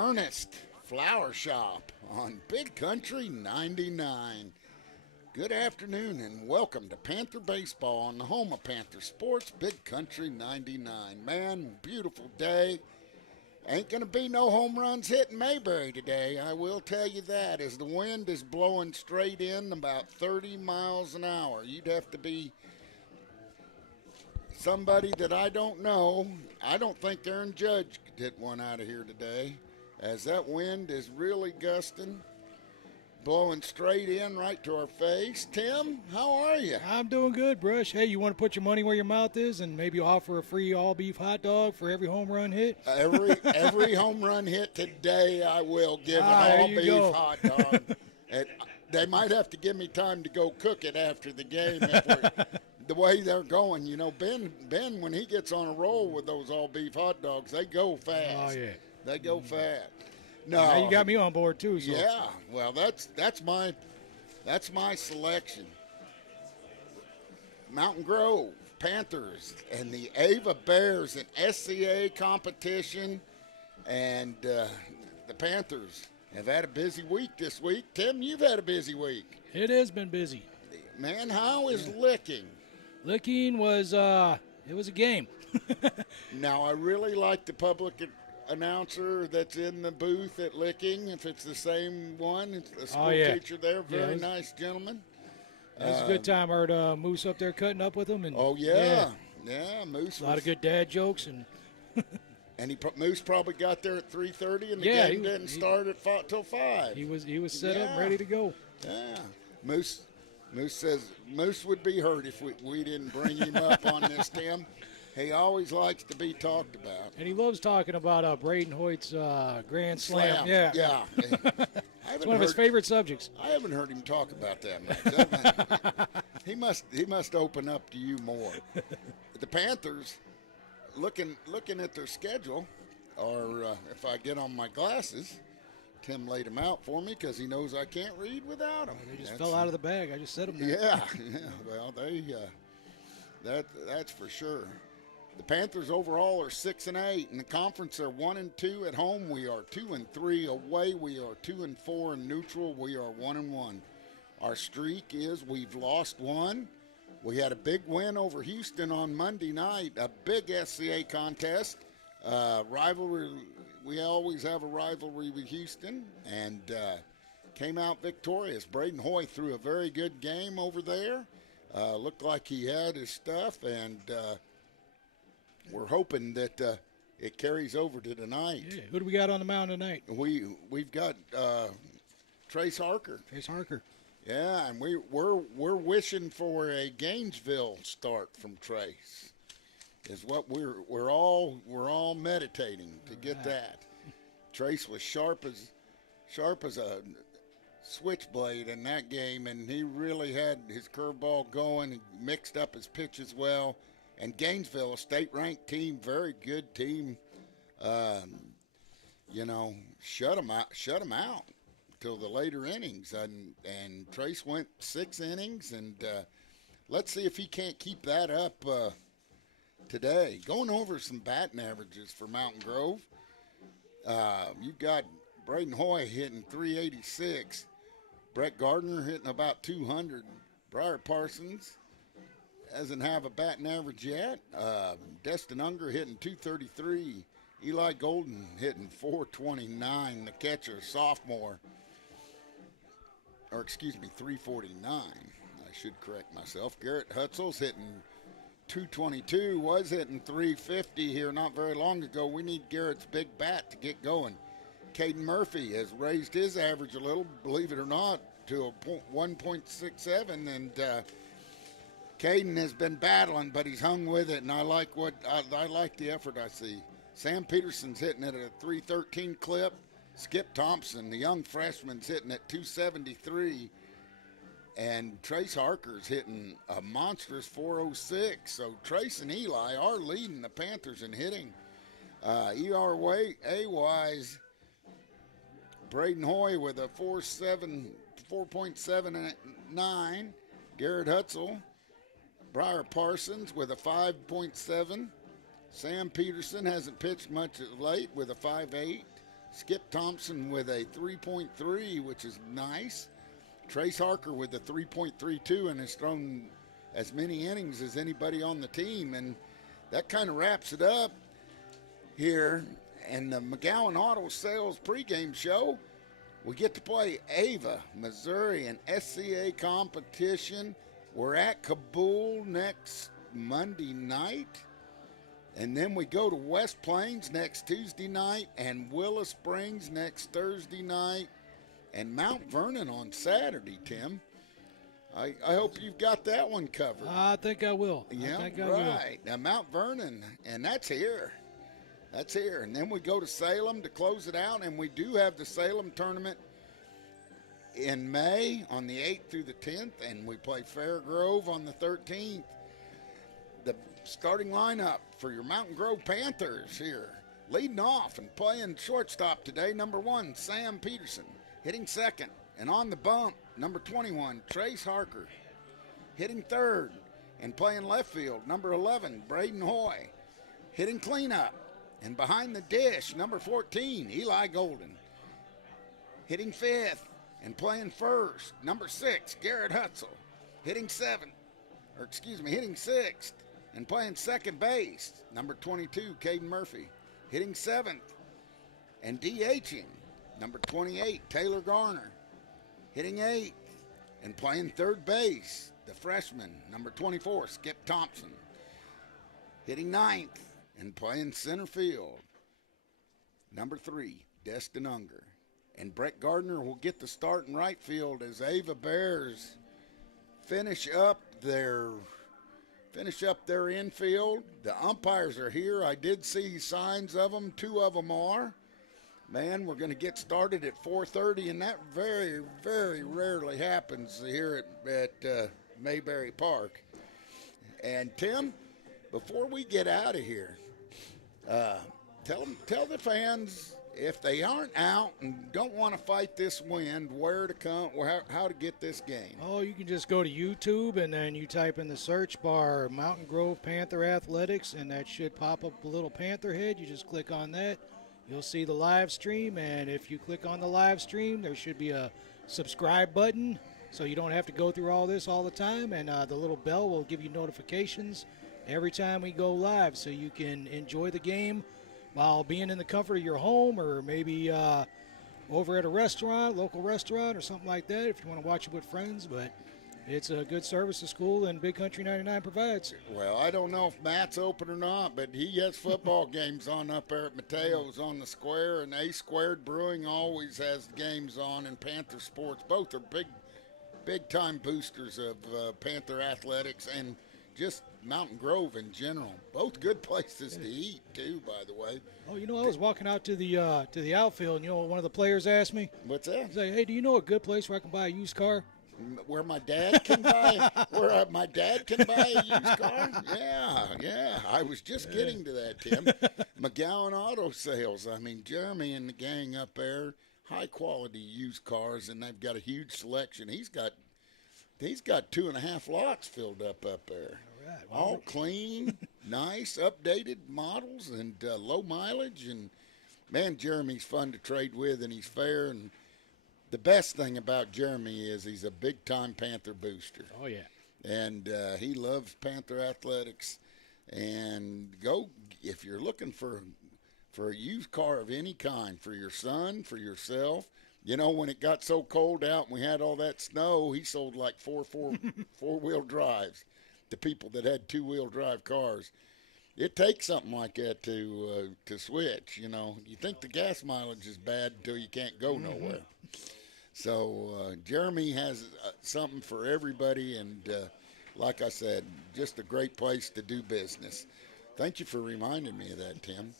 Ernest Flower Shop on Big Country 99. Good afternoon and welcome to Panther Baseball on the home of Panther Sports, Big Country 99. Man, beautiful day. Ain't going to be no home runs hitting Mayberry today, I will tell you that, as the wind is blowing straight in about 30 miles an hour. You'd have to be somebody that I don't know. I don't think Aaron Judge could hit one out of here today, as that wind is really gusting, blowing straight in right to our face. Tim, how are you? I'm doing good, Brush. Hey, you want to put your money where your mouth is and maybe offer a free all-beef hot dog for every home run hit? Every home run hit today, I will give an all-beef hot dog. They might have to give me time to go cook it after the game the way they're going. You know, Ben, when he gets on a roll with those all-beef hot dogs, they go fast. Oh, yeah. They go fast. No, now you got me on board too. So. Yeah, well, that's my selection. Mountain Grove Panthers and the Ava Bears in SCA competition, and the Panthers have had a busy week this week. Tim, you've had a busy week. It has been busy. Man, how is Licking? Licking was it was a game. Now, I really like the public announcer that's in the booth at Licking, if it's the same one. It's the school teacher there. Very nice gentleman. It was a good time. I heard Moose up there cutting up with him. And, yeah, Moose. A lot of good dad jokes. And Moose probably got there at 3:30, and the game didn't start till 5. He was set up, ready to go. Yeah. Moose says Moose would be hurt if we didn't bring him up on this, Tim. He always likes to be talked about. And he loves talking about Braden Hoyt's Grand Slam. Yeah. It's one of his favorite subjects. I haven't heard him talk about that much. He must open up to you more. The Panthers, looking at their schedule, or if I get on my glasses, Tim laid them out for me because he knows I can't read without them. They just fell out of the bag. I just said them there. Yeah. Well, that's for sure. The Panthers overall are 6-8. In the conference, are 1-2 at home. We are 2-3 away. We are 2-4 in neutral. We are 1-1. Our streak is we've lost one. We had a big win over Houston on Monday night, a big SCA contest. Rivalry. We always have a rivalry with Houston, and came out victorious. Braden Hoy threw a very good game over there. Looked like he had his stuff, and we're hoping that it carries over to tonight. Yeah. Who do we got on the mound tonight? We've got Trace Harker. Trace Harker. Yeah, and we're wishing for a Gainesville start from Trace. Is what we're all meditating to get that. Trace was sharp as a switchblade in that game, and he really had his curveball going. He mixed up his pitches well. And Gainesville, a state-ranked team, very good team, shut them out till the later innings. And Trace went 6 innings, and let's see if he can't keep that up today. Going over some batting averages for Mountain Grove. You've got Braden Hoy hitting 386, Brett Gardner hitting about 200, Briar Parsons doesn't have a batting average yet. Destin Unger hitting 233. Eli Golden hitting 429. The catcher, sophomore. 349. I should correct myself. Garrett Hutzel's hitting 222. Was hitting 350 here not very long ago. We need Garrett's big bat to get going. Caden Murphy has raised his average a little, believe it or not, to a 1.67, and Caden has been battling, but he's hung with it, and I like the effort I see. Sam Peterson's hitting at a 313 clip. Skip Thompson, the young freshman's hitting at 273. And Trace Harker's hitting a monstrous 406. So Trace and Eli are leading the Panthers in hitting. ERA-wise, Braden Hoy with a 4.79. Garrett Hutzel. Briar Parsons with a 5.7. Sam Peterson hasn't pitched much of late with a 5.8. Skip Thompson with a 3.3, which is nice. Trace Harker with a 3.32 and has thrown as many innings as anybody on the team. And that kind of wraps it up here. And the McGowan Auto Sales pregame show, we get to play Ava, Missouri, an SCA competition. We're at Kabul next Monday night. And then we go to West Plains next Tuesday night and Willow Springs next Thursday night and Mount Vernon on Saturday, Tim. I hope you've got that one covered. I think I will. Yeah, I think I right. Now, Mount Vernon, and that's here. That's here. And then we go to Salem to close it out, and we do have the Salem tournament in May on the 8th through the 10th, and we play Fairgrove on the 13th. The starting lineup for your Mountain Grove Panthers here. Leading off and playing shortstop today, number 1, Sam Peterson. Hitting second and on the bump, number 21, Trace Harker. Hitting third and playing left field, number 11, Braden Hoy. Hitting cleanup and behind the dish, number 14, Eli Golden. Hitting fifth and playing first, number 6, Garrett Hutzel. Hitting hitting sixth and playing second base, number 22, Caden Murphy. Hitting seventh and DHing, number 28, Taylor Garner. Hitting eighth and playing third base, the freshman, number 24, Skip Thompson. Hitting ninth and playing center field, number 3, Destin Unger. And Brett Gardner will get the start in right field as Ava Bears finish up their infield. The umpires are here. I did see signs of them. 2 of them are. Man, we're going to get started at 4:30, and that very, very rarely happens here at Mayberry Park. And Tim, before we get out of here, tell the fans, if they aren't out and don't want to fight this wind, where to come, how to get this game. Oh, you can just go to YouTube and then you type in the search bar Mountain Grove Panther Athletics, and that should pop up a little Panther head. You just click on that. You'll see the live stream, and if you click on the live stream, there should be a subscribe button, so you don't have to go through all this all the time, and the little bell will give you notifications every time we go live, so you can enjoy the game while being in the comfort of your home, or maybe over at a restaurant, local restaurant or something like that, if you want to watch it with friends. But it's a good service the school and Big Country 99 provides. Well, I don't know if Matt's open or not, but he has football games on up there at Mateo's on the square, and A Squared Brewing always has games on, and Panther Sports. Both are big-time boosters of Panther athletics and just Mountain Grove in general. Both good places to eat, too, by the way. Oh, I was walking out to the outfield, and what one of the players asked me? What's that? He's like, hey, do you know a good place where I can buy a used car? Where my dad can buy a used car? Yeah. I was just getting to that, Tim. McGowan Auto Sales. I mean, Jeremy and the gang up there, high quality used cars, and they've got a huge selection. He's got 2.5 lots filled up there. All right. All clean, nice, updated models, and low mileage. And man, Jeremy's fun to trade with, and he's fair. And the best thing about Jeremy is he's a big-time Panther booster. Oh, yeah. And he loves Panther athletics. And go, if you're looking for a used car of any kind, for your son, for yourself. When it got so cold out and we had all that snow, he sold like four-wheel drives to people that had 2-wheel drive cars. It takes something like that to switch, You think the gas mileage is bad until you can't go nowhere. So Jeremy has something for everybody, and like I said, just a great place to do business. Thank you for reminding me of that, Tim.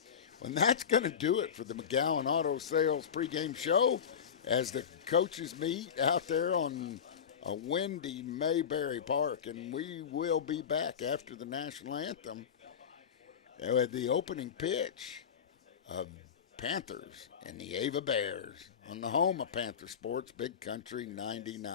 And that's going to do it for the McGowan Auto Sales pregame show as the coaches meet out there on a windy Mayberry Park. And we will be back after the national anthem with the opening pitch of Panthers and the Ava Bears on the home of Panther Sports, Big Country 99.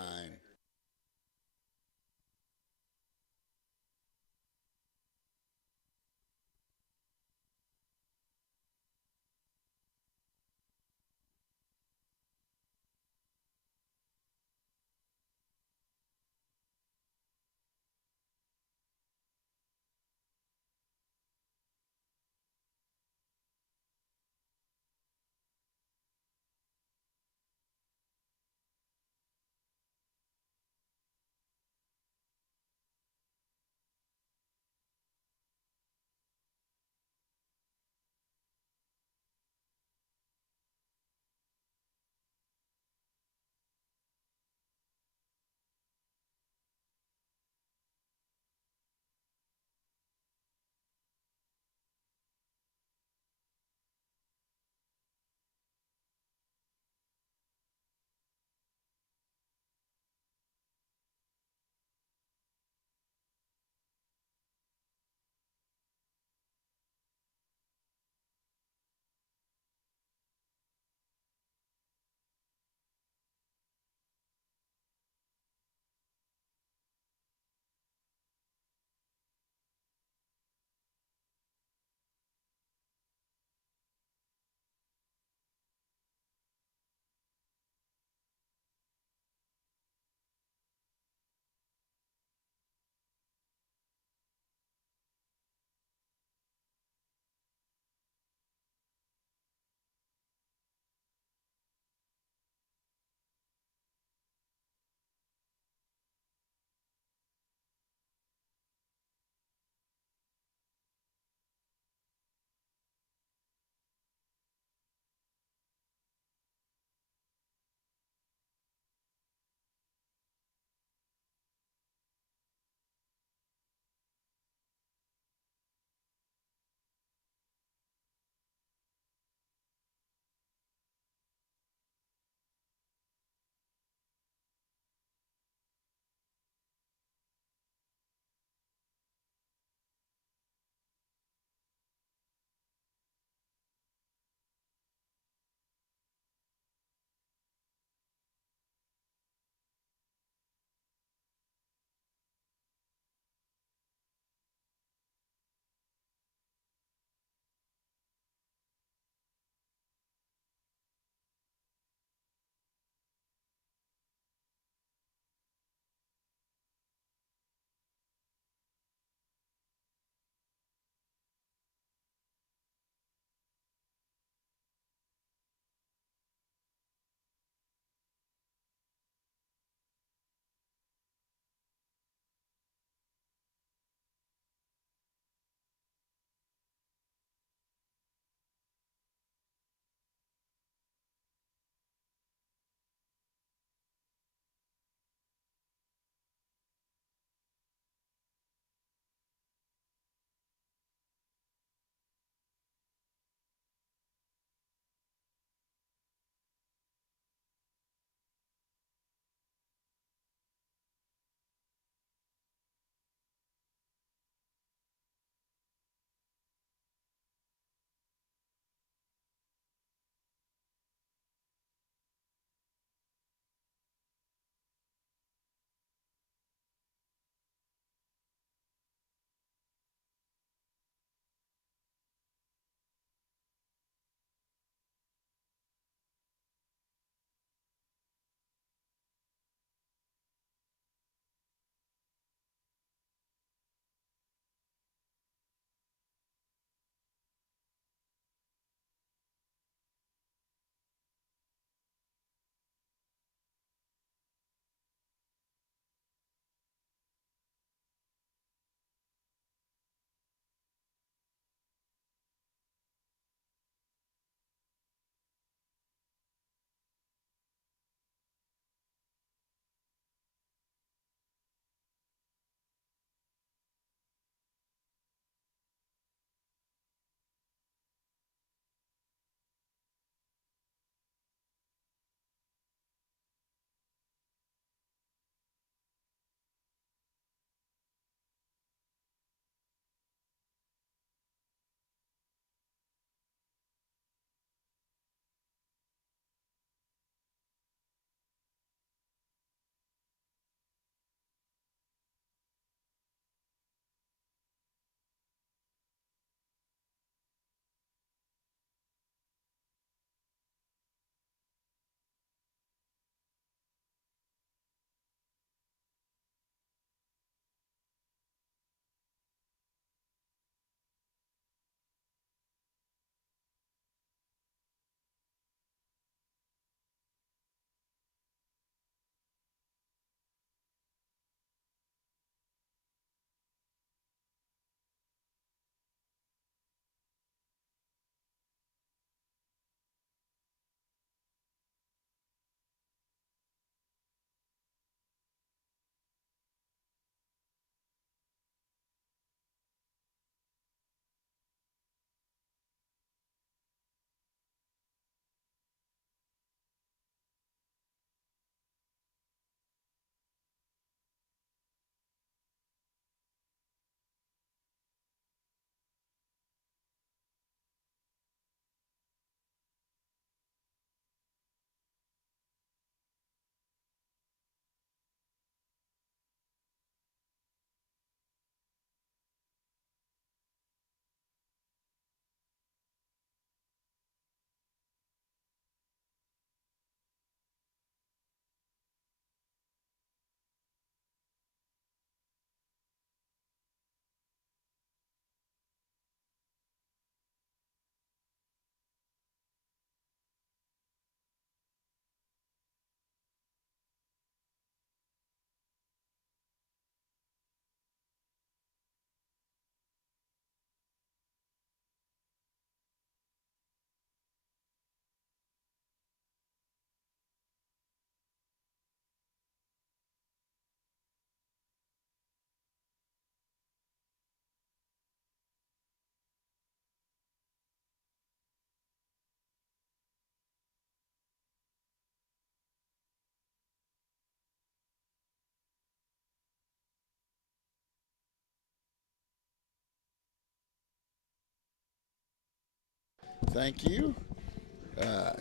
Thank you.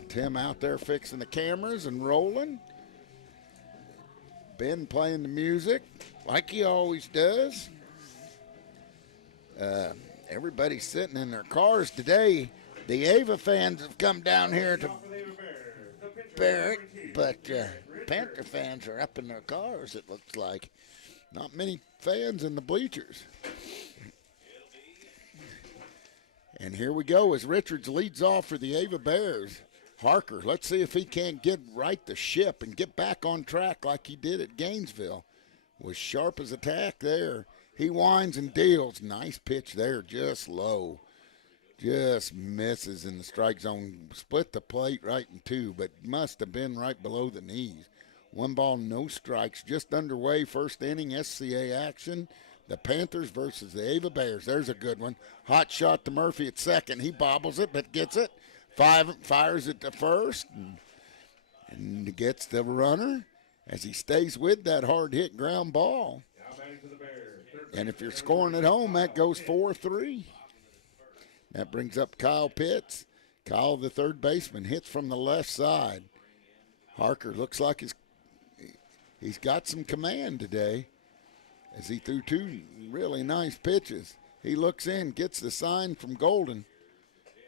Tim out there fixing the cameras and rolling. Ben playing the music like he always does. Everybody's sitting in their cars today. The Ava fans have come down here to Barrett, but Panther fans are up in their cars, it looks like. Not many fans in the bleachers. And here we go as Richards leads off for the Ava Bears. Harker, let's see if he can't get right the ship and get back on track like he did at Gainesville. Was sharp as attack there. He winds and deals. Nice pitch there, just low. Just misses in the strike zone. Split the plate right in two, but must have been right below the knees. 1 ball, no strikes. Just underway, first inning, SCA action. The Panthers versus the Ava Bears. There's a good one. Hot shot to Murphy at second. He bobbles it, but gets it. Fires it to first and gets the runner as he stays with that hard-hit ground ball. And if you're scoring at home, that goes 4-3. That brings up Kyle Pitts. Kyle, the third baseman, hits from the left side. Harker looks like he's got some command today as he threw 2 really nice pitches. He looks in, gets the sign from Golden.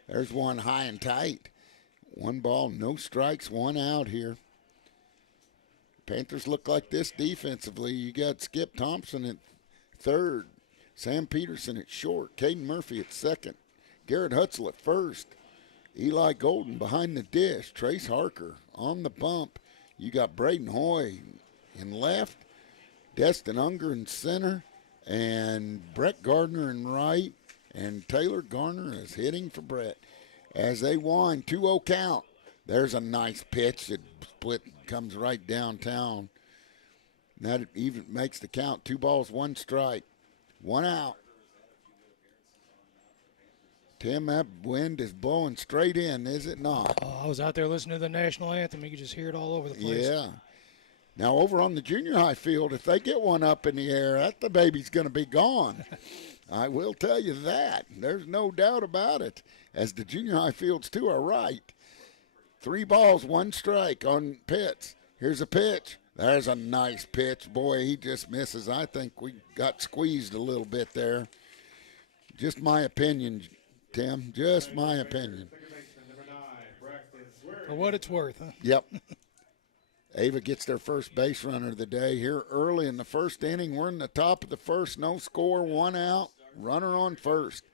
There's one high and tight. 1 ball, no strikes, 1 out here. Panthers look like this defensively. You got Skip Thompson at third, Sam Peterson at short, Caden Murphy at second, Garrett Hutzel at first, Eli Golden behind the dish, Trace Harker on the bump. You got Braden Hoy in left, Destin Unger in center, and Brett Gardner in right, and Taylor Garner is hitting for Brett. As they wind, 2-0 count. There's a nice pitch that split, comes right downtown. That even makes the count 2 balls, 1 strike, 1 out. Tim, that wind is blowing straight in, is it not? Oh, I was out there listening to the national anthem. You could just hear it all over the place. Yeah. Now over on the junior high field, if they get one up in the air, the baby's going to be gone. I will tell you that. There's no doubt about it. As the junior high fields too are right. 3 balls, 1 strike on Pitts. Here's a pitch. There's a nice pitch. Boy, he just misses. I think we got squeezed a little bit there. Just my opinion, Tim. Just my opinion. For what it's worth, huh? Yep. Ava gets their first base runner of the day here early in the first inning. We're in the top of the first. No score, 1 out. Runner on first.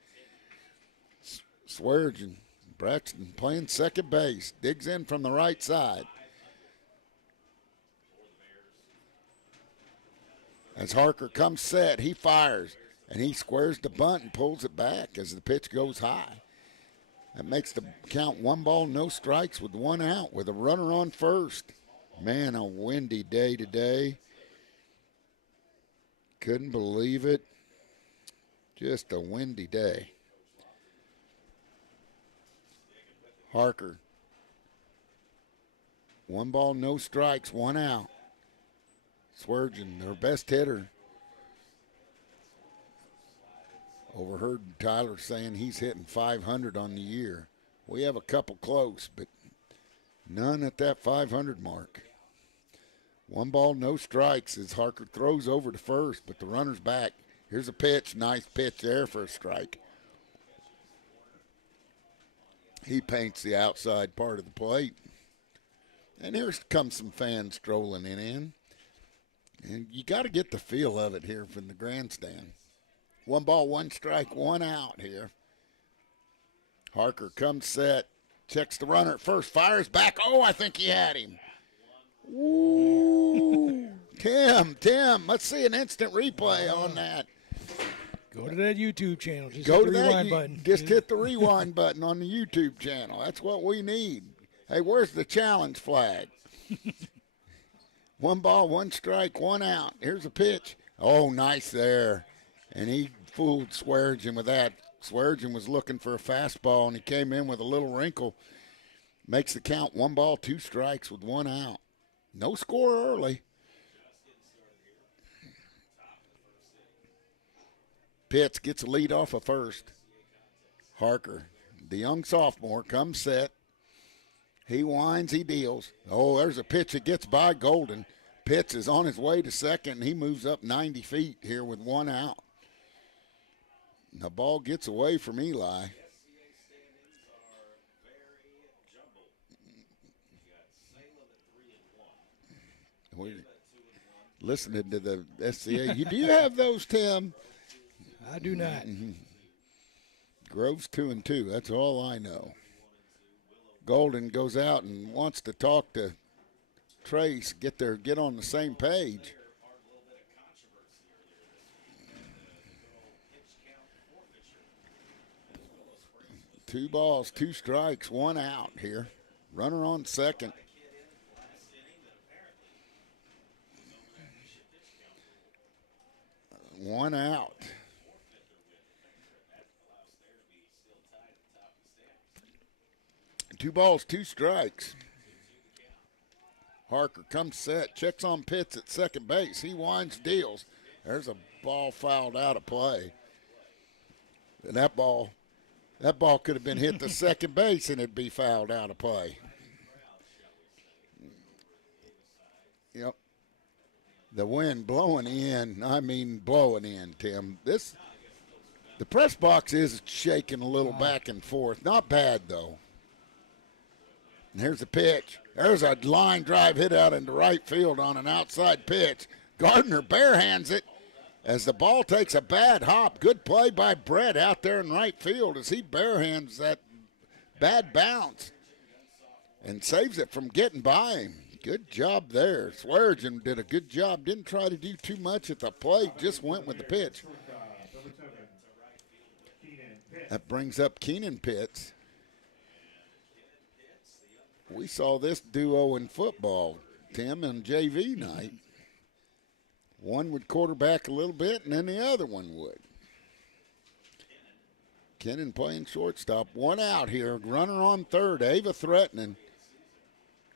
Sweargen, Braxton playing second base. Digs in from the right side. As Harker comes set, he fires, and he squares the bunt and pulls it back as the pitch goes high. That makes the count 1 ball, no strikes with 1 out with a runner on first. Man, a windy day today. Couldn't believe it. Just a windy day. Harker. 1 ball, no strikes, 1 out. Sweargen, their best hitter. Overheard Tyler saying he's hitting 500 on the year. We have a couple close, but none at that 500 mark. 1 ball, no strikes as Harker throws over to first, but the runner's back. Here's a pitch. Nice pitch there for a strike. He paints the outside part of the plate. And here comes some fans strolling in. And you got to get the feel of it here from the grandstand. 1 ball, 1 strike, 1 out here. Harker comes set, checks the runner at first, fires back. Oh, I think he had him. Ooh. Tim, let's see an instant replay on that. Go to that YouTube channel. Just Go hit to the that. rewind button. Just hit the rewind button on the YouTube channel. That's what we need. Hey, where's the challenge flag? 1 ball, 1 strike, 1 out. Here's a pitch. Oh, nice there. And he fooled Sweargen with that. Sweargen was looking for a fastball, and he came in with a little wrinkle. Makes the count 1 ball, 2 strikes with 1 out. No score early. Pitts gets a lead off of first. Harker the young sophomore, comes set. He winds, he deals. Oh, there's a pitch that gets by Golden. Pitts is on his way to second, and he moves up 90 feet here with one out. The ball gets away from Eli. We're listening to the SCA. Do you have those, Tim? I do not. Grove's 2-2. That's all I know. Golden goes out and wants to talk to Trace, get on the same page. Two balls, two strikes, one out here. Runner on second. One out. Two balls, two strikes. Harker comes set, checks on Pitts at second base. He winds, deals. There's a ball fouled out of play. And that ball could have been hit to second base and it'd be fouled out of play. Yep. The wind blowing in, Tim. The press box is shaking a little back and forth. Not bad, though. And here's the pitch. There's a line drive hit out into right field on an outside pitch. Gardner barehands it as the ball takes a bad hop. Good play by Brett out there in right field as he barehands that bad bounce and saves it from getting by him. Good job there. Swearigan did a good job. Didn't try to do too much at the plate. Just went with the pitch. That brings up Keenan Pitts. We saw this duo in football, Tim and JV night. One would quarterback a little bit, and then the other one would. Kennan playing shortstop. One out here. Runner on third. Ava threatening.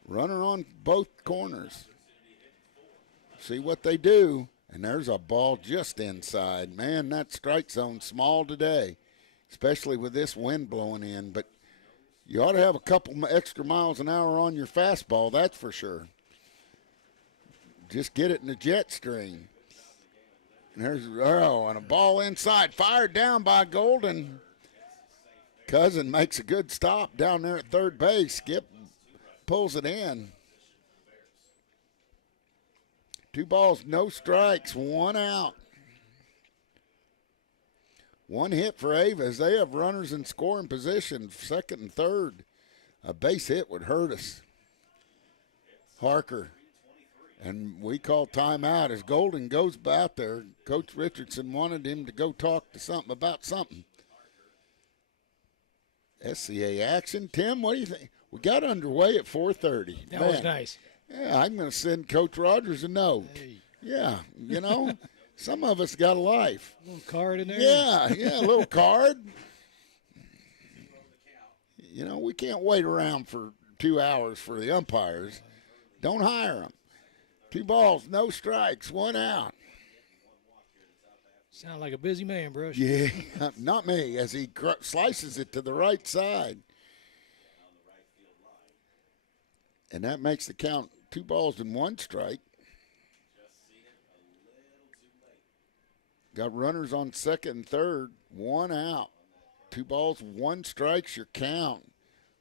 Runner on both corners. See what they do. And there's a ball just inside. Man, that strike zone's small today, especially with this wind blowing in. But you ought to have a couple extra miles an hour on your fastball, that's for sure. Just get it in the jet stream. And and a ball inside, fired down by Golden. Cousin makes a good stop down there at third base. Skip pulls it in. 2 balls, no strikes, 1 out. 1 hit for Ava as they have runners in scoring position, second and third. A base hit would hurt us. Harker. And we call timeout as Golden goes out there. Coach Richardson wanted him to go talk to about something. SCA action. Tim, what do you think? We got underway at 4:30. That was nice. Yeah, I'm going to send Coach Rogers a note. Hey. Yeah, some of us got a life. A little card in there? Yeah, a little card. We can't wait around for 2 hours for the umpires. Don't hire them. 2 balls, no strikes, 1 out. Sound like a busy man, Brush. Yeah, not me, as he slices it to the right side. And that makes the count 2 balls and 1 strike. Got runners on second and third, 1 out. 2 balls, 1 strike's your count.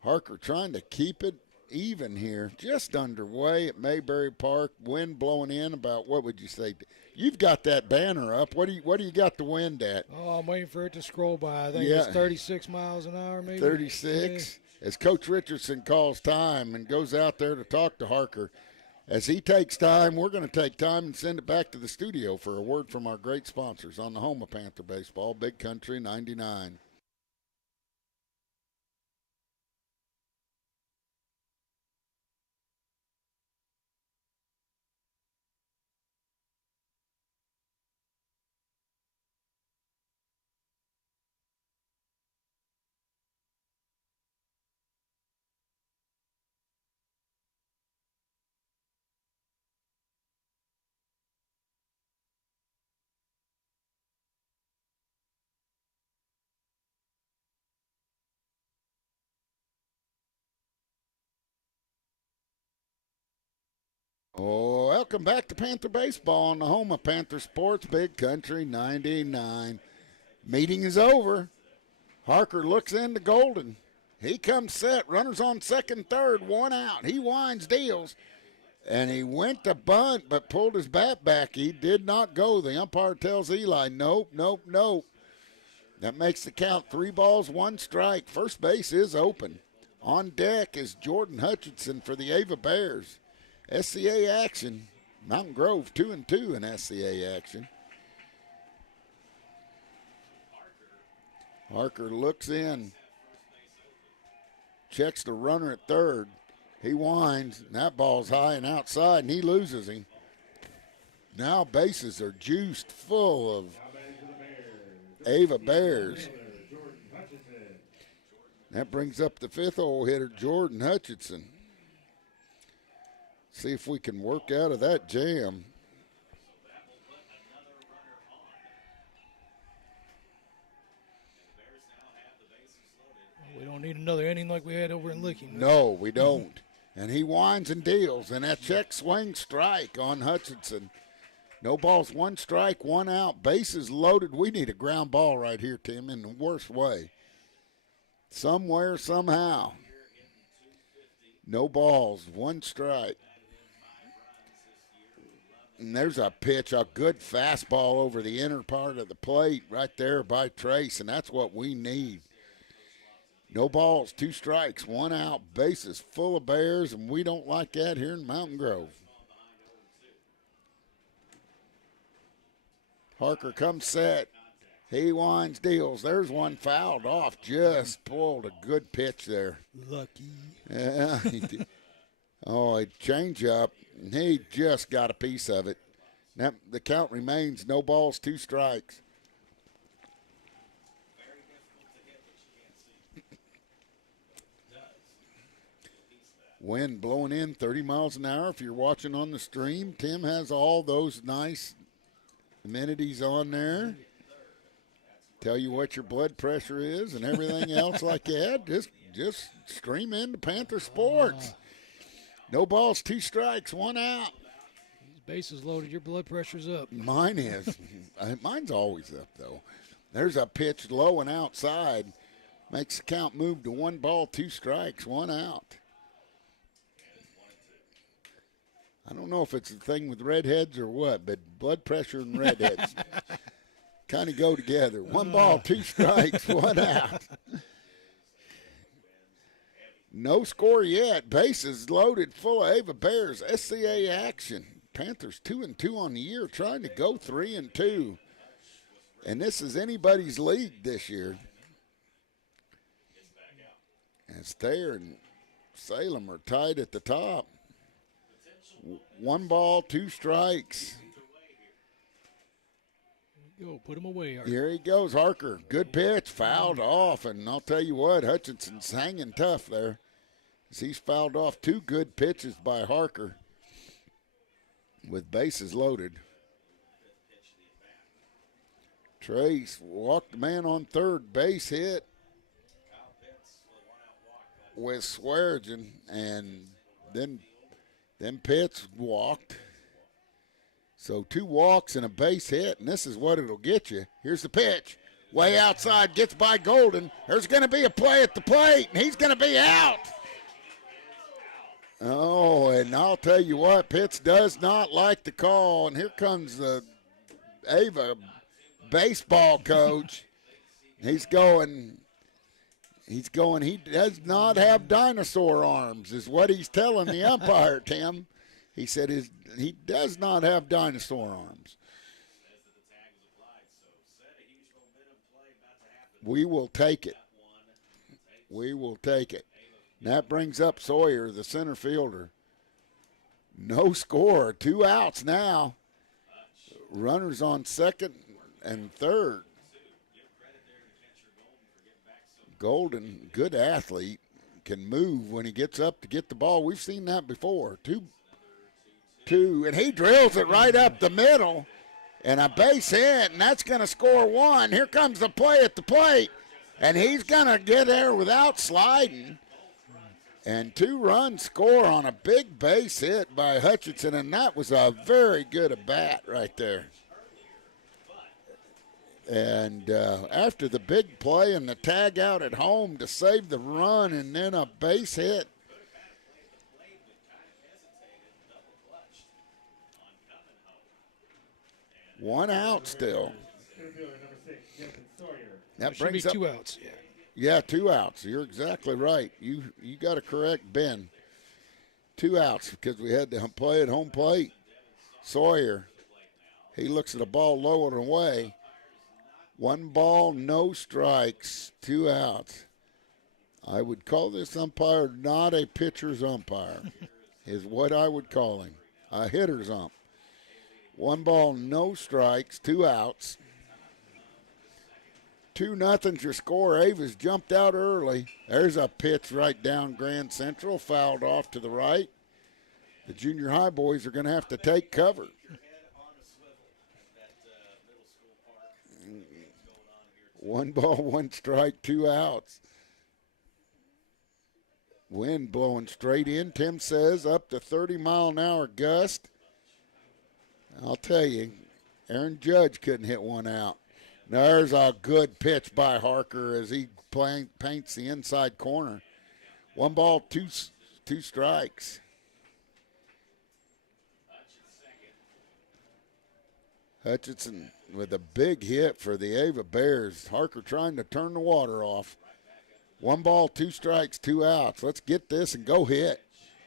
Harker trying to keep it even here. Just underway at Mayberry Park. Wind blowing in about, what would you say? You've got that banner up. What do you got the wind at? Oh, I'm waiting for it to scroll by. I think it's 36 miles an hour maybe. 36. Yeah. As Coach Richardson calls time and goes out there to talk to Harker. As he takes time, we're going to take time and send it back to the studio for a word from our great sponsors on the home of Panther baseball, Big Country 99. Oh, welcome back to Panther Baseball on the home of Panther Sports, Big Country 99. Meeting is over. Harker looks into Golden. He comes set. Runners on second, third, one out. He winds, deals, and he went to bunt but pulled his bat back. He did not go. The umpire tells Eli, nope, nope, nope. That makes the count 3 balls, 1 strike. First base is open. On deck is Jordan Hutchinson for the Ava Bears. SCA action. Mountain Grove 2-2 in SCA action. Harker looks in. Checks the runner at third. He winds, and that ball's high and outside, and he loses him. Now bases are juiced full of Ava Bears. That brings up the 5th hole hitter, Jordan Hutchinson. See if we can work out of that jam. We don't need another inning like we had over in Licking. No, we don't. And he winds and deals, and that check swing strike on Hutchinson. No balls, 1 strike, 1 out. Bases loaded. We need a ground ball right here, Tim, in the worst way. Somewhere, somehow. No balls, 1 strike. And there's a pitch, a good fastball over the inner part of the plate right there by Trace, and that's what we need. No balls, 2 strikes, 1 out, bases full of Bears, and we don't like that here in Mountain Grove. Harker comes set. He winds, deals. There's one fouled off. Just pulled a good pitch there. Lucky. Yeah. Oh, a change up. He just got a piece of it. Now, the count remains no balls, 2 strikes. Wind blowing in 30 miles an hour. If you're watching on the stream, Tim has all those nice amenities on there. Tell you what your blood pressure is and everything else like that. Just stream into Panther Sports. No balls, 2 strikes, 1 out. These bases loaded, your blood pressure's up. Mine is. Mine's always up, though. There's a pitch low and outside. Makes the count move to 1 ball, 2 strikes, 1 out. I don't know if it's the thing with redheads or what, but blood pressure and redheads kind of go together. 1 ball, 2 strikes, 1 out. No score yet. Bases loaded, full of Ava Bears. SCA action. Panthers 2-2 on the year, trying to go 3-2. And this is anybody's league this year. As Thayer and Salem are tied at the top. 1 ball, 2 strikes. Go, put him away, Harker. Here he goes, Harker. Good pitch, fouled off, and I'll tell you what, Hutchinson's hanging tough there. He's fouled off 2 good pitches by Harker with bases loaded. Trace walked the man on third, base hit with Swearigan, and then Pitts walked. So 2 walks and a base hit, and this is what it'll get you. Here's the pitch. Way outside, gets by Golden. There's going to be a play at the plate, and he's going to be out. Oh, and I'll tell you what, Pitts does not like the call, and here comes the Ava baseball coach. He does not have dinosaur arms, is what he's telling the umpire, Tim. He said he does not have dinosaur arms. We will take it. We will take it. And that brings up Sawyer, the center fielder. No score, 2 outs now. Runners on second and third. Golden, good athlete, can move when he gets up to get the ball. We've seen that before. 2-2, and he drills it right up the middle, and a base hit, and that's going to score 1. Here comes the play at the plate, and he's going to get there without sliding. And 2 runs score on a big base hit by Hutchinson, and that was a very good at bat right there. And after the big play and the tag out at home to save the run and then a base hit. One out still. That should be brings up 2 outs. Yeah. Yeah, 2 outs. You're exactly right. You got to correct Ben. 2 outs because we had to play at home plate. Sawyer, he looks at the ball low and away. 1 ball, no strikes, 2 outs. I would call this umpire not a pitcher's umpire, is what I would call him. A hitter's ump. 1 ball, no strikes, 2 outs. 2-0's your score. Ava's jumped out early. There's a pitch right down Grand Central, fouled off to the right. The junior high boys are going to have to take cover. 1 ball, 1 strike, 2 outs. Wind blowing straight in, Tim says, up to 30-mile-an-hour gust. I'll tell you, Aaron Judge couldn't hit 1 out. There's a good pitch by Harker as he paints the inside corner. 1 ball, 2 strikes. Hutchinson with a big hit for the Ava Bears. Harker trying to turn the water off. 1 ball, 2 strikes, 2 outs. Let's get this and go hit.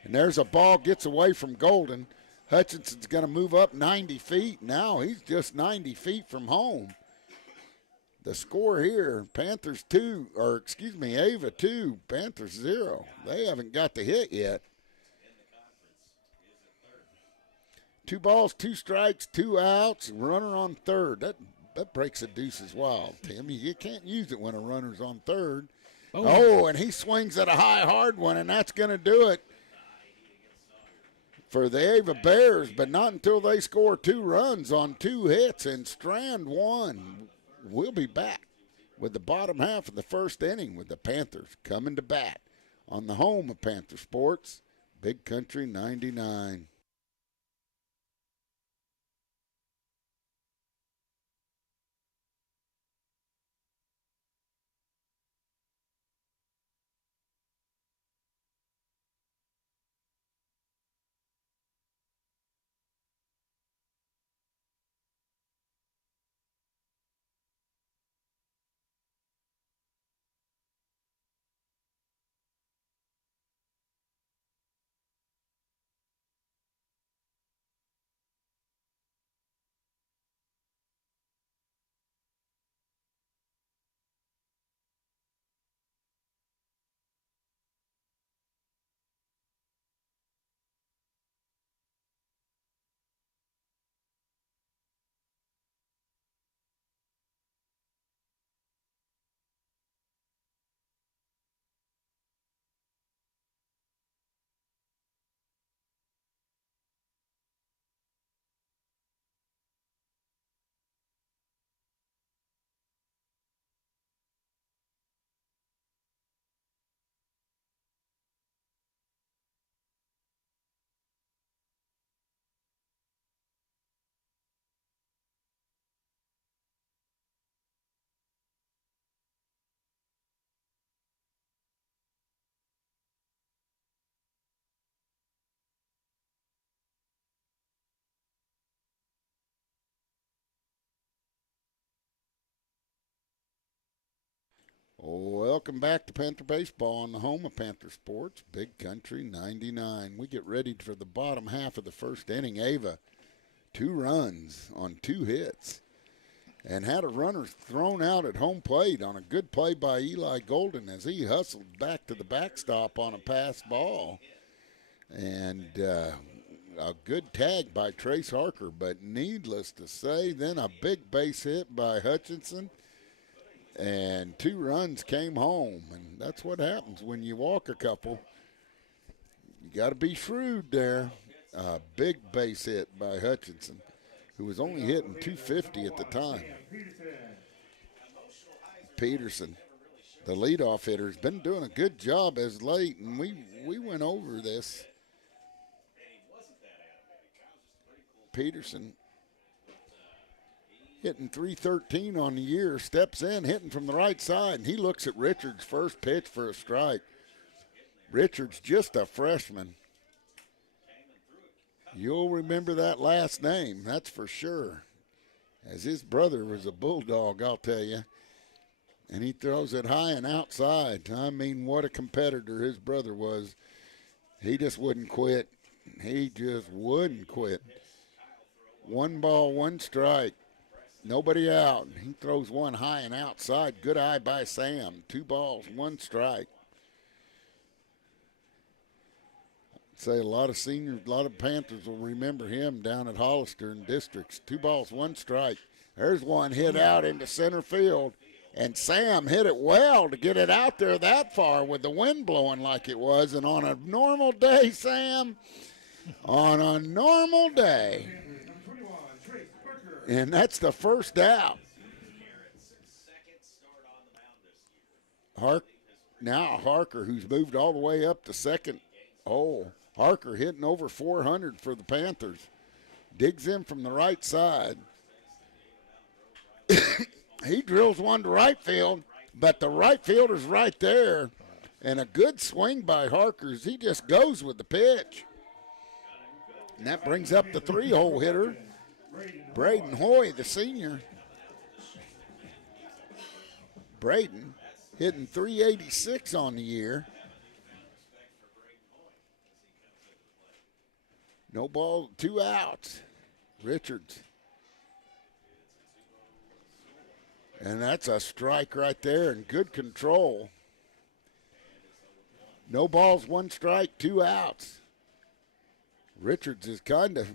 And there's a ball, gets away from Golden. Hutchinson's going to move up 90 feet. Now he's just 90 feet from home. The score here, Panthers 2, Ava 2, Panthers 0. They haven't got the hit yet. 2 balls, 2 strikes, 2 outs, runner on third. That breaks the deuces wild, Tim. You can't use it when a runner's on third. Oh, and he swings at a high, hard one, and that's going to do it for the Ava Bears, but not until they score 2 runs on 2 hits and strand 1. We'll be back with the bottom half of the first inning with the Panthers coming to bat on the home of Panther Sports, Big Country 99. Welcome back to Panther Baseball on the home of Panther Sports, Big Country 99. We get ready for the bottom half of the first inning. Ava, 2 runs on 2 hits and had a runner thrown out at home plate on a good play by Eli Golden as he hustled back to the backstop on a pass ball. And a good tag by Trace Harker, but needless to say, then a big base hit by Hutchinson. And 2 runs came home, and that's what happens when you walk a couple. You got to be shrewd there. A big base hit by Hutchinson, who was only hitting 250 at the time. Peterson, the leadoff hitter, has been doing a good job as late, and we went over this. Peterson hitting 313 on the year, steps in, hitting from the right side, and he looks at Richards' first pitch for a strike. Richards, just a freshman. You'll remember that last name, that's for sure. As his brother was a bulldog, I'll tell you. And he throws it high and outside. I mean, what a competitor his brother was. He just wouldn't quit. He just wouldn't quit. 1 ball, 1 strike. Nobody out. He throws one high and outside. Good eye by Sam. 2 balls, 1 strike. I'd say a lot of seniors, a lot of Panthers will remember him down at Hollister in districts. 2 balls, 1 strike. There's one hit out into center field. And Sam hit it well to get it out there that far with the wind blowing like it was. And on a normal day, Sam, on a normal day. And that's the first out. Now Harker, who's moved all the way up to second. Oh, Harker hitting over 400 for the Panthers. Digs in from the right side. He drills one to right field, but the right fielder's right there. And a good swing by Harker as he just goes with the pitch. And that brings up the 3-hole hitter, Braden Hoy, the senior. Braden hitting 386 on the year. No ball, 2 outs. Richards. And that's a strike right there and good control. No balls, 1 strike, 2 outs. Richards is kind of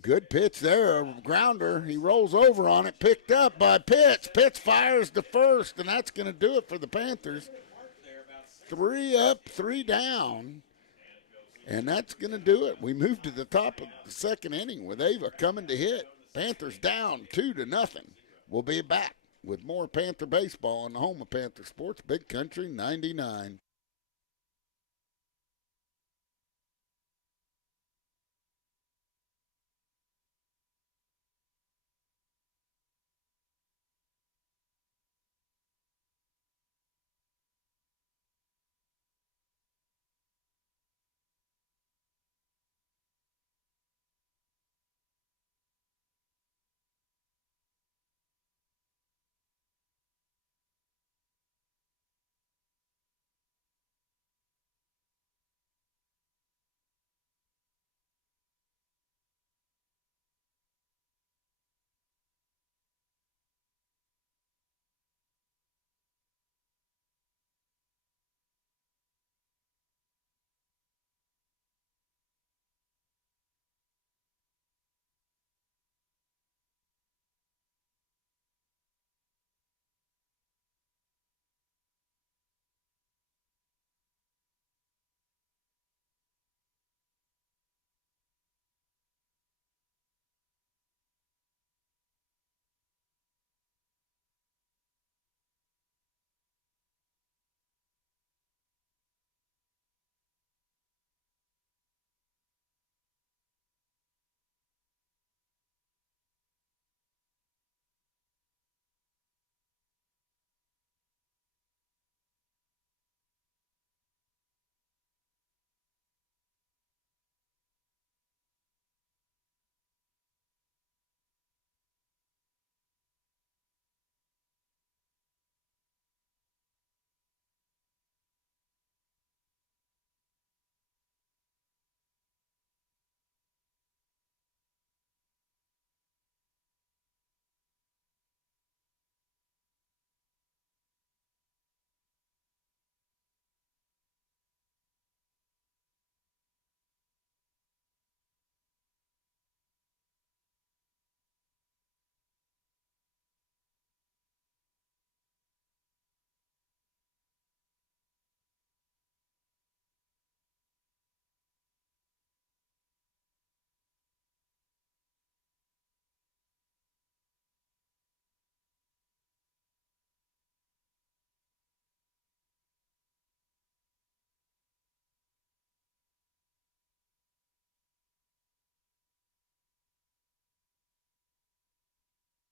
good pitch there, a grounder. He rolls over on it, picked up by Pitts. Pitts fires to first, and that's going to do it for the Panthers. 3 up, 3 down, and that's going to do it. We move to the top of the second inning with Ava coming to hit. Panthers down 2-0. We'll be back with more Panther baseball on the home of Panther Sports, Big Country 99.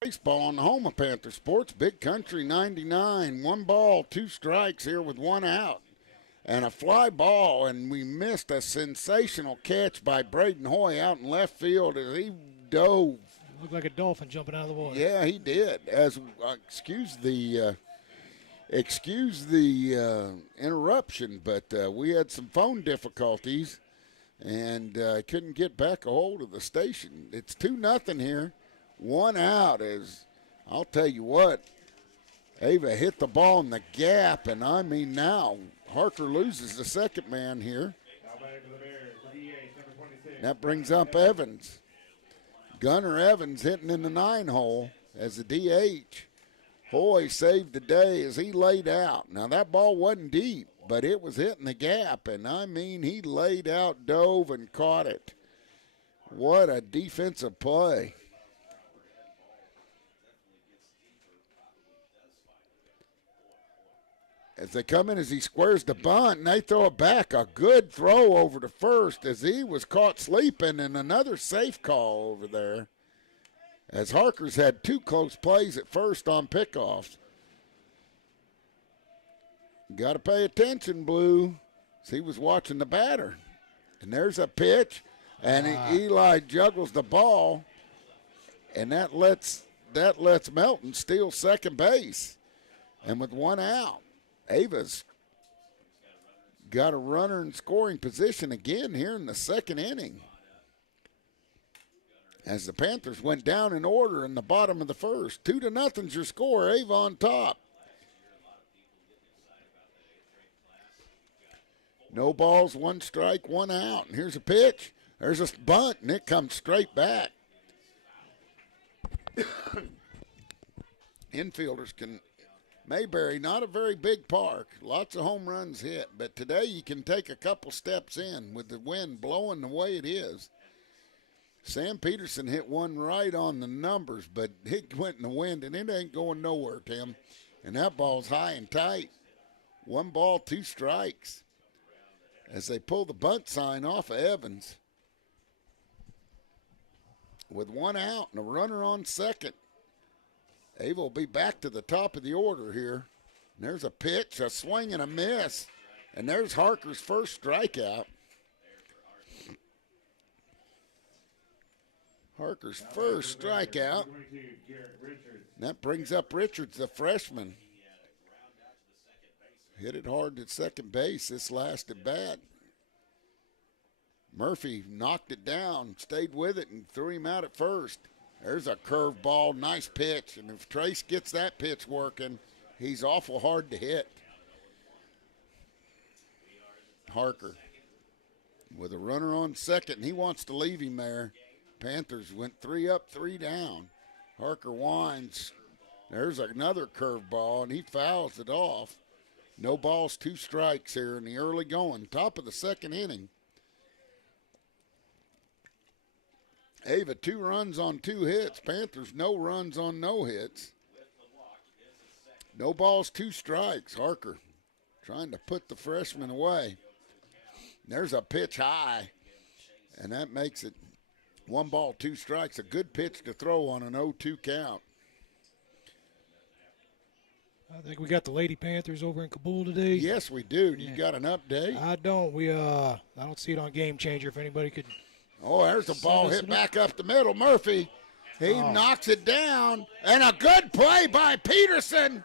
Baseball on the home of Panther Sports, Big Country 99. 1 ball, 2 strikes here with 1 out. And a fly ball, and we missed a sensational catch by Braden Hoy out in left field as he dove. Looked like a dolphin jumping out of the water. Yeah, he did. As excuse the interruption, but we had some phone difficulties and couldn't get back a hold of the station. It's 2-0 here. 1 out. As I'll tell you what, Ava hit the ball in the gap, and I mean now Harker loses the second man here. That brings up Evans. Gunnar Evans hitting in the 9 hole as a DH. Hoy saved the day as he laid out. Now that ball wasn't deep, but it was hitting the gap, and I mean he laid out, dove, and caught it. What a defensive play. As they come in, as he squares the bunt, and they throw it back. A good throw over to first as he was caught sleeping, and another safe call over there. As Harker's had 2 close plays at first on pickoffs. Got to pay attention, Blue. As he was watching the batter. And there's a pitch, and Eli juggles the ball, and that lets Melton steal second base. And with 1 out, Ava's got a runner in scoring position again here in the second inning. As the Panthers went down in order in the bottom of the first. 2-0's your score. Ava on top. No balls, 1 strike, 1 out. And here's a pitch. There's a bunt, and it comes straight back. Infielders can... Mayberry, not a very big park. Lots of home runs hit. But today you can take a couple steps in with the wind blowing the way it is. Sam Peterson hit one right on the numbers, but it went in the wind, and it ain't going nowhere, Tim. And that ball's high and tight. 1 ball, 2 strikes. As they pull the bunt sign off of Evans. With 1 out and a runner on second. Ava will be back to the top of the order here. And there's a pitch, a swing, and a miss. And there's Harker's first strikeout. Harker's first strikeout. That brings up Richards, the freshman. Hit it hard at second base this last at bat. Murphy knocked it down, stayed with it, and threw him out at first. There's a curve ball, nice pitch. And if Trace gets that pitch working, he's awful hard to hit. Harker with a runner on second, and he wants to leave him there. Panthers went 3 up, 3 down. Harker winds. There's another curve ball, and he fouls it off. No balls, 2 strikes here in the early going. Top of the second inning. Ava 2 runs on 2 hits. Panthers no runs on no hits. No balls, 2 strikes. Harker trying to put the freshman away. There's a pitch high, and that makes it 1 ball, 2 strikes. A good pitch to throw on an 0-2 count. I think we got the Lady Panthers over in Kabul today. Yes, we do. You got an update? I don't. I don't see it on Game Changer. If anybody could. Oh, there's a ball hit back up the middle. Murphy, he knocks it down, and a good play by Peterson.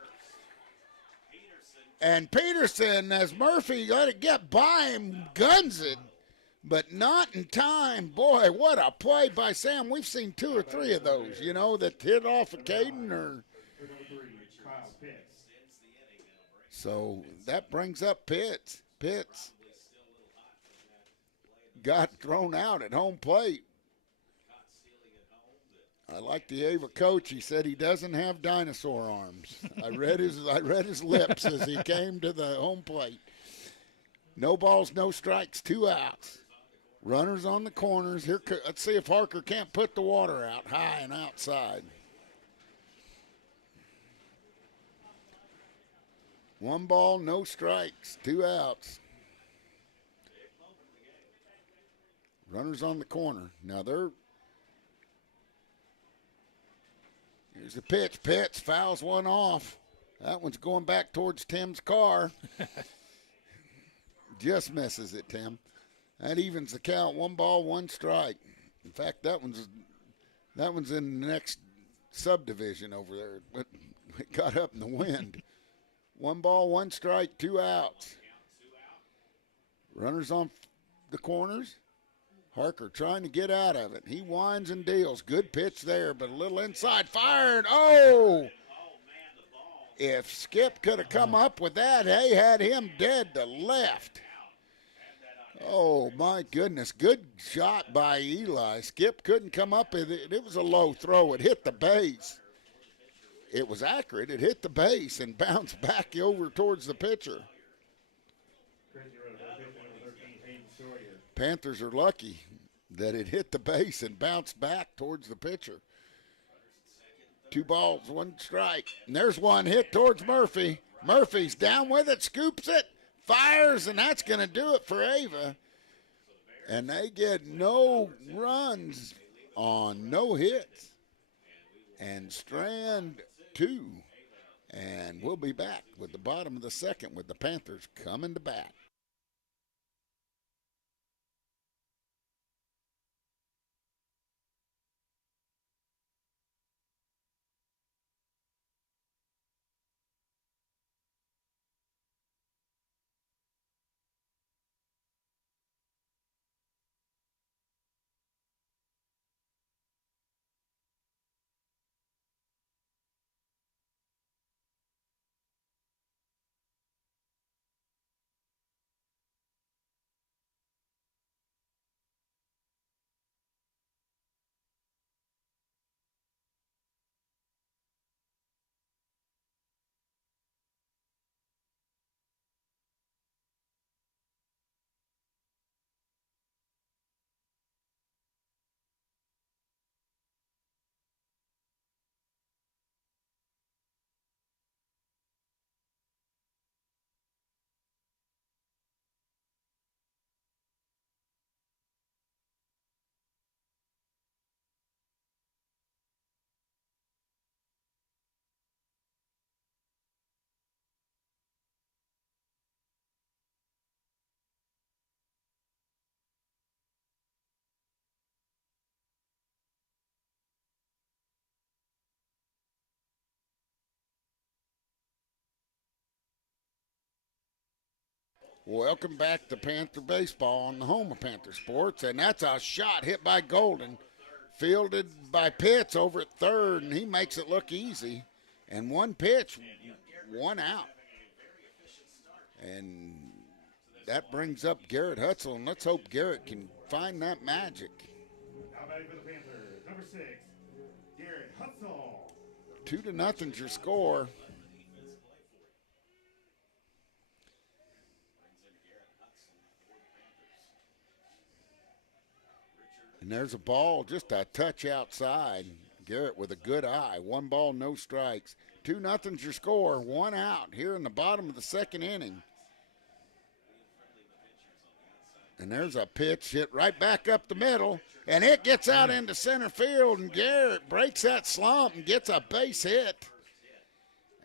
And Peterson, as Murphy let it get by him, guns it, but not in time. Boy, what a play by Sam. We've seen 2 or 3 of those, that hit off of Caden or. So that brings up Pitts. Pitts got thrown out at home plate. I like the Ava coach. He said he doesn't have dinosaur arms. I read his lips as he came to the home plate. No balls, no strikes, 2 outs. Runners on the corners. Here, let's see if Harker can't put the water out high and outside. 1 ball, no strikes, 2 outs. Runners on the corner. Now Here's the pitch. Pitts fouls one off. That one's going back towards Tim's car. Just misses it, Tim. That evens the count. 1 ball, 1 strike. In fact, that one's in the next subdivision over there. But it got up in the wind. 1 ball, 1 strike, 2 outs. Runners on the corners. Harker trying to get out of it. He winds and deals. Good pitch there, but a little inside. Fired. Oh! If Skip could have come up with that, they had him dead to left. Oh, my goodness. Good shot by Eli. Skip couldn't come up with it. It was a low throw. It hit the base. It was accurate. It hit the base and bounced back over towards the pitcher. Panthers are lucky that it hit the base and bounced back towards the pitcher. 2 balls, 1 strike. And there's one hit towards Murphy. Murphy's down with it, scoops it, fires, and that's going to do it for Ava. And they get no runs on no hits. And Strand 2. And we'll be back with the bottom of the second with the Panthers coming to bat. Welcome back to Panther Baseball on the home of Panther Sports. And that's a shot hit by Golden, fielded by Pitts over at third, and he makes it look easy. And 1 pitch, 1 out. And that brings up Garrett Hutzel, and let's hope Garrett can find that magic. Now batting for the Panthers, number 6, Garrett Hutzel. 2-0's your score. And there's a ball just a touch outside. Garrett with a good eye. 1 ball, no strikes. 2-0's your score. 1 out here in the bottom of the second inning. And there's a pitch hit right back up the middle. And it gets out into center field. And Garrett breaks that slump and gets a base hit.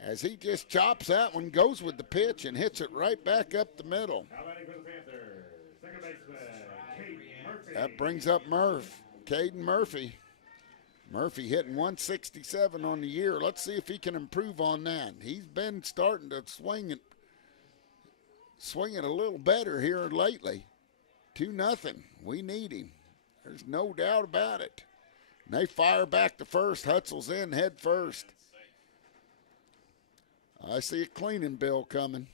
As he just chops that one, goes with the pitch, and hits it right back up the middle. Now batting for the Panthers, second baseman, Caden Murphy. That brings up Caden Murphy. Murphy hitting 167 on the year. Let's see if he can improve on that. He's been starting to swing it a little better here lately. 2-0. We need him. There's no doubt about it. And they fire back to first. Hutzel's in head first. I see a cleaning bill coming.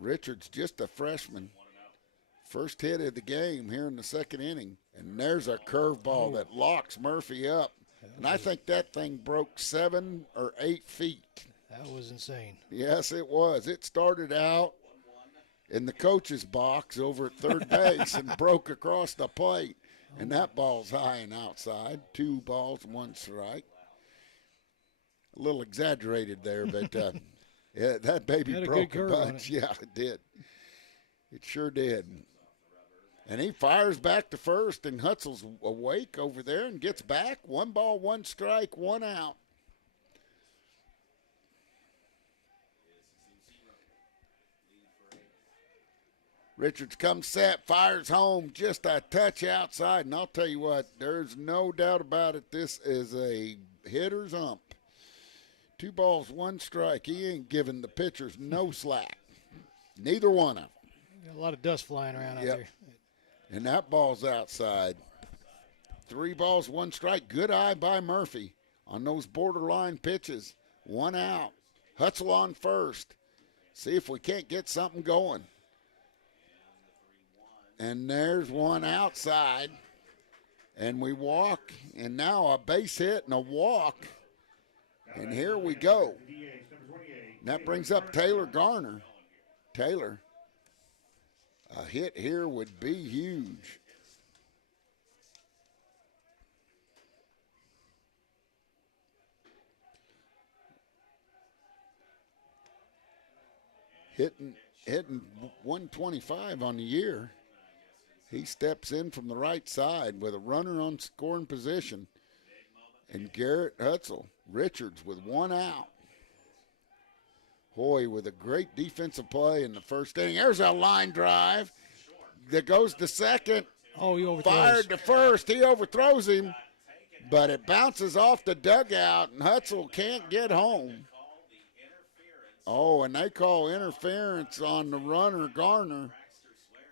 Richard's just a freshman. First hit of the game here in the second inning. And there's a curveball that locks Murphy up. And I think that thing broke 7 or 8 feet. That was insane. Yes, it was. It started out in the coach's box over at third base and broke across the plate. And that ball's high and outside. 2 balls, 1 strike. A little exaggerated there, but yeah, that baby broke a bunch. Yeah, it did. It sure did. And he fires back to first, and Hutzel's awake over there and gets back. 1 ball, 1 strike, 1 out. Richards comes set, fires home, just a touch outside. And I'll tell you what, there's no doubt about it. This is a hitter's ump. 2 balls, 1 strike. He ain't giving the pitchers no slack. Neither one of them. A lot of dust flying around out there. And that ball's outside. 3 balls, 1 strike. Good eye by Murphy on those borderline pitches. 1 out. Hutzel on first. See if we can't get something going. And there's 1 outside. And we walk. And now a base hit and a walk. And here we go. And that brings up Taylor Garner. Taylor, a hit here would be huge. Hitting 125 on the year. He steps in from the right side with a runner on scoring position. And Garrett Hutzel, Richards with 1 out. Hoy with a great defensive play in the first inning. There's a line drive that goes to second. Oh, he overthrows. Fired to first. He overthrows him, but it bounces off the dugout, and Hutzel can't get home. Oh, and they call interference on the runner, Garner,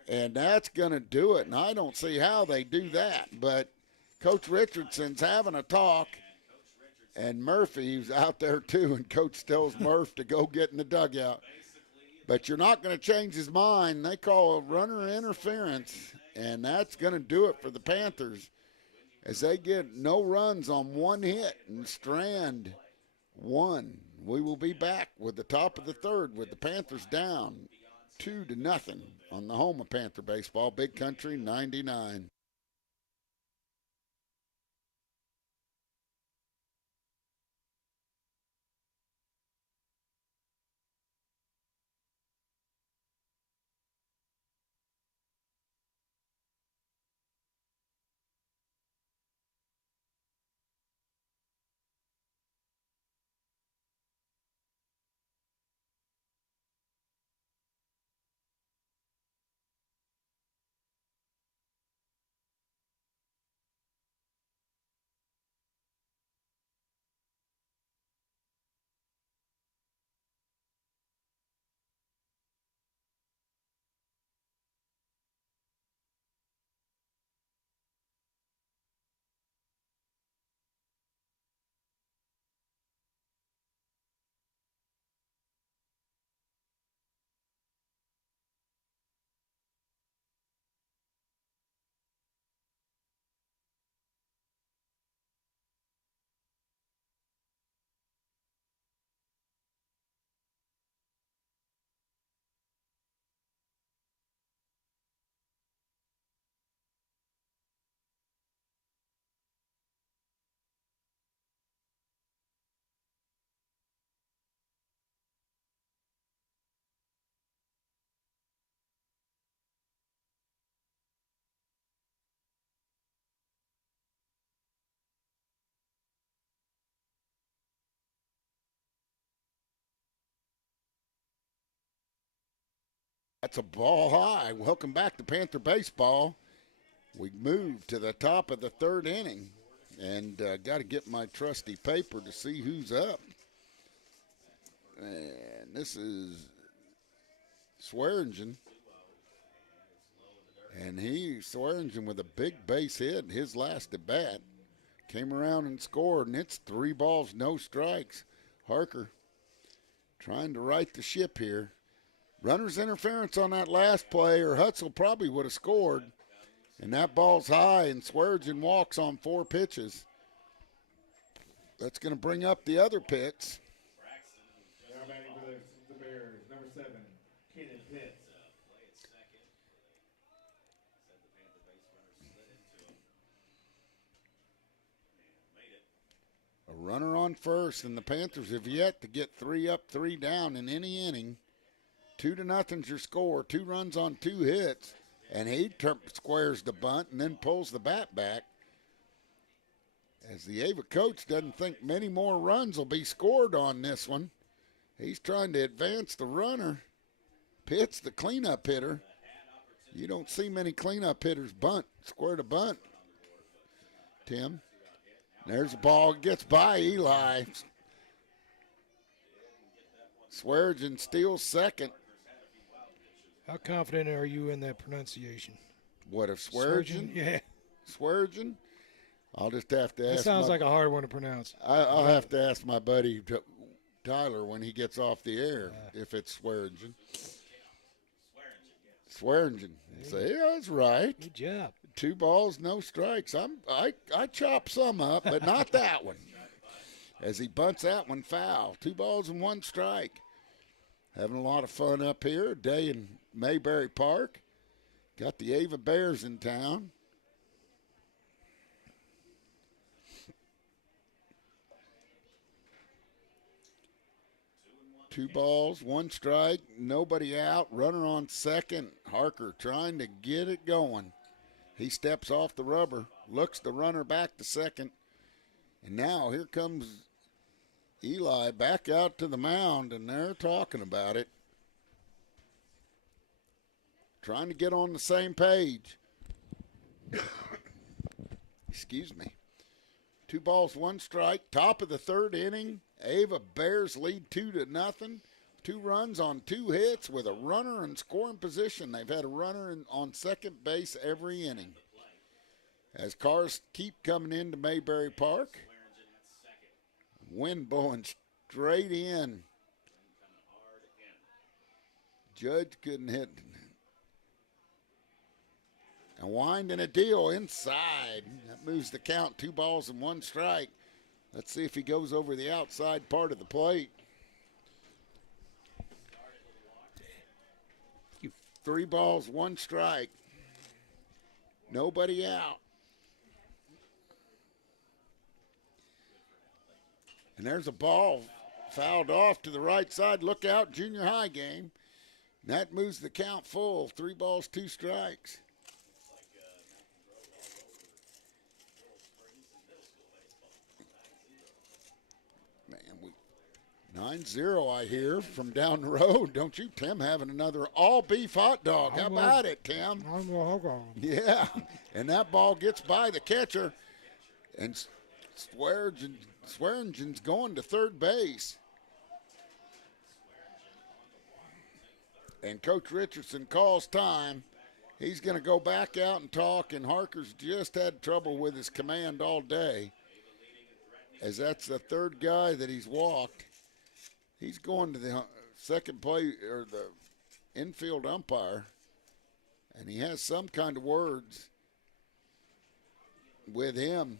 and that's going to do it. And I don't see how they do that, but Coach Richardson's having a talk. And Murphy's out there too, and Coach tells Murph to go get in the dugout. But you're not going to change his mind. They call a runner interference, and that's going to do it for the Panthers as they get no runs on 1 hit and strand 1. We will be back with the top of the third with the Panthers down 2-0 on the home of Panther baseball, Big Country 99. That's a ball high. Welcome back to Panther baseball. We move to the top of the third inning, and got to get my trusty paper to see who's up. And this is Swearingen. And Swearingen with a big base hit, his last at bat. Came around and scored, and it's 3 balls, no strikes. Harker trying to right the ship here. Runner's interference on that last play, or Hutzel probably would have scored. And that ball's high, and Swearingen walks on 4 pitches. That's going to bring up the other pitch. Now batting for the Bears, number 7, Kenneth Pitts. A runner on first, and the Panthers have yet to get 3 up, 3 down in any inning. 2-0's your score. 2 runs on 2 hits. And he squares the bunt and then pulls the bat back. As the Ava coach doesn't think many more runs will be scored on this one. He's trying to advance the runner. Pitts the cleanup hitter. You don't see many cleanup hitters square to bunt, Tim. There's the ball. Gets by Eli. Swearigan steals second. How confident are you in that pronunciation? What, of Swearigan? Yeah. Swearigan? I'll just have to ask. It sounds like a hard one to pronounce. I'll have to ask my buddy Tyler when he gets off the air if it's Swearigan. Swearigan. Say, yeah, that's right. Good job. 2 balls, no strikes. I chop some up, but not that one. As he bunts that one foul. 2 balls and 1 strike. Having a lot of fun up here. Day in Mayberry Park. Got the Ava Bears in town. Two balls, 1 strike, nobody out. Runner on second. Harker trying to get it going. He steps off the rubber, looks the runner back to second. And now here comes Eli back out to the mound, and they're talking about it. Trying to get on the same page. Excuse me. 2 balls, 1 strike. Top of the 3rd inning. Ava Bears lead 2-0. 2 runs on 2 hits with a runner in scoring position. They've had a runner on second base every inning. As cars keep coming into Mayberry Park. Wind blowing straight in. Judge couldn't hit. And winding a deal inside. That moves the count. 2 balls and 1 strike. Let's see if he goes over the outside part of the plate. 3 balls, 1 strike. Nobody out. And there's a ball fouled off to the right side. Look out, junior high game. And that moves the count full. 3 balls, 2 strikes. Man, 9-0 I hear from down the road. Don't you, Tim, having another all-beef hot dog. How about it, Tim? Yeah, and that ball gets by the catcher, and Swearingen's going to third base. And Coach Richardson calls time. He's going to go back out and talk, and Harker's just had trouble with his command all day, as that's the 3rd guy that he's walked. He's going to the second play, or the infield umpire, and he has some kind of words with him.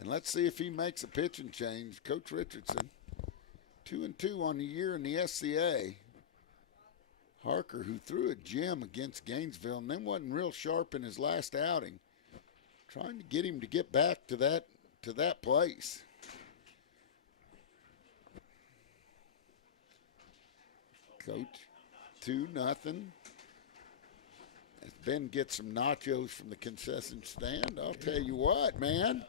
And let's see if he makes a pitching change. Coach Richardson, 2-2 on the year in the SCA. Harker, who threw a gem against Gainesville and then wasn't real sharp in his last outing, trying to get him to get back to that place. Coach, 2-0. As Ben gets some nachos from the concession stand, I'll tell you what, man.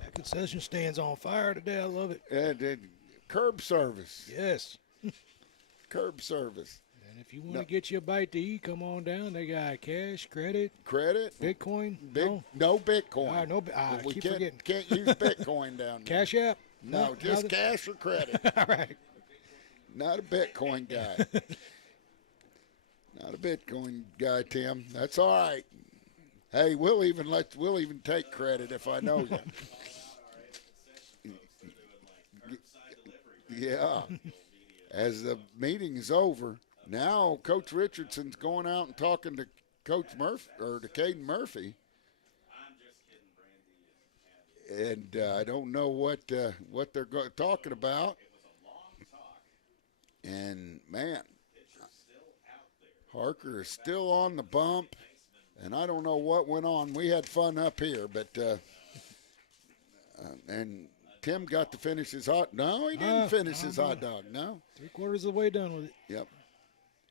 That concession stand's on fire today. I love it. Curb service. Yes. Curb service. And if you want to get you a bite to eat, come on down. They got cash, credit, Bitcoin. No Bitcoin. We keep forgetting. Can't use Bitcoin down there. Cash app? No, just cash or credit. All right. Not a Bitcoin guy. Not a Bitcoin guy, Tim. That's all right. Hey, we'll even take credit if I know you. Yeah. As the meeting is over, now Coach Richardson's going out and talking to Coach Murphy, or to Caden Murphy. And I don't know what they're talking about. And, man, Harker is still on the bump, and I don't know what went on. We had fun up here, but and Tim got to finish his hot. No, he didn't finish his hot dog. No. 3/4 of the way done with it. Yep.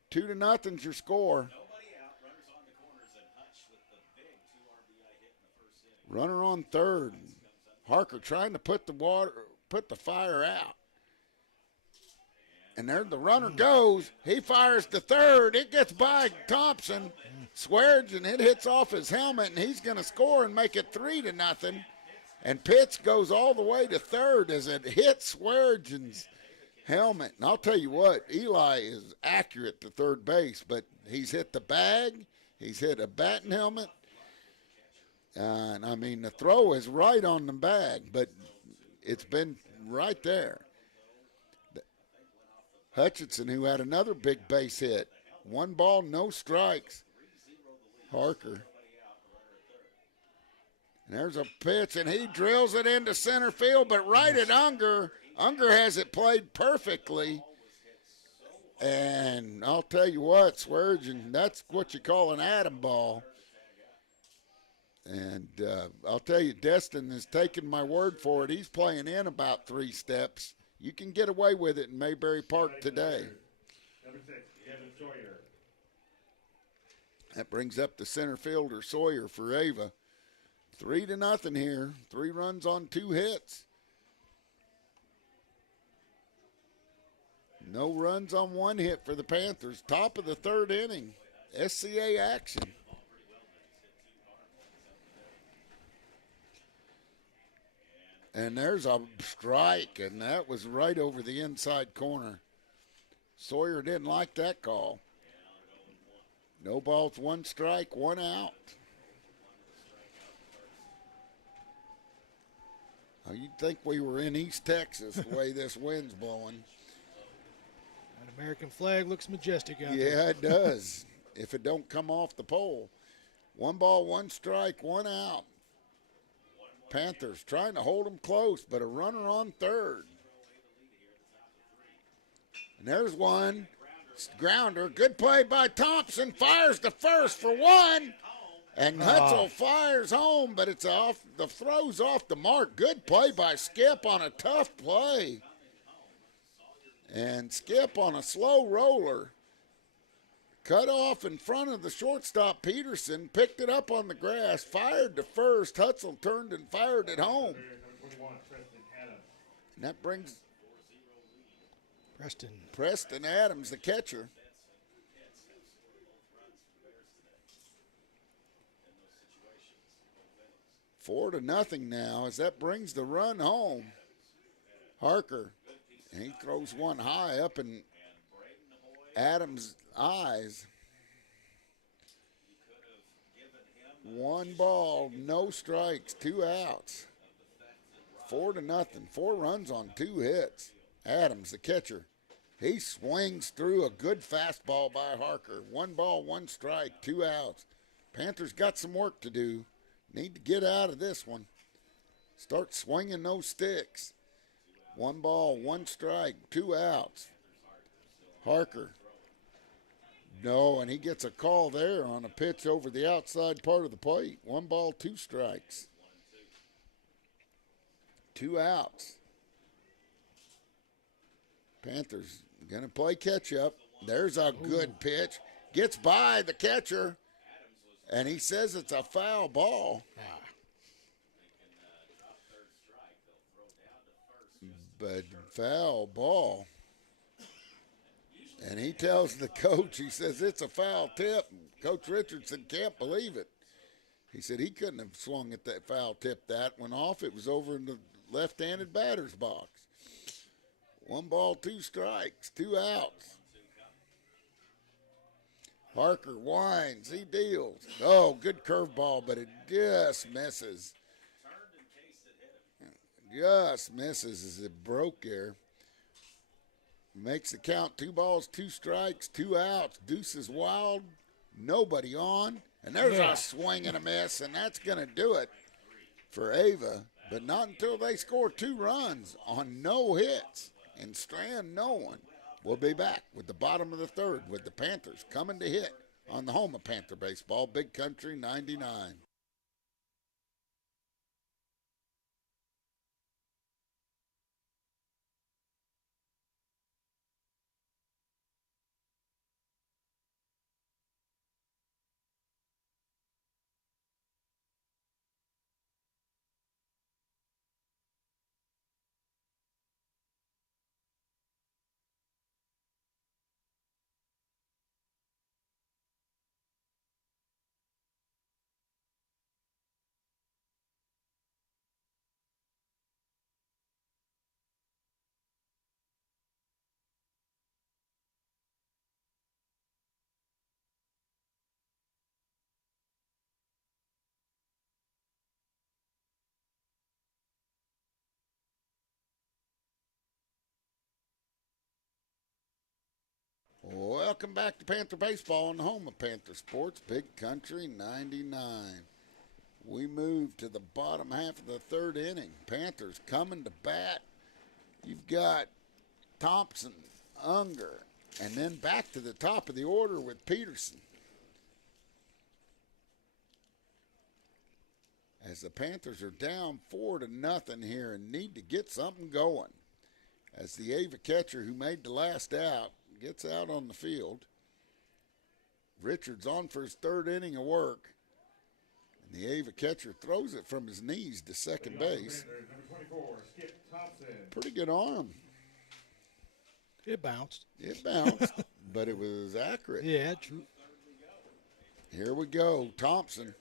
2-0's your score. Runner on third. Harker trying to put the fire out. And there the runner goes. He fires to third. It gets by Thompson. Swears, and it hits off his helmet, and he's going to score and make it 3-0. And pitch goes all the way to third as it hits Sweargen's helmet. And I'll tell you what, Eli is accurate to third base, but he's hit the bag. He's hit a batting helmet. And, I mean, the throw is right on the bag, but it's been right there. Hutchinson, who had another big base hit. 1 ball, no strikes. Harker. And there's a pitch, and he drills it into center field, but right at Unger. Unger has it played perfectly. And I'll tell you what, Sweargen, that's what you call an atom ball. And I'll tell you, Destin has taken my word for it. He's playing in about 3 steps. You can get away with it in Mayberry Park today. Number 6, Kevin Sawyer. That brings up the center fielder, Sawyer, for Ava. 3-0 here. 3 runs on 2 hits. No runs on 1 hit for the Panthers. Top of the 3rd inning. SCA action. And there's a strike, and that was right over the inside corner. Sawyer didn't like that call. No balls, 1 strike, 1 out. Now, you'd think we were in East Texas the way this wind's blowing. That American flag looks majestic out there. Yeah, it does, if it don't come off the pole. 1 ball, 1 strike, 1 out. Panthers trying to hold them close, but a runner on third. And there's one. Grounder. Good play by Thompson. Fires to first for 1. And Hutzel fires home, but it's off. The throw's off the mark. Good play by Skip on a tough play. And Skip on a slow roller. Cut off in front of the shortstop, Peterson, picked it up on the grass, fired to first. Hutzel turned and fired it home. And that brings Preston Adams, the catcher. Four to nothing now as that brings the run home. Harker, and he throws one high up in Adams' eyes. 1 ball, no strikes, 2 outs. 4 to nothing. 4 runs on 2 hits. Adams, the catcher, he swings through a good fastball by Harker. 1 ball, 1 strike, 2 outs. Panthers got some work to do. Need to get out of this one. Start swinging those sticks. 1 ball, 1 strike, 2 outs. Harker. No, and he gets a call there on a pitch over the outside part of the plate. 1 ball, 2 strikes. 2 outs. Panthers going to play catch-up. There's a good pitch. Gets by the catcher, and he says it's a foul ball. But foul ball. And he tells the coach, he says, it's a foul tip. Coach Richardson can't believe it. He said he couldn't have swung at that foul tip that one off. It was over in the left-handed batter's box. 1 ball, 2 strikes, 2 outs. Harker winds, he deals. Oh, good curveball, but it just misses. Just misses as it broke there. Makes the count 2 balls, 2 strikes, 2 outs. Deuce is wild, nobody on. And there's a swing and a miss, and that's going to do it for Ava. But not until they score 2 runs on no hits and strand no one. We'll be back with the bottom of the 3rd with the Panthers coming to hit on the home of Panther baseball, Big Country 99. Welcome back to Panther Baseball on the home of Panther Sports, Big Country 99. We move to the bottom half of the third inning. Panthers coming to bat. You've got Thompson, Unger, and then back to the top of the order with Peterson. As the Panthers are down 4-0 here and need to get something going. As the Ava catcher who made the last out gets out on the field. Richards on for his third inning of work. And the Ava catcher throws it from his knees to second base. Number 24, Skip Thompson. Pretty good arm. It bounced. It bounced, but it was accurate. Yeah, true. Here we go. Thompson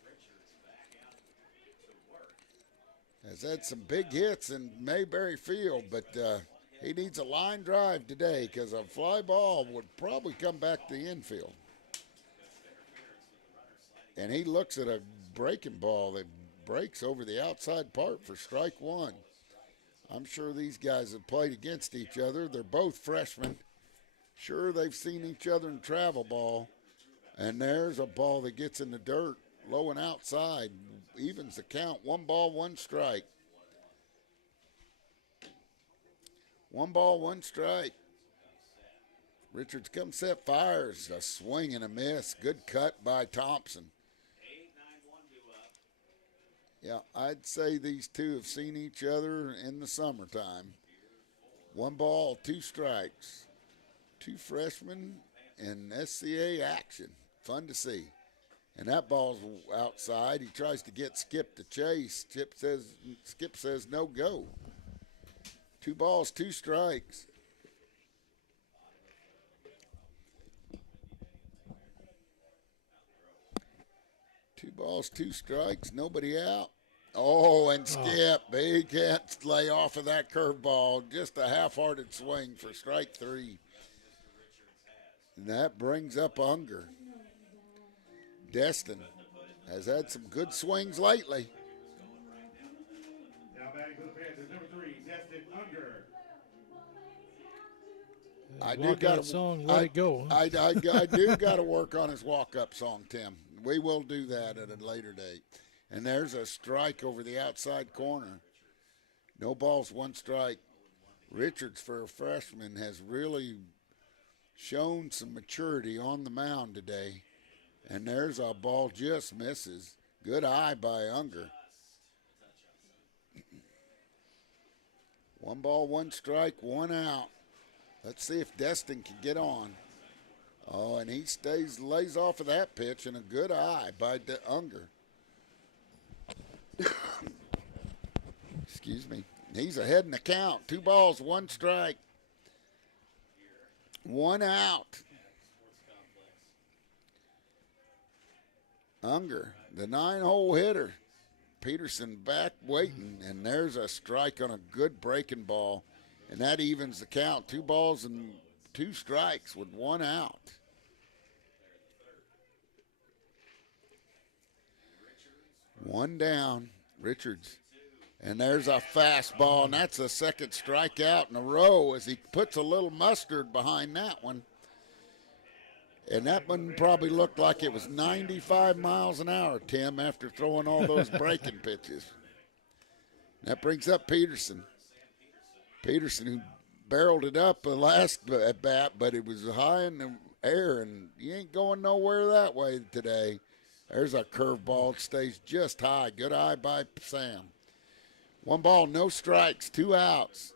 has had some big hits in Mayberry Field, but he needs a line drive today because a fly ball would probably come back to the infield. And he looks at a breaking ball that breaks over the outside part for strike one. I'm sure these guys have played against each other. They're both freshmen. Sure, they've seen each other in travel ball. And there's a ball that gets in the dirt, low and outside. Evens the count. 1 ball, 1 strike. 1 ball, 1 strike. Richards comes set, fires. A swing and a miss. Good cut by Thompson. Yeah, I'd say these two have seen each other in the summertime. 1 ball, 2 strikes. 2 freshmen in SCA action. Fun to see. And that ball's outside. He tries to get Skip to chase. Skip says no go. 2 balls, 2 strikes. Two balls, 2 strikes, nobody out. Oh, and Skip, he can't lay off of that curveball. Just a half-hearted swing for strike 3. And that brings up Unger. Destin has had some good swings lately. Now batting for the Panthers, number 3, Destin Unger. I do Walk got out song, let it go. I do got to work on his walk-up song, Tim. We will do that at a later date. And there's a strike over the outside corner. No balls, 1 strike. Richards, for a freshman, has really shown some maturity on the mound today. And there's a ball just misses. Good eye by Unger. 1 ball, 1 strike, 1 out. Let's see if Destin can get on. Oh, and he lays off of that pitch, and a good eye by Unger. Excuse me. He's ahead in the count. 2 balls, 1 strike. 1 out. Unger, the 9-hole hitter. Peterson back waiting, and there's a strike on a good breaking ball, and that evens the count. 2 balls and 2 strikes with 1 out. One down, Richards. And there's a fastball, and that's the second strikeout in a row as he puts a little mustard behind that one. And that one probably looked like it was 95 miles an hour, Tim, after throwing all those breaking pitches. That brings up Peterson. Peterson, who barreled it up the last at bat, but it was high in the air, and you ain't going nowhere that way today. There's a curveball. It stays just high. Good eye by Sam. 1 ball, no strikes, 2 outs.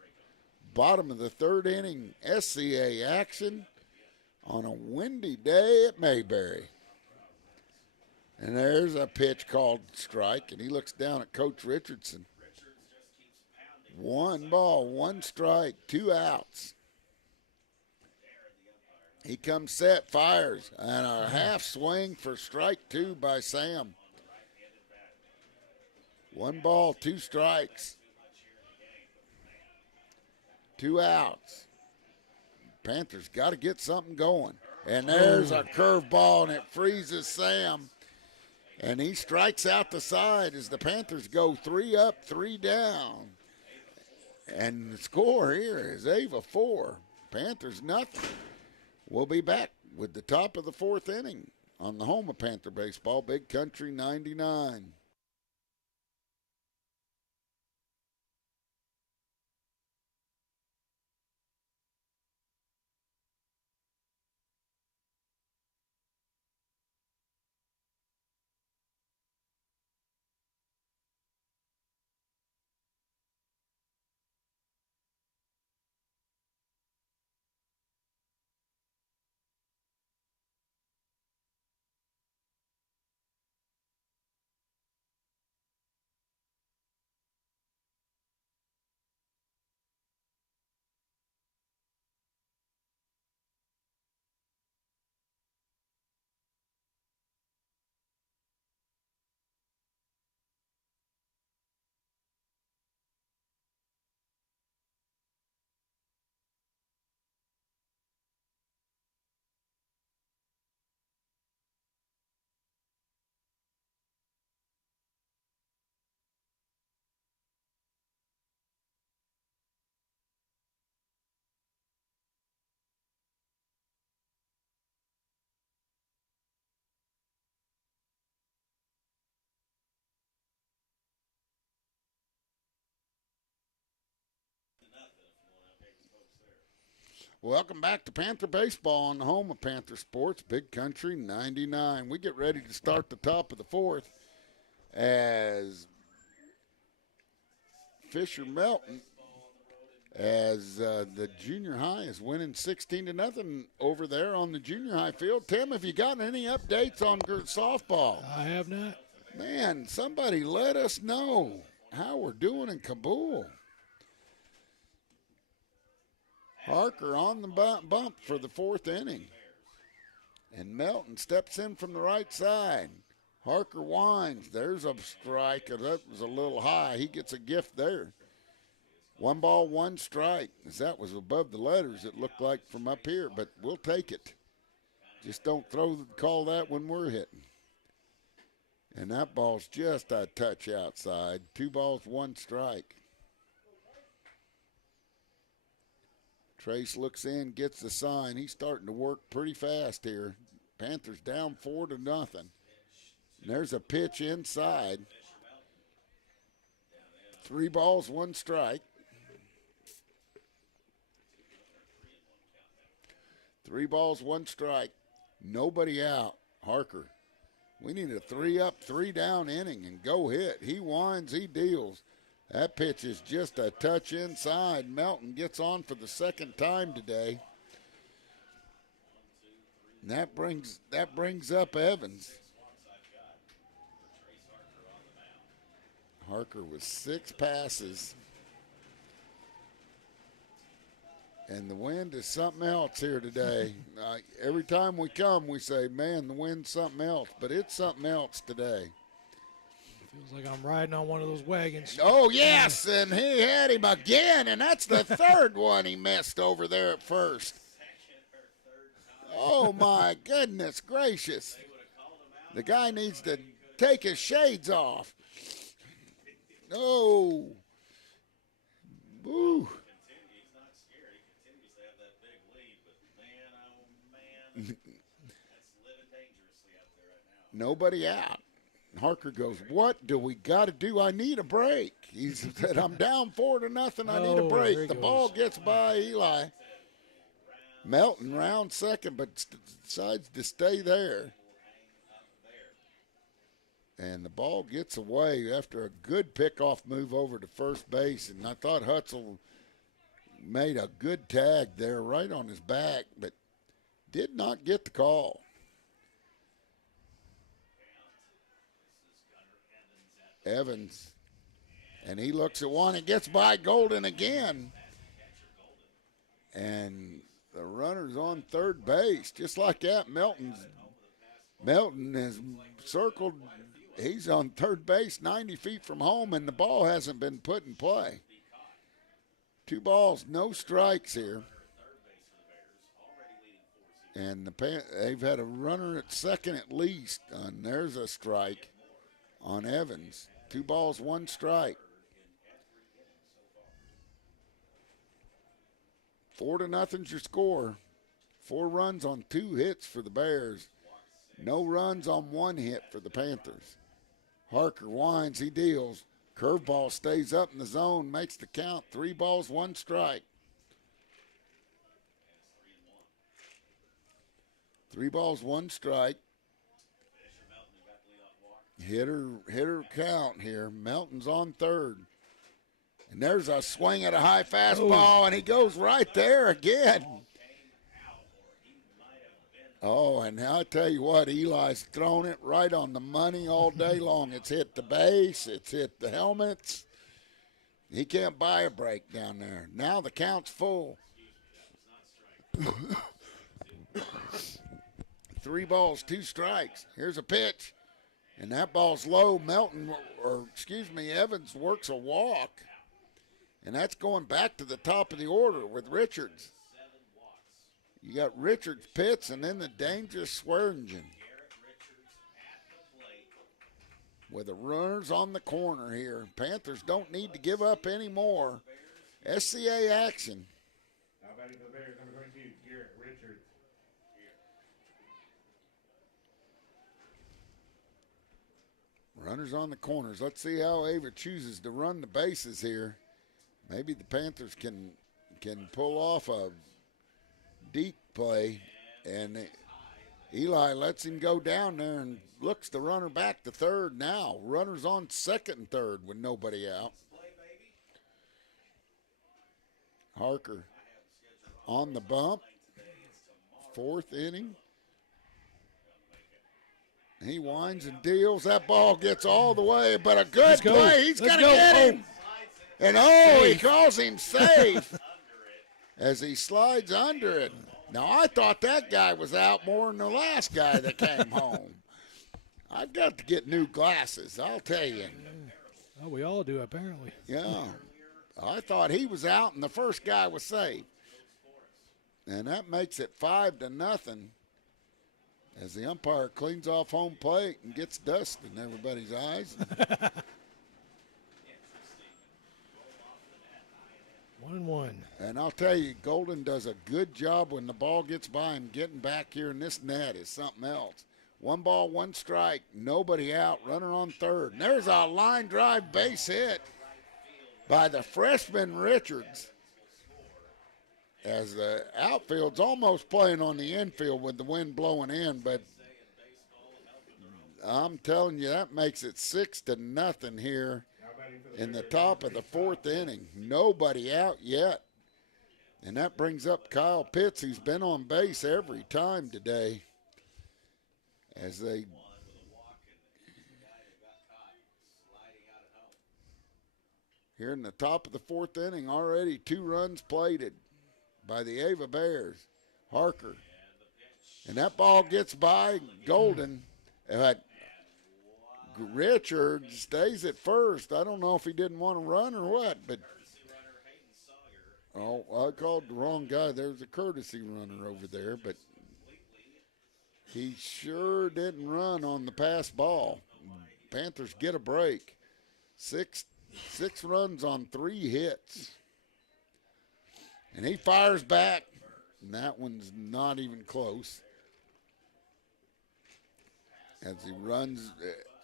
Bottom of the third inning, SCA action on a windy day at Mayberry. And there's a pitch called strike, and he looks down at Coach Richardson. 1 ball, 1 strike, 2 outs. He comes set, fires, and a half swing for strike 2 by Sam. 1 ball, 2 strikes. 2 outs. Panthers got to get something going. And there's a curveball, and it freezes Sam. And he strikes out the side as the Panthers go 3 up, 3 down. And the score here is Ava 4, Panthers nothing. We'll be back with the top of the fourth inning on the home of Panther baseball, Big Country 99. Welcome back to Panther Baseball on the home of Panther Sports, Big Country 99. We get ready to start the top of the fourth as Fisher Melton, as the junior high is winning 16-0 over there on the junior high field. Tim, have you gotten any updates on softball? I have not. Man, somebody let us know how we're doing in Kabul. Harker on the bump for the fourth inning. And Melton steps in from the right side. Harker winds. There's a strike. That was a little high. He gets a gift there. 1 ball, 1 strike. As that was above the letters, it looked like from up here, but we'll take it. Just don't call that when we're hitting. And that ball's just a touch outside. 2 balls, 1 strike. Trace looks in, gets the sign. He's starting to work pretty fast here. Panthers down 4-0. And there's a pitch inside. 3 balls, 1 strike. 3 balls, 1 strike. Nobody out. Harker. We need a 3-up, 3-down inning and go hit. He winds, he deals. That pitch is just a touch inside. Melton gets on for the second time today. And that brings up Evans. Harker with 6 passes. And the wind is something else here today. Every time we come, we say, man, the wind's something else. But it's something else today. Feels like I'm riding on one of those wagons. Oh, yes, and he had him again, and that's the third one he missed over there at first. Oh, my goodness gracious. The guy needs to take his shades off. No. Woo. Nobody out. Harker goes, what do we got to do? I need a break. He said, I'm down 4-0. I need a break. The ball gets by Eli. Melton round second, but decides to stay there. And the ball gets away after a good pickoff move over to first base. And I thought Hutzel made a good tag there right on his back, but did not get the call. Evans, and he looks at one and gets by Golden again. And the runner's on third base. Just like that, Melton has circled. He's on third base 90 feet from home, and the ball hasn't been put in play. 2 balls, no strikes here. And they've had a runner at second at least. And there's a strike on Evans. 2 balls, 1 strike. 4-0's your score. 4 runs on 2 hits for the Bears. No runs on 1 hit for the Panthers. Harker winds, he deals. Curveball stays up in the zone, makes the count. 3 balls, 1 strike. 3 balls, 1 strike. Hitter count here. Melton's on third. And there's a swing at a high fastball, and he goes right there again. Oh, and I tell you what, Eli's thrown it right on the money all day long. It's hit the base. It's hit the helmets. He can't buy a break down there. Now the count's full. 3 balls, 2 strikes. Here's a pitch. And that ball's low. Evans works a walk. And that's going back to the top of the order with Richards. You got Richards, Pitts, and then the dangerous Swearingen. With the runners on the corner here. Panthers don't need to give up anymore. SCA action. Now batting for the Bears, number 22, Garrett Richards. Runners on the corners. Let's see how Ava chooses to run the bases here. Maybe the Panthers can pull off a deep play, and Eli lets him go down there and looks the runner back to third now. Runners on second and third with nobody out. Harker on the bump. 4th inning. He winds and deals. That ball gets all the way, but a good play. He's going to get him. And he calls him safe as he slides under it. Now, I thought that guy was out more than the last guy that came home. I've got to get new glasses, I'll tell you. Oh, we all do, apparently. Yeah. I thought he was out and the first guy was safe. And that makes it 5-0 as the umpire cleans off home plate and gets dust in everybody's eyes. 1-1. And I'll tell you, Golden does a good job when the ball gets by him. Getting back here in this net is something else. 1 ball, 1 strike, nobody out, runner on third. And there's a line drive base hit by the freshman Richards. As the outfield's almost playing on the infield with the wind blowing in, but I'm telling you, that makes it 6-0 here in the top of the 4th inning. Nobody out yet. And that brings up Kyle Pitts, who's been on base every time today. As they here in the top of the 4th inning, already 2 runs plated by the Ava Bears. Harker. And that ball gets by Golden. Richard stays at first. I don't know if he didn't want to run or what, but I called the wrong guy. There's a courtesy runner over there, but he sure didn't run on the pass ball. Panthers get a break. Six runs on 3 hits. And he fires back, and that one's not even close. As he runs,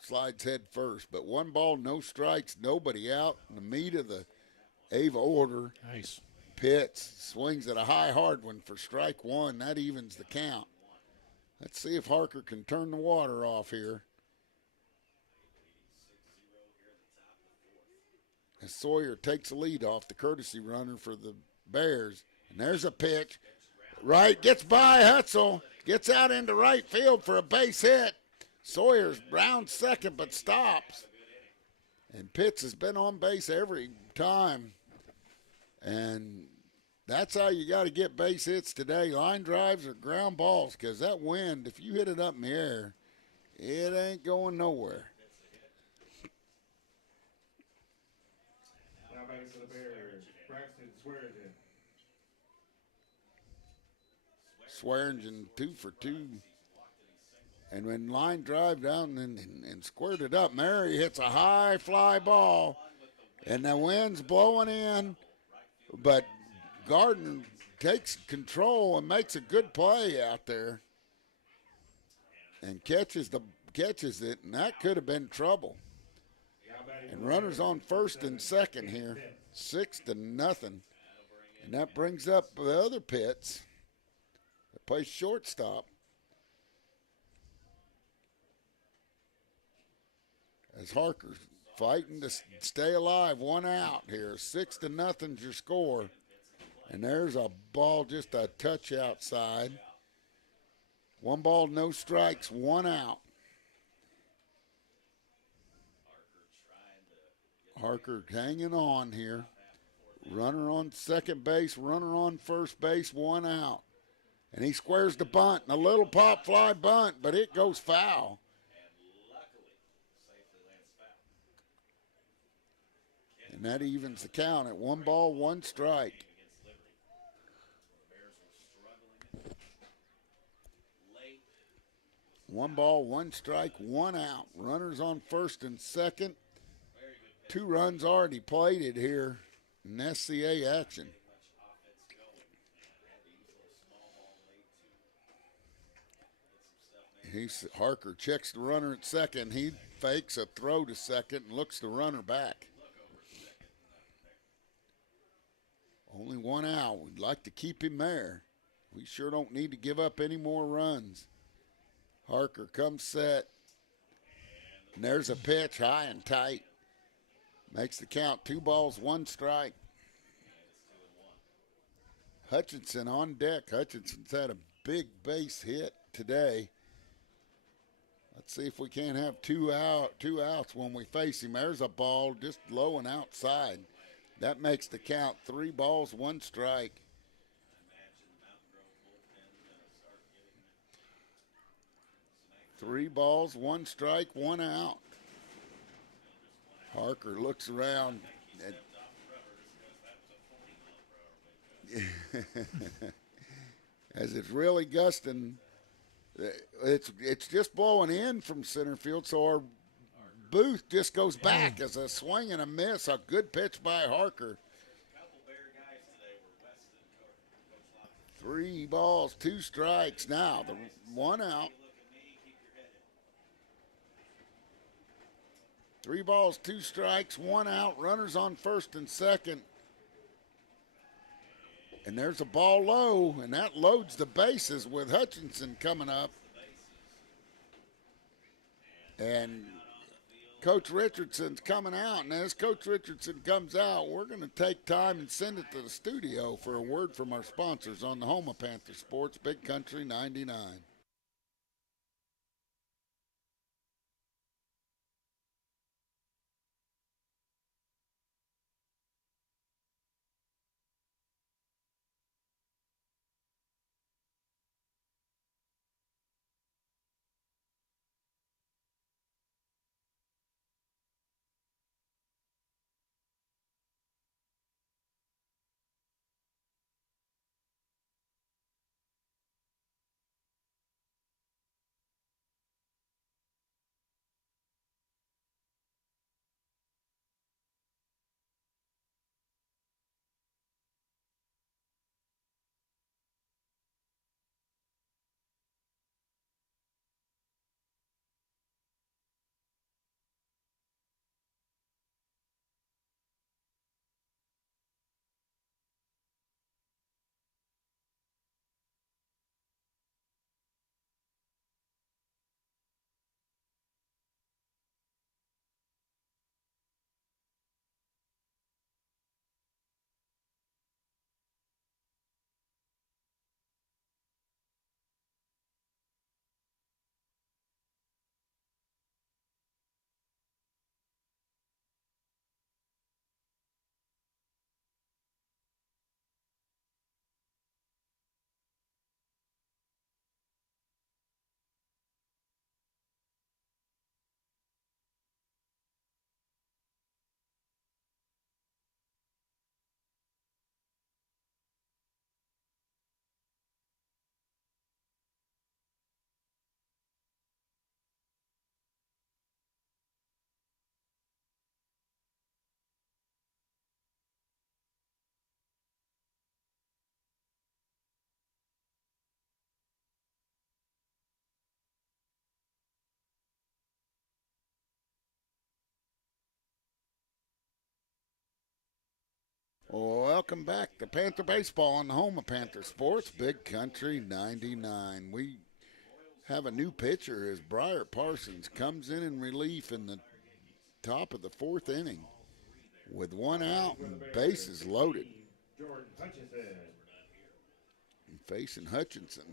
slides head first. But 1 ball, no strikes, nobody out. In the meat of the Ava order. Nice. Pitts swings at a high, hard one for strike 1. That evens the count. Let's see if Harker can turn the water off here. As Sawyer takes the lead off the courtesy runner for the Bears. And there's a pitch. Right, gets by Hutzel. Gets out into right field for a base hit. Sawyer's round second but stops. And Pitts has been on base every time. And that's how you got to get base hits today. Line drives or ground balls, because that wind, if you hit it up in the air, it ain't going nowhere. Now batting for the Bears, Braxton Swearingen. Swearingen 2 for 2. And when line drive down and squared it up, Mary hits a high fly ball. And the wind's blowing in, but Gardner takes control and makes a good play out there, and catches it, and that could have been trouble. And runners on first and second here, 6-0, and that brings up the other Pitts that plays shortstop. As Harker's fighting to stay alive, 1 out here. 6-0 your score. And there's a ball just a touch outside. 1 ball, no strikes, 1 out. Harker hanging on here. Runner on second base, runner on first base, 1 out. And he squares the bunt, and a little pop fly bunt, but it goes foul. And that evens the count at 1 ball, 1 strike. One ball, 1 strike, 1 out. Runners on first and second. 2 runs already plated here in SCA action. Harker checks the runner at second. He fakes a throw to second and looks the runner back. Only 1 out. We'd like to keep him there. We sure don't need to give up any more runs. Harker comes set. And there's a pitch, high and tight. Makes the count 2 balls, 1 strike. Hutchinson on deck. Hutchinson's had a big base hit today. Let's see if we can't have 2 outs when we face him. There's a ball just low and outside. That makes the count 3 balls, 1 strike. Three balls, 1 strike, 1 out. Harker looks around. As it's really gusting, it's just blowing in from center field, so our booth just goes back as a swing and a miss. A good pitch by Harker. 3 balls, 2 strikes. Now the 1 out. 3 balls, 2 strikes, 1 out. Runners on first and second. And there's a ball low, and that loads the bases with Hutchinson coming up. And Coach Richardson's coming out. And as Coach Richardson comes out, we're going to take time and send it to the studio for a word from our sponsors on the home of Panther Sports, Big Country 99. Welcome back to Panther Baseball on the home of Panther Sports, Big Country 99. We have a new pitcher as Briar Parsons comes in relief in the top of the fourth inning with one out and bases loaded. Jordan Hutchison. And facing Hutchinson.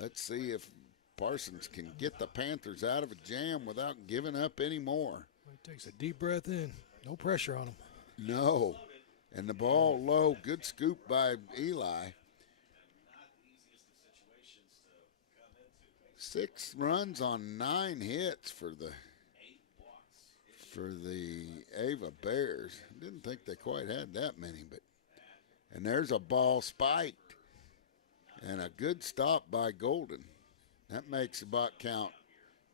Let's see if Parsons can get the Panthers out of a jam without giving up any more. He takes a deep breath in. No pressure on him. No. And the ball low. Good scoop by Eli. 6 runs on 9 hits for the Ava Bears. Didn't think they quite had that many, but and there's a ball spiked and a good stop by Golden. That makes the buck count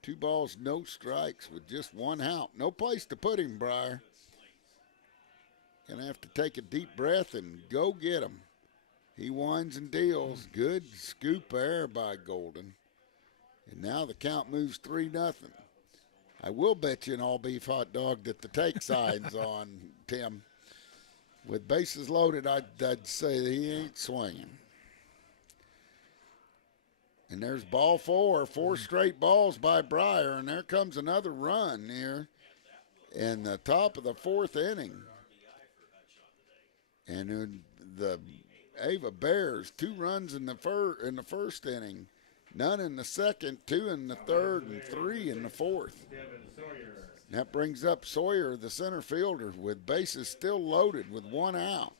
2 balls, no strikes with just 1 out. No place to put him, Briar. Gonna have to take a deep breath and go get him. He winds and deals. Good scoop there by Golden. And now the count moves 3-0. I will bet you an all-beef hot dog that the take sign's on, Tim. With bases loaded, I'd say that he ain't swinging. And there's ball 4, 4 straight balls by Briar, and there comes another run here in the top of the 4th inning. And the Ava Bears, 2 runs in the first inning, none in the second, 2 in the third, and 3 in the 4th. That brings up Sawyer, the center fielder, with bases still loaded with 1 out.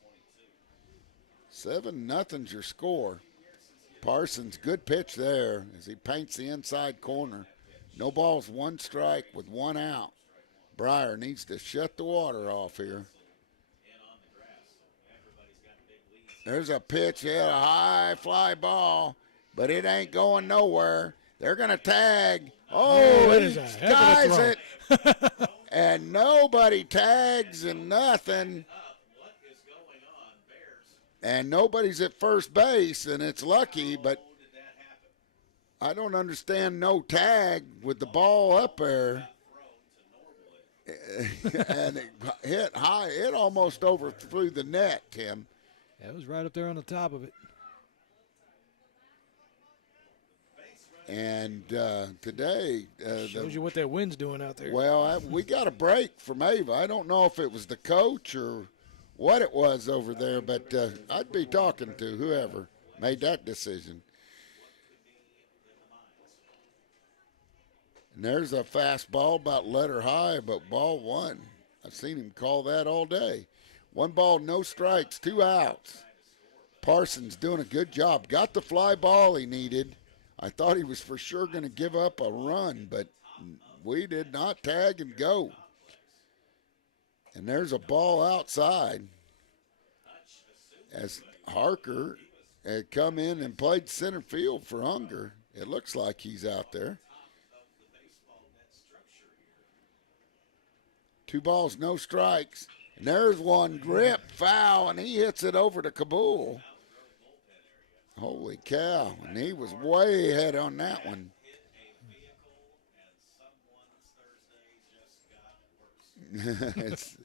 7-0's your score. Parsons, good pitch there as he paints the inside corner. No balls, 1 strike with 1 out. Briar needs to shut the water off here. There's a pitch, hit a high fly ball, but it ain't going nowhere. They're going to tag. Oh, that he is a heck of a skies throw. it. And nobody tags and nothing. And nobody's at first base, and it's lucky, but I don't understand no tag with the ball up there. And it hit high. It almost overthrew the net, Tim. That was right up there on the top of it. And today, Shows you what that wind's doing out there. well, we got a break from Ava. I don't know if it was the coach or what it was over there, but I'd be talking to whoever made that decision. And there's a fastball about letter high, but ball 1. I've seen him call that all day. 1 ball, no strikes, 2 outs. Parsons doing a good job. Got the fly ball he needed. I thought he was for sure going to give up a run, but we did not tag and go. And there's a ball outside as Harker had come in and played center field for Unger. It looks like he's out there. 2 balls, no strikes. And there's one grip foul, and he hits it over to Kabul. Holy cow. And he was way ahead on that one. It's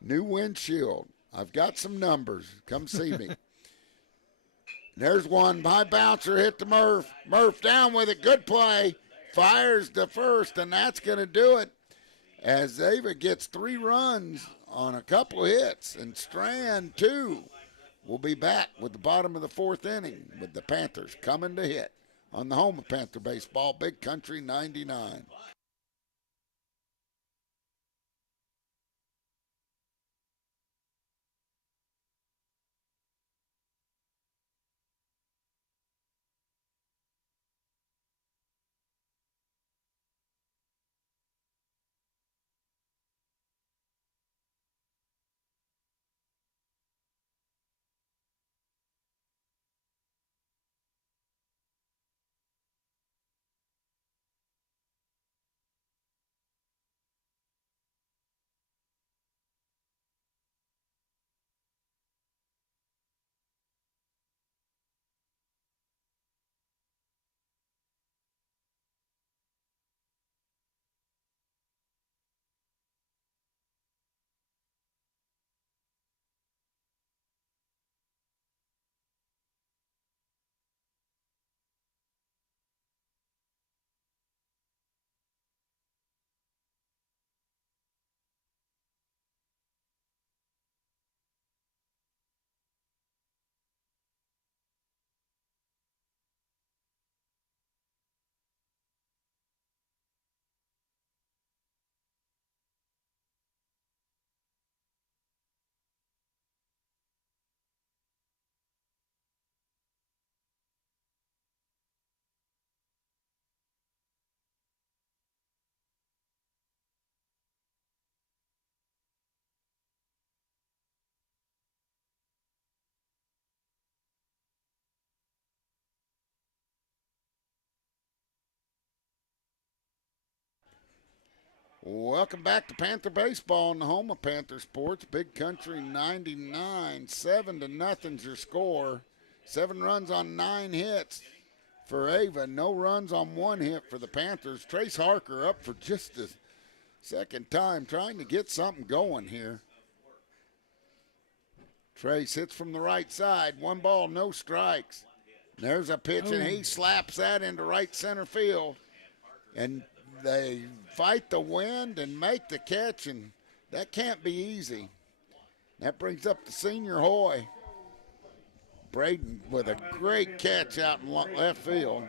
new windshield. I've got some numbers. Come see me. There's one. High bouncer hit the Murph. Murph down with it. Good play. Fires to first, and that's going to do it. As Ava gets 3 runs on a couple of hits, and Strand 2. We'll be back with the bottom of the 4th inning with the Panthers coming to hit on the home of Panther Baseball, Big Country 99. Welcome back to Panther Baseball in the home of Panther Sports. Big Country 99, 7-0's your score. 7 runs on 9 hits for Ava. No runs on 1 hit for the Panthers. Trace Harker up for just the second time, trying to get something going here. Trace hits from the right side. 1 ball, no strikes. There's a pitch, and he slaps that into right center field. And they fight the wind and make the catch, and that can't be easy. That brings up the senior Hoy. Braden with a great catch out in left field.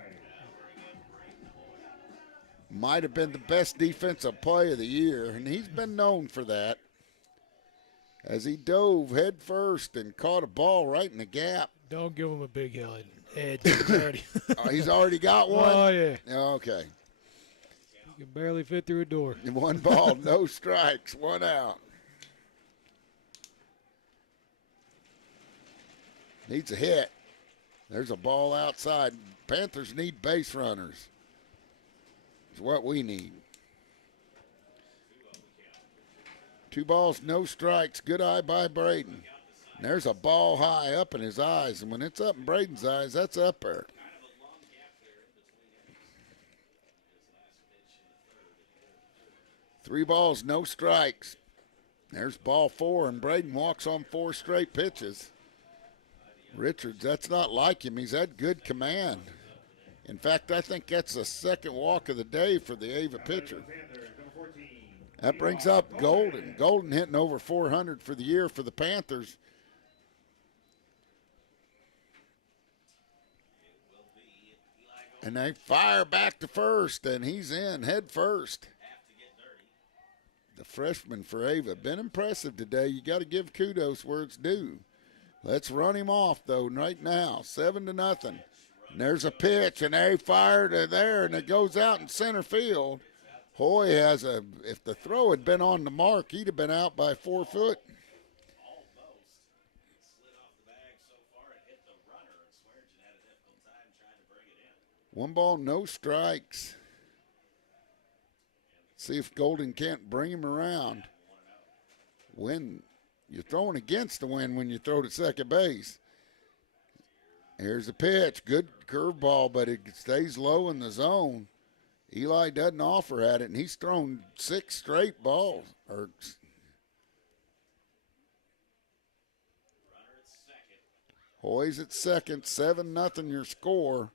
Might have been the best defensive play of the year, and he's been known for that. As he dove head first and caught a ball right in the gap. Don't give him a big head. He's already got one? Oh, yeah. Okay. You can barely fit through a door. 1 ball, no strikes, 1 out. Needs a hit. There's a ball outside. Panthers need base runners. It's what we need. 2 balls, no strikes. Good eye by Braden. And there's a ball high up in his eyes, and when it's up in Braden's eyes, that's up there. 3 balls, no strikes. There's ball 4, and Braden walks on 4 straight pitches. Richards, that's not like him. He's had good command. In fact, I think that's the second walk of the day for the Ava pitcher. That brings up Golden. Golden hitting over 400 for the year for the Panthers. And they fire back to first, and he's in head first. The freshman for Ava. Been impressive today. You got to give kudos where it's due. Let's run him off, though, right now. 7-0. And there's a pitch, and they fire to there, and it goes out in center field. Hoy has if the throw had been on the mark, he'd have been out by 4 foot. One ball, no strikes. See if Golden can't bring him around. You're throwing against the wind when you throw to second base. Here's a pitch. Good curveball, but it stays low in the zone. Eli doesn't offer at it, and he's thrown 6 straight balls. Hoy's at second, 7-0 your score.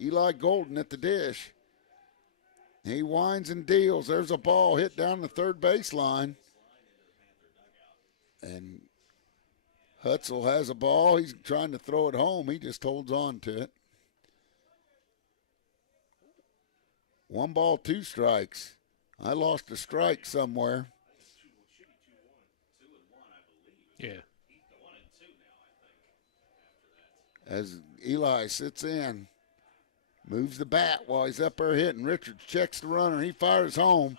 Eli Golden at the dish. He winds and deals. There's a ball hit down the third baseline. And Hutzel has a ball. He's trying to throw it home. He just holds on to it. 1 ball, 2 strikes. I lost a strike somewhere. Yeah. As Eli sits in, moves the bat while he's up there hitting. Richards checks the runner. He fires home.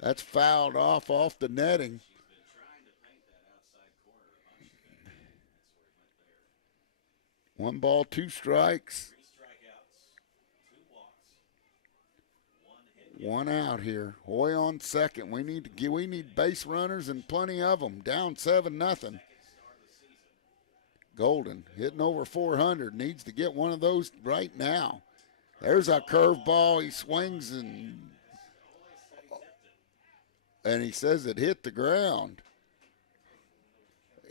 That's fouled off the netting. One ball, 2 strikes. 1 out here. Hoy on second. We need base runners and plenty of them. Down 7-0. Golden hitting over 400. Needs to get one of those right now. There's a curveball. He swings and he says it hit the ground.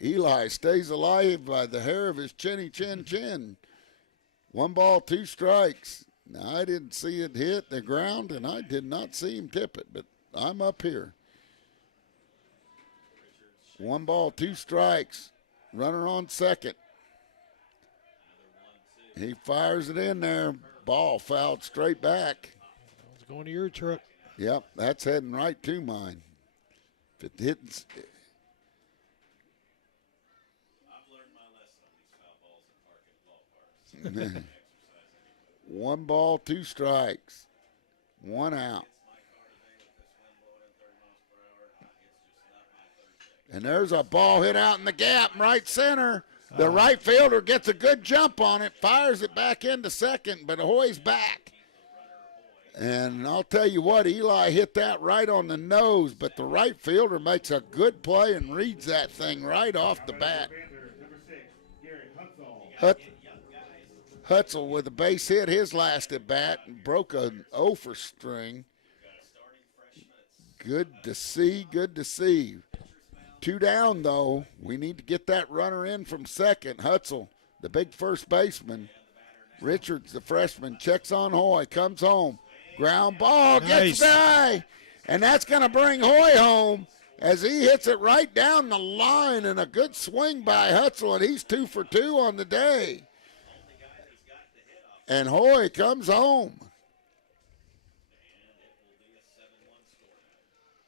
Eli stays alive by the hair of his chin. 1 ball, 2 strikes. Now, I didn't see it hit the ground, and I did not see him tip it, but I'm up here. 1 ball, 2 strikes. Runner on second. He fires it in there. Ball fouled straight back. It's going to your truck. Yep, that's heading right to mine. If it hits. I've learned my lesson on these foul balls in parking ballparks. 1 ball, 2 strikes. 1 out. And there's a ball hit out in the gap, right center. The right fielder gets a good jump on it, fires it back into second, but Hoy's back. And I'll tell you what, Eli hit that right on the nose, but the right fielder makes a good play and reads that thing right off the bat. Panthers, number 6, Garrett Hutzel. Hutzel with a base hit his last at bat and broke an 0 for string. Good to see, good to see. 2 down, though. We need to get that runner in from second. Hutzel, the big first baseman. Richards, the freshman, checks on Hoy, comes home. Ground ball, gets the guy. And that's going to bring Hoy home as he hits it right down the line, and a good swing by Hutzel, and he's 2 for 2 on the day. And Hoy comes home.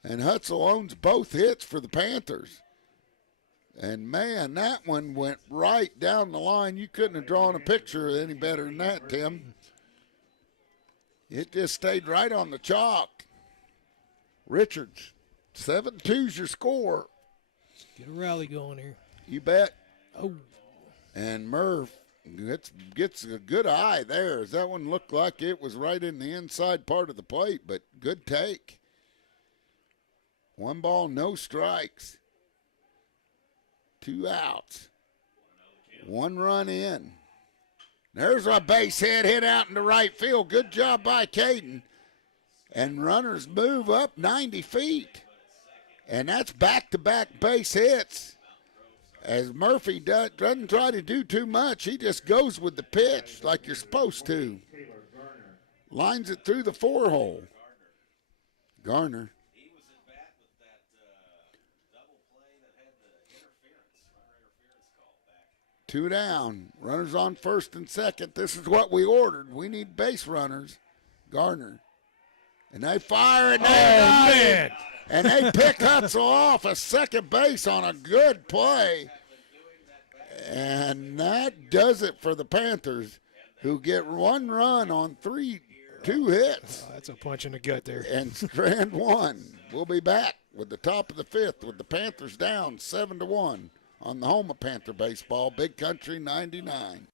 And Hutzel owns both hits for the Panthers. And, man, that one went right down the line. You couldn't have drawn a picture any better than that, Tim. It just stayed right on the chalk. Richards, 7-2's your score. Get a rally going here. You bet. Oh. And Murph gets a good eye there. That one looked like it was right in the inside part of the plate, but good take. 1 ball, no strikes. 2 outs. 1 run in. There's a base hit out into right field. Good job by Caden. And runners move up 90 feet. And that's back-to-back base hits. As Murphy doesn't try to do too much. He just goes with the pitch like you're supposed to. Lines it through the 4-hole. Garner. 2 down. Runners on first and second. This is what we ordered. We need base runners. Garner. And they fire and they and they pick Hutzel off a second base on a good play. And that does it for the Panthers, who get 1 run on 2 hits. Oh, that's a punch in the gut there. And strand 1. We'll be back with the top of the 5th with the Panthers down 7-1. On the home of Panther baseball, Big Country 99.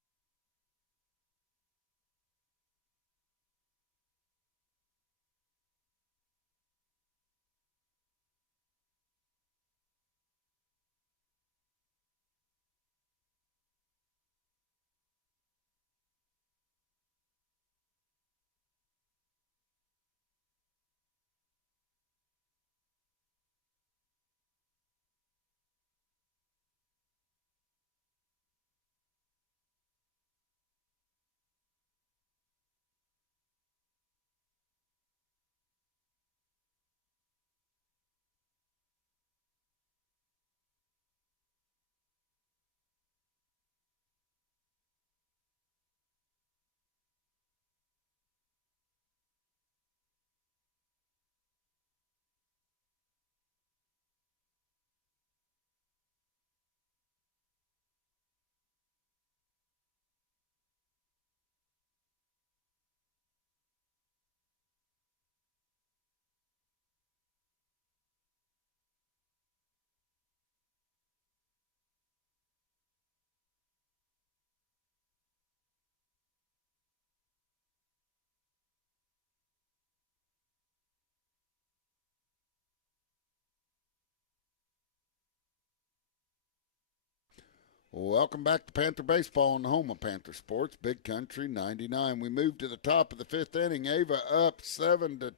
Welcome back to Panther Baseball on the home of Panther Sports, Big Country 99. We move to the top of the 5th inning. Ava up 7-1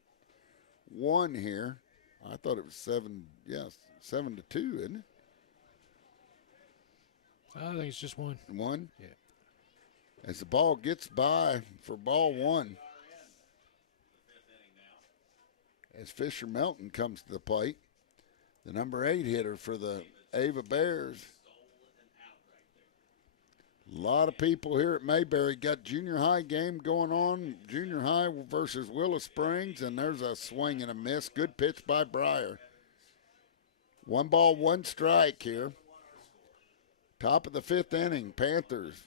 here. I thought it was 7-2, isn't it? I think it's just 1. 1? Yeah. As the ball gets by for ball 1. As Fisher Melton comes to the plate, the number 8 hitter for the Ava Bears. A lot of people here at Mayberry got junior high game going on. Junior high versus Willow Springs, and there's a swing and a miss. Good pitch by Breyer. 1 ball, 1 strike here. Top of the 5th inning, Panthers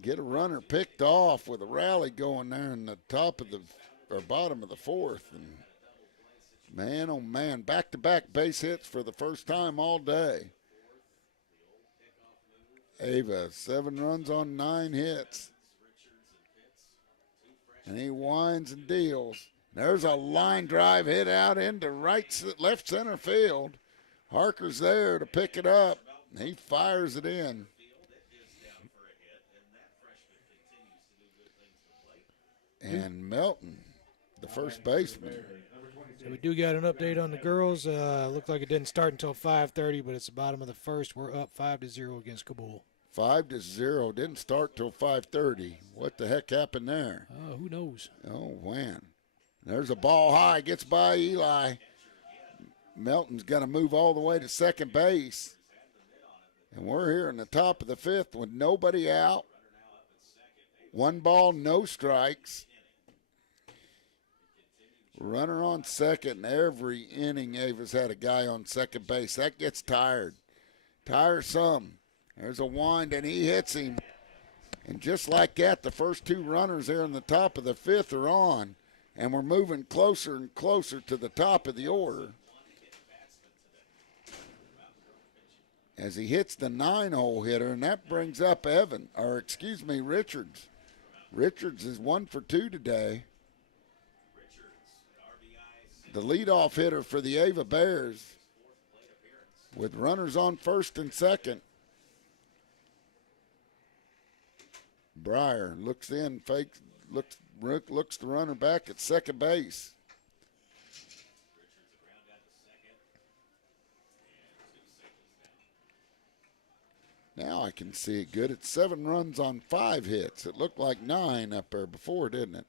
get a runner picked off with a rally going there in the top of the bottom of the 4th. And man, oh man, back-to-back base hits for the first time all day. Ava, 7 runs on 9 hits. And he winds and deals. There's a line drive hit out into left center field. Harker's there to pick it up. He fires it in. And Melton, the first baseman. So we do got an update on the girls. Looked like it didn't start until 5:30, but it's the bottom of the first. We're up 5-0 against Kabul. 5-0. Didn't start till 5:30. What the heck happened there? Who knows? Oh, man. There's a ball high. Gets by Eli. Melton's going to move all the way to second base. And we're here in the top of the fifth with nobody out. 1 ball, no strikes. Runner on second. Every inning, Ava's had a guy on second base. That gets tiresome. There's a wind, and he hits him. And just like that, the first 2 runners there in the top of the fifth are on. And we're moving closer and closer to the top of the order. As he hits the 9-hole hitter, and that brings up Richards. Richards is 1 for 2 today. The leadoff hitter for the Ava Bears with runners on first and second. Breyer looks in, looks the runner back at second base. Now I can see it good. It's 7 runs on 5 hits. It looked like 9 up there before, didn't it?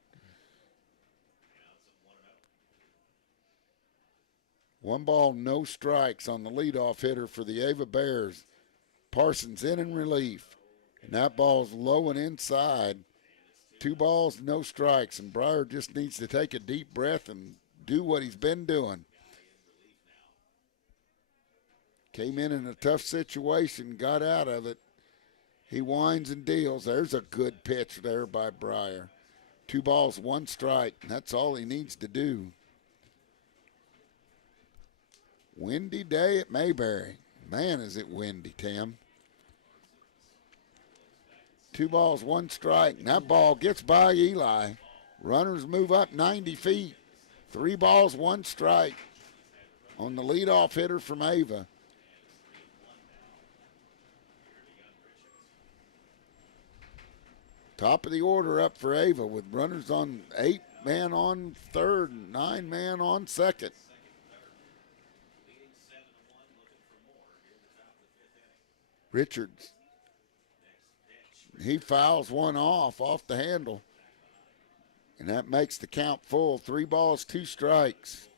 1 ball, no strikes on the leadoff hitter for the Ava Bears. Parsons in relief. And that ball's low and inside. 2 balls, no strikes. And Breyer just needs to take a deep breath and do what he's been doing. Came in a tough situation, got out of it. He winds and deals. There's a good pitch there by Breyer. 2 balls, 1 strike. That's all he needs to do. Windy day at Mayberry. Man, is it windy, Tim. 2 balls, 1 strike. And that ball gets by Eli. Runners move up 90 feet. 3 balls, 1 strike on the leadoff hitter from Ava. Top of the order up for Ava with runners on 8 man on third and 9 man on second. Richards. He fouls one off the handle. And that makes the count full. 3 balls, 2 strikes.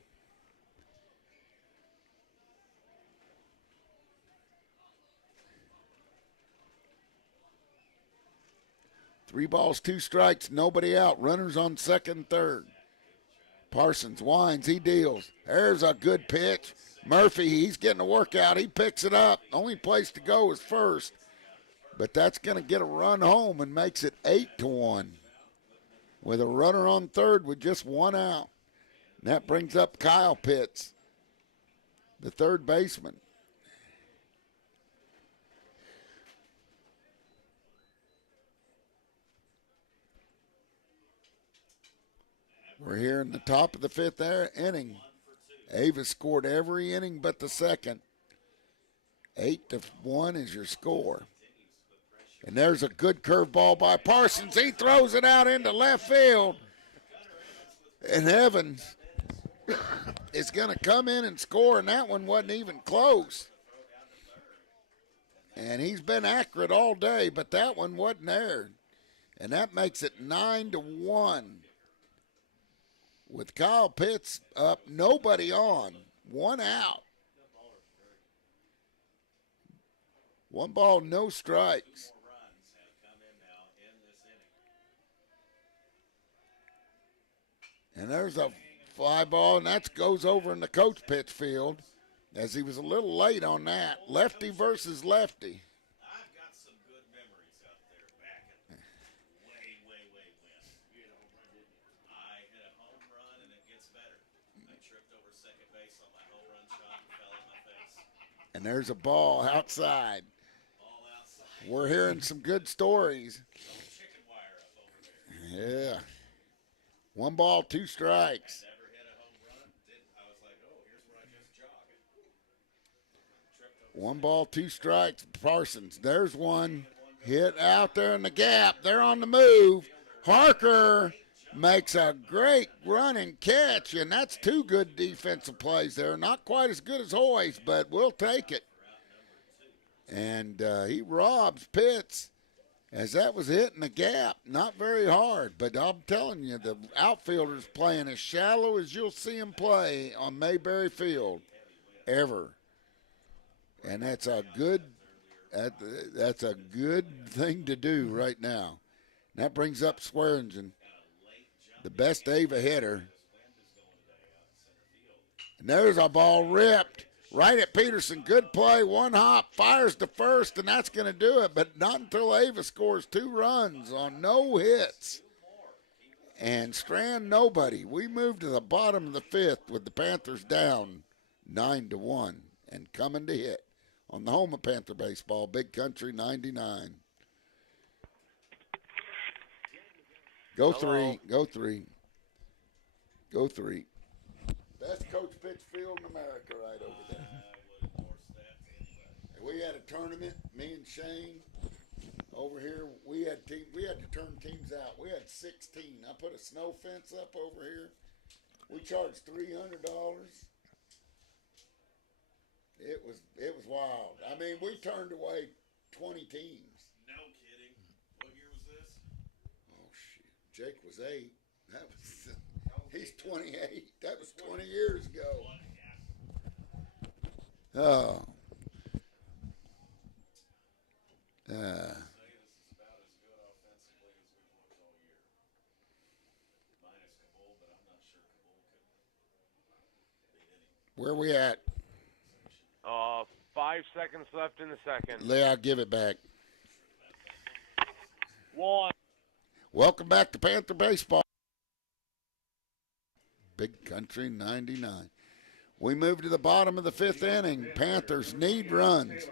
Three balls, 2 strikes, nobody out. Runners on second and third. Parsons winds, he deals. There's a good pitch. Murphy, he's getting a workout. He picks it up. Only place to go is first. But that's going to get a run home and makes it 8-1. With a runner on third with just 1 out. And that brings up Kyle Pitts, the third baseman. We're here in the top of the 5th inning. Ava scored every inning but the second. 8-1 is your score. And there's a good curveball by Parsons. He throws it out into left field. And Evans is going to come in and score, and that one wasn't even close. And he's been accurate all day, but that one wasn't there. And that makes it 9-1. With Kyle Pitts up, nobody on, 1 out. 1 ball, no strikes. And there's a fly ball, and that goes over in the coach pitch field, as he was a little late on that. Lefty versus lefty. I've got some good memories out there back at way when. I hit a home run, and it gets better. I tripped over second base on my home run shot and fell on my face. And there's a ball outside. We're hearing some good stories. Chicken wire up over there. Yeah. 1 ball, 2 strikes. Never hit a home run. I was like, oh, here's where I just jog. Tripped over 1 ball, 2 strikes. Parsons, there's one. Hit out there in the gap. They're on the move. Harker makes a great run and catch, and that's 2 good defensive plays there. Not quite as good as Hoy's, but we'll take it. And he robs Pitts as that was hitting the gap. Not very hard, but I'm telling you, the outfielder's playing as shallow as you'll see him play on Mayberry Field ever. And that's a good thing to do right now. And that brings up Swearingen, the best Ava hitter. And there's a ball ripped right at Peterson. Good play, 1 hop, fires to first, and that's going to do it. But not until Ava scores 2 runs on no hits. And Strand, nobody. We move to the bottom of the 5th with the Panthers down 9-1 and coming to hit on the home of Panther baseball, Big Country 99. Go Hello. 3, go 3. Go 3. Best coach pitch field in America right over there. And we had a tournament, me and Shane over here. We had to turn teams out. We had 16. I put a snow fence up over here. We charged $300. It was wild. I mean, we turned away 20 teams. No kidding. What year was this? Oh shoot. Jake was 8. That was he's 28. That was 20 years ago. Oh. Say this is about as good offensively as we've looked all year. Minus Kabul, but I'm not sure Kabul could beat any. Where we at? 5 seconds left in the second. Lee, I'll give it back. 1. Welcome back to Panther Baseball. Big Country 99. We move to the bottom of the 5th inning. Panthers need runs.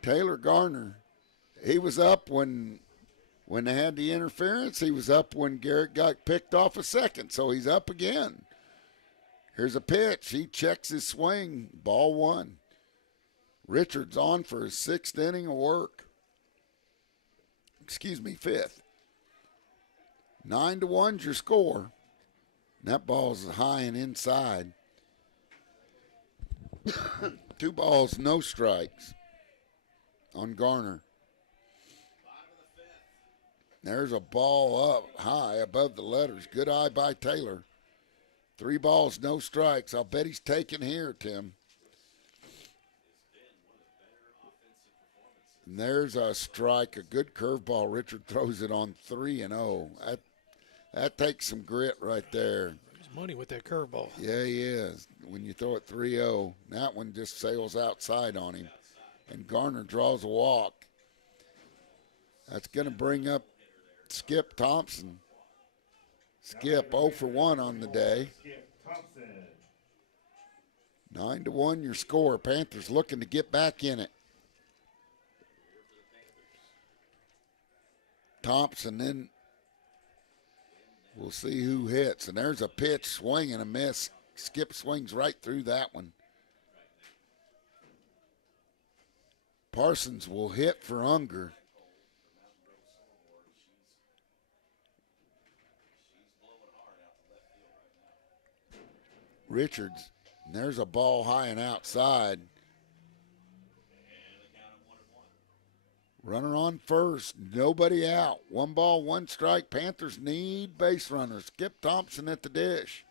Taylor Garner. He was up when they had the interference. He was up when Garrett got picked off a second, so he's up again. Here's a pitch. He checks his swing. Ball 1. Richards on for his 6th inning of work. 5th. 9-1's your score. And that ball's high and inside. 2 balls, no strikes on Garner. There's a ball up high above the letters. Good eye by Taylor. 3 balls, no strikes. I'll bet he's taken here, Tim. And there's a strike, a good curveball. Richard throws it on 3-0. That takes some grit right there. There's money with that curveball. Yeah, he is. When you throw it 3-0, that one just sails outside on him. And Garner draws a walk. That's going to bring up Skip Thompson. Skip 0 for 1 on the day. Skip Thompson. 9-1 your score. Panthers looking to get back in it. Thompson, then we'll see who hits. And there's a pitch, swing and a miss. Skip swings right through that one. Parsons will hit for Unger. Richards, and there's a ball high and outside. Runner on first, nobody out. 1 ball, 1 strike. Panthers need base runners. Skip Thompson at the dish.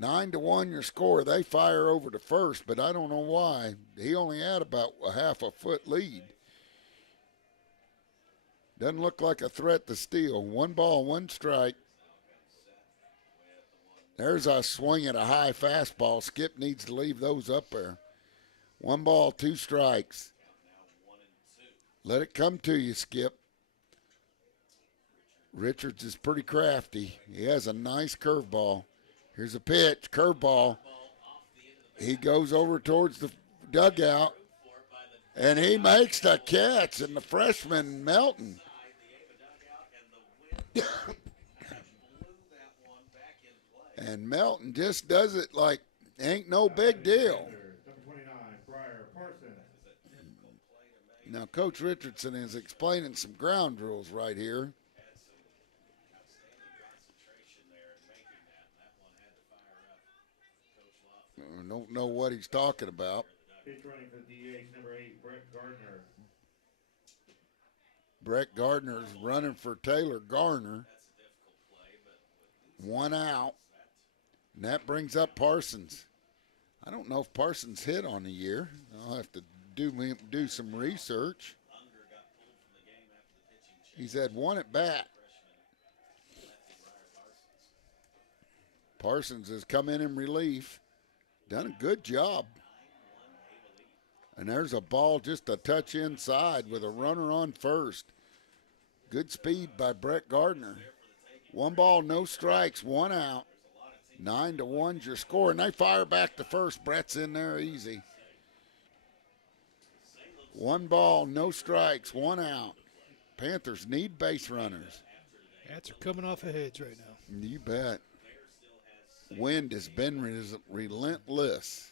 9-1 your score. They fire over to first, but I don't know why. He only had about a half a foot lead. Doesn't look like a threat to steal. 1 ball, 1 strike. There's a swing at a high fastball. Skip needs to leave those up there. 1 ball, 2 strikes. Let it come to you, Skip. Richards is pretty crafty. He has a nice curveball. Here's a pitch, curveball. He goes over towards the dugout, and he makes the catch, and the freshman, Melton. And Melton just does it like ain't no big deal. Number 29, Briar Parsons. Now, Coach Richardson is explaining some ground rules right here. I don't know what he's talking about. Pitch running for the DH, number 8, Brett Gardner. Brett Gardner's running for Taylor Garner. 1 out. And that brings up Parsons. I don't know if Parsons hit on the year. I'll have to do some research. He's had 1 at bat. Parsons has come in relief. Done a good job. And there's a ball just a touch inside with a runner on first. Good speed by Brett Gardner. 1 ball, no strikes, 1 out. 9-1's your score. And they fire back to first. Brett's in there easy. 1 ball, no strikes, 1 out. Panthers need base runners. Bats are coming off of heads right now. You bet. Wind has been relentless.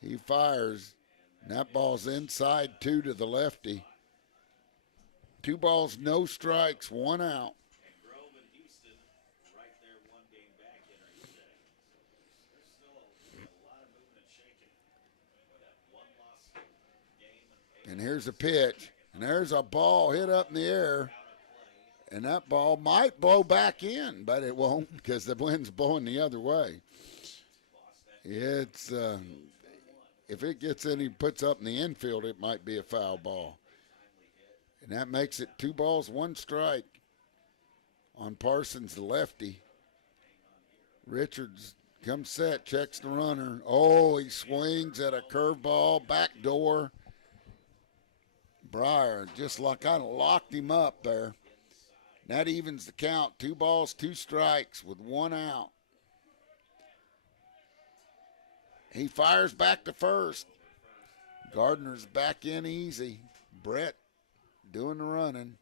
He fires. And that ball's inside 2 to the lefty. 2 balls, no strikes, 1 out. And here's a pitch. And there's a ball hit up in the air. And that ball might blow back in, but it won't because the wind's blowing the other way. It's if it gets any puts up in the infield, it might be a foul ball. And that makes it 2 balls, 1 strike on Parsons, the lefty. Richards comes set, checks the runner. Oh, he swings at a curveball, back door. Briar just kind of locked him up there. That evens the count. 2 balls, 2 strikes with 1 out. He fires back to first. Gardner's back in easy. Brett doing the running.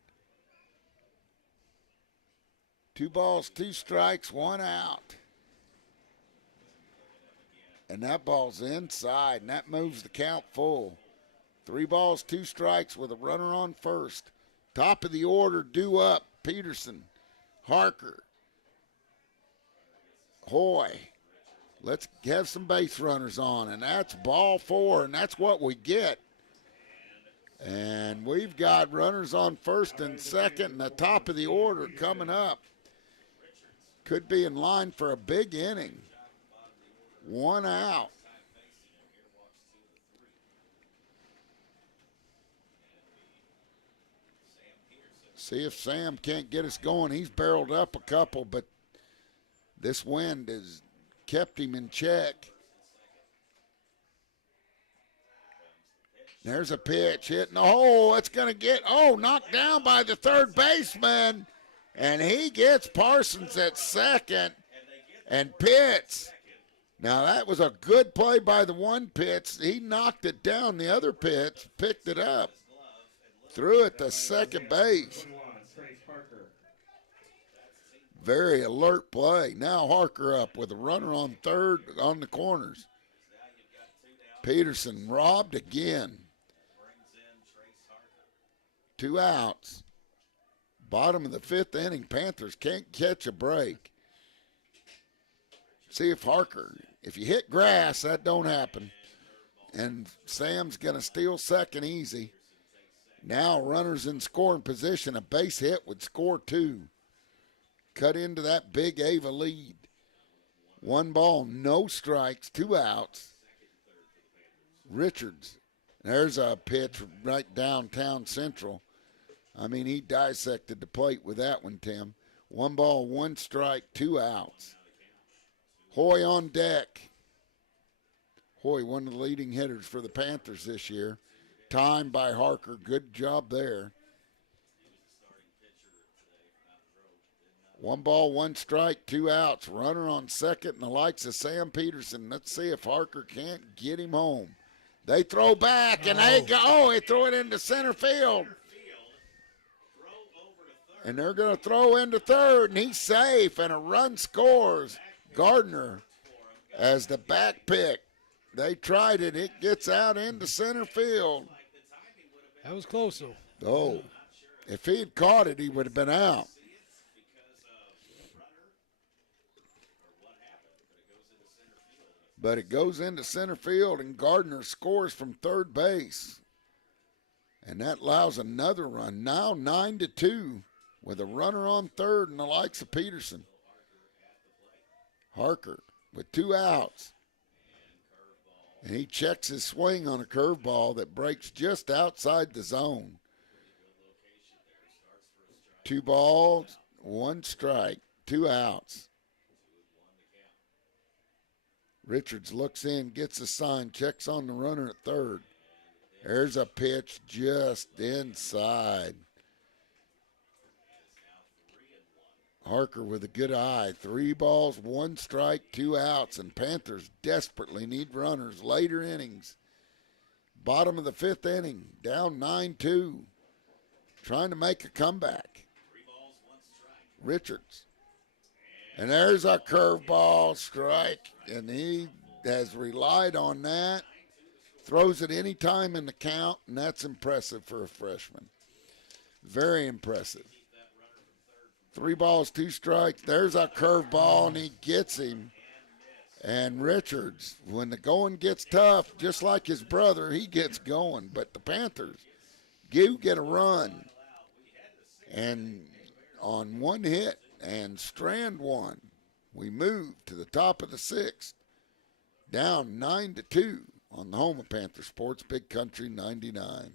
2 balls, 2 strikes, 1 out. And that ball's inside, and that moves the count full. 3 balls, 2 strikes with a runner on first. Top of the order, due up. Peterson, Harker, Hoy. Let's have some base runners on, and that's ball 4, and that's what we get. And we've got runners on first and second, and the top of the order coming up. Could be in line for a big inning. 1 out. See if Sam can't get us going. He's barreled up a couple, but this wind has kept him in check. There's a pitch hitting the hole. It's going to get, knocked down by the third baseman. And he gets Parsons at second and Pitts. Now, that was a good play by the one Pitts. He knocked it down. The other Pitts picked it up, threw it to second base. Very alert play. Now Harker up with a runner on third on the corners. Peterson robbed again. 2 outs. Bottom of the 5th inning. Panthers can't catch a break. See if Harker, if you hit grass, that don't happen. And Sam's going to steal second easy. Now runners in scoring position. A base hit would score 2. Cut into that big Ava lead. 1 ball, no strikes, 2 outs. Richards, there's a pitch right downtown central. I mean, he dissected the plate with that one, Tim. 1 ball, 1 strike, 2 outs. Hoy on deck. Hoy, one of the leading hitters for the Panthers this year. Time by Harker, good job there. 1 ball, 1 strike, 2 outs. Runner on second and the likes of Sam Peterson. Let's see if Harker can't get him home. They throw back and they throw it into center field. And they're going to throw into third, and he's safe, and a run scores. Gardner as the back pick. They tried it. It gets out into center field. That was close, though. Oh, if he had caught it, he would have been out. But it goes into center field, and Gardner scores from third base. And that allows another run. Now 9-2 with a runner on third and the likes of Peterson. Harker with 2 outs. And he checks his swing on a curveball that breaks just outside the zone. 2 balls, 1 strike, 2 outs. Richards looks in, gets a sign, checks on the runner at third. There's a pitch just inside. Harker with a good eye. 3 balls, 1 strike, 2 outs, and Panthers desperately need runners. Later innings. Bottom of the 5th inning, down 9-2. Trying to make a comeback. Richards. And there's a curveball strike, and he has relied on that. Throws it any time in the count, and that's impressive for a freshman. Very impressive. 3 balls, 2 strikes. There's a curveball, and he gets him. And Richards, when the going gets tough, just like his brother, he gets going. But the Panthers do get a run. And on 1 hit and strand 1, we move to the top of the 6th, down 9-2 on the home of Panther Sports, Big Country 99.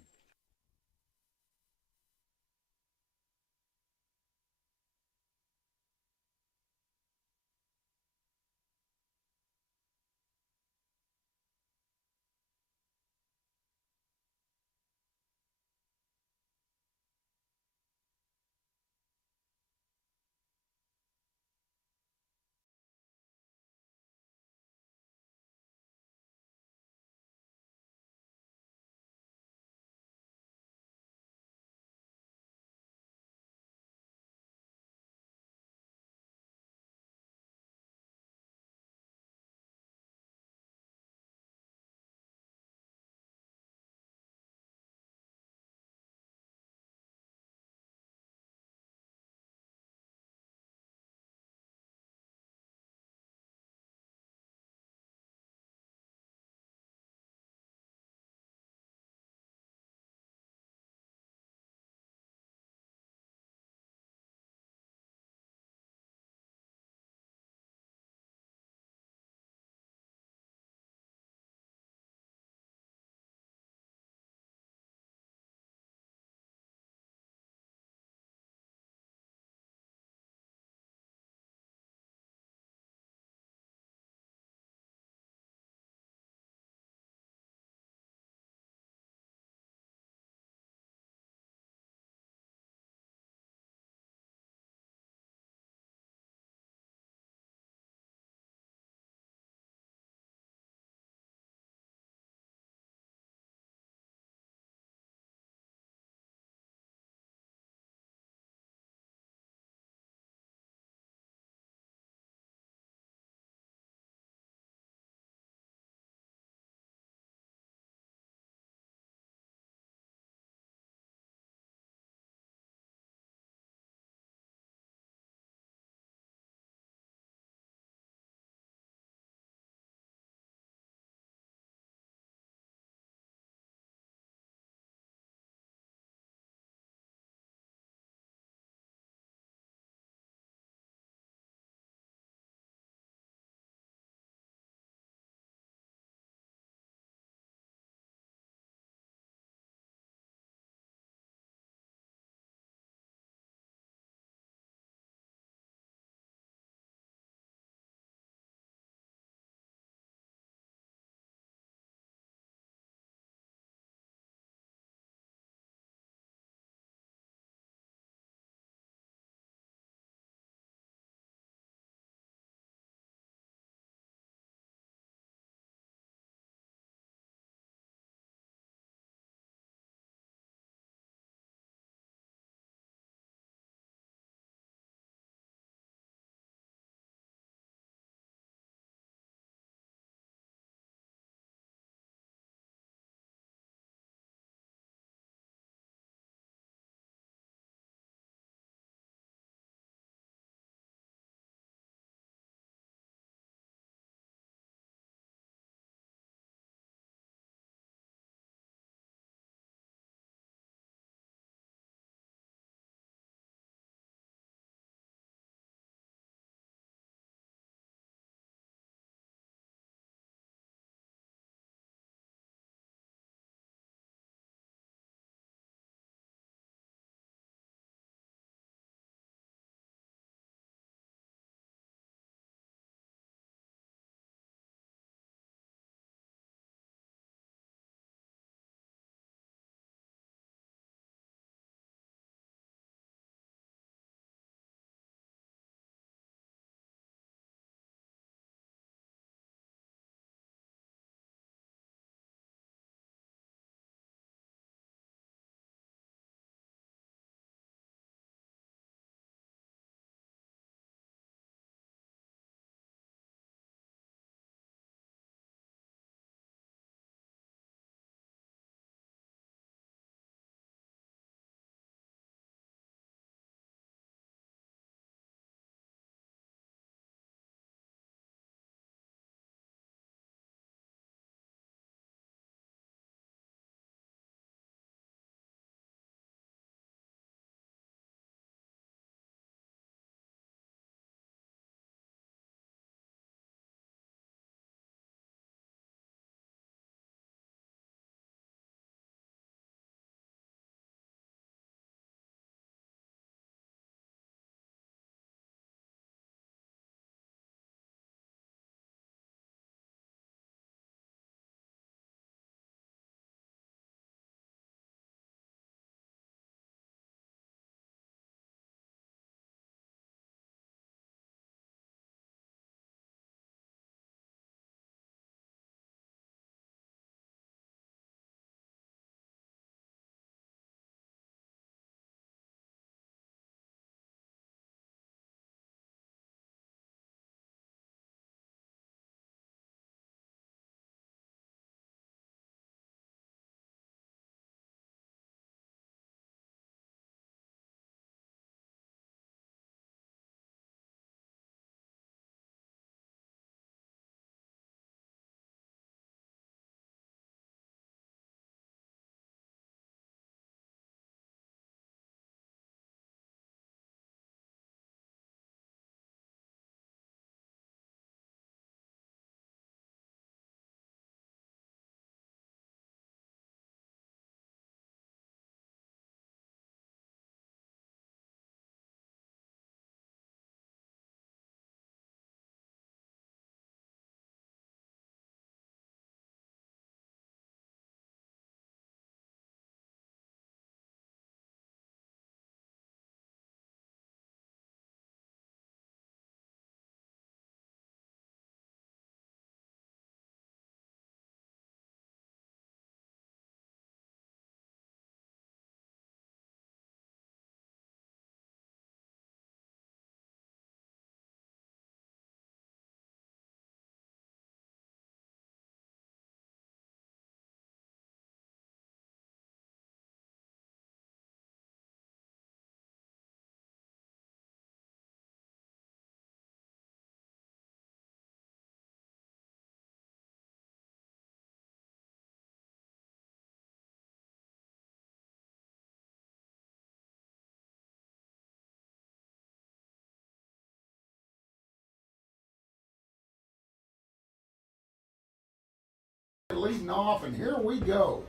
leading off, and here we go.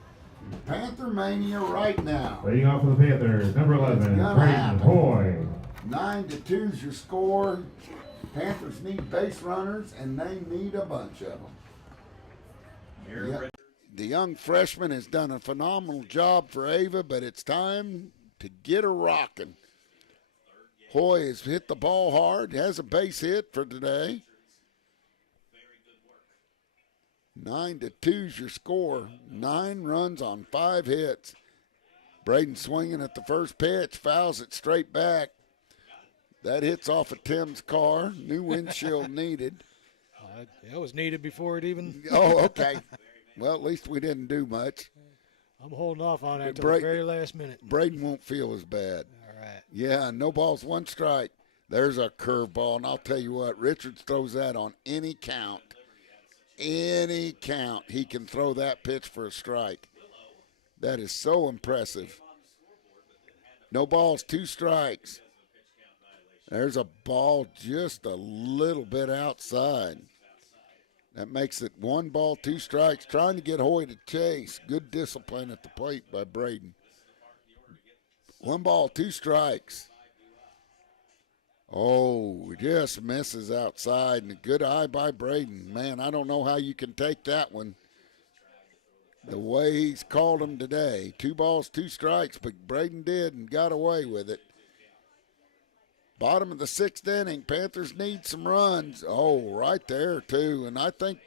Panther Mania right now. Leading off for the Panthers, number 11, Brayden Hoy. 9-2's your score. Panthers need base runners, and they need a bunch of them. Yep. The young freshman has done a phenomenal job for Ava, but it's time to get her rocking. Hoy has hit the ball hard, has a base hit for today. 9-2's your score. 9 runs on 5 hits. Brayden swinging at the first pitch, fouls it straight back. That hits off of Tim's car. New windshield needed. That was needed before it even. Oh, okay. Well, at least we didn't do much. I'm holding off on that until the very last minute. Brayden won't feel as bad. All right. Yeah, no balls, 1 strike. There's a curveball, and I'll tell you what, Richards throws that on any count. Any count, he can throw that pitch for a strike. That is so impressive. No balls, 2 strikes. There's a ball just a little bit outside. That makes it 1 ball, 2 strikes. Trying to get Hoy to chase. Good discipline at the plate by Brayden. 1 ball, 2 strikes. Oh, just misses outside, and a good eye by Brayden. Man, I don't know how you can take that one. The way he's called him today. 2 balls, 2 strikes, but Brayden did and got away with it. Bottom of the 6th inning, Panthers need some runs. Oh, right there, too. And I think,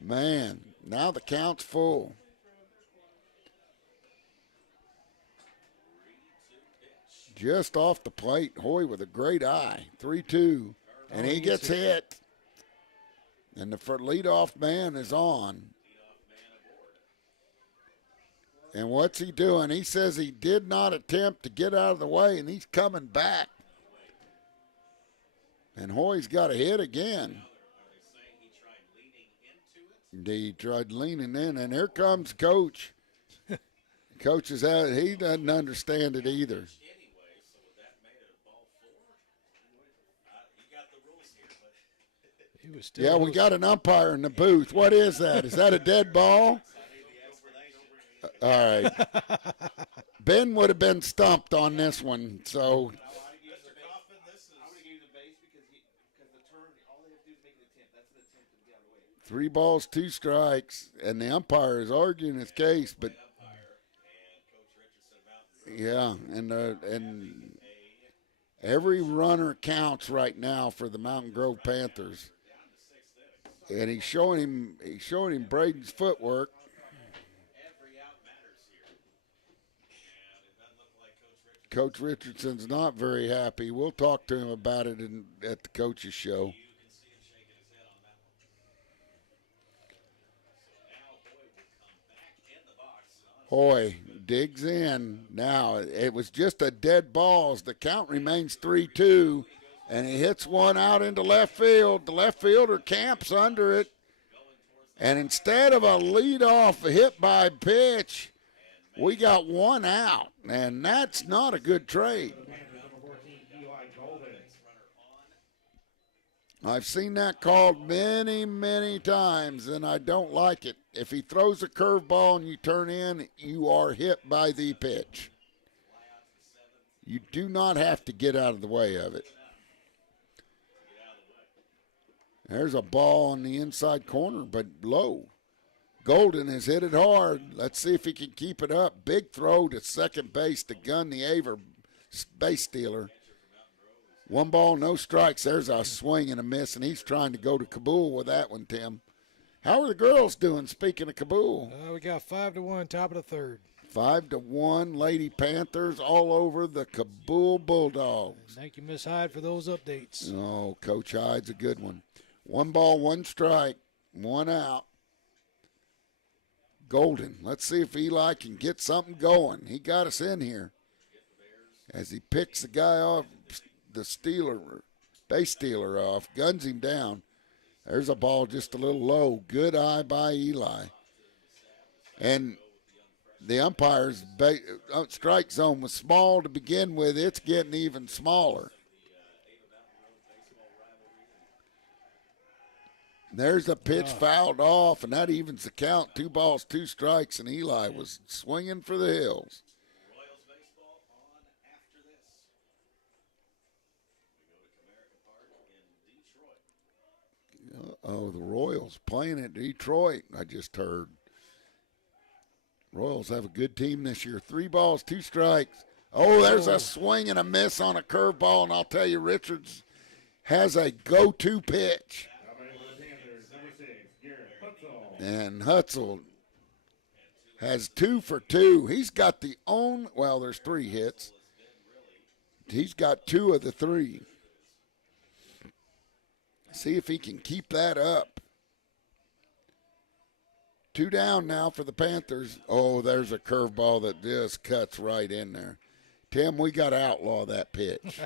man, now the count's full. Just off the plate, Hoy with a great eye. 3-2, and he gets hit. And the leadoff man is on. And what's he doing? He says he did not attempt to get out of the way, and he's coming back. And Hoy's got a hit again. He tried leaning in, and here comes Coach. Coach is out. He doesn't understand it either. Yeah, we got an umpire in the booth. What is that? Is that a dead ball? All right. Ben would have been stumped on this one, so. 3 balls, 2 strikes, and the umpire is arguing his case, but yeah, and every runner counts right now for the Mountain Grove Panthers, and he's showing him Brayden's footwork. Coach Richardson's not very happy. We'll talk to him about it at the coach's show. Hoy digs in. Now, it was just a dead ball as the count remains 3-2, and he hits one out into left field. The left fielder camps under it, and instead of a leadoff hit by pitch, we got 1 out, and that's not a good trade. I've seen that called many, many times, and I don't like it. If he throws a curveball and you turn in, you are hit by the pitch. You do not have to get out of the way of it. There's a ball on the inside corner, but low. Golden has hit it hard. Let's see if he can keep it up. Big throw to second base to gun the Aver base stealer. 1 ball, no strikes. There's a swing and a miss, and he's trying to go to Kabul with that one, Tim. How are the girls doing, speaking of Kabul? We got 5-1, top of the 3rd. 5-1, Lady Panthers all over the Kabul Bulldogs. Thank you, Miss Hyde, for those updates. Oh, Coach Hyde's a good one. 1 ball, 1 strike, 1 out. Golden. Let's see if Eli can get something going. He got us in here. As he picks the guy off, the base stealer off, guns him down. There's a ball just a little low. Good eye by Eli. And the umpire's strike zone was small to begin with. It's getting even smaller. There's a pitch fouled off, and that evens the count. 2 balls, 2 strikes, and Eli was swinging for the hills. Royals baseball on after this. We go to Comerica Park in Detroit. Oh, the Royals playing at Detroit, I just heard. Royals have a good team this year. 3 balls, 2 strikes. Oh, there's a swing and a miss on a curveball, and I'll tell you, Richards has a go-to pitch. And Hutzel has 2 for 2. He's got there's 3 hits. He's got 2 of the 3. See if he can keep that up. 2 down now for the Panthers. Oh, there's a curveball that just cuts right in there. Tim, we got to outlaw that pitch.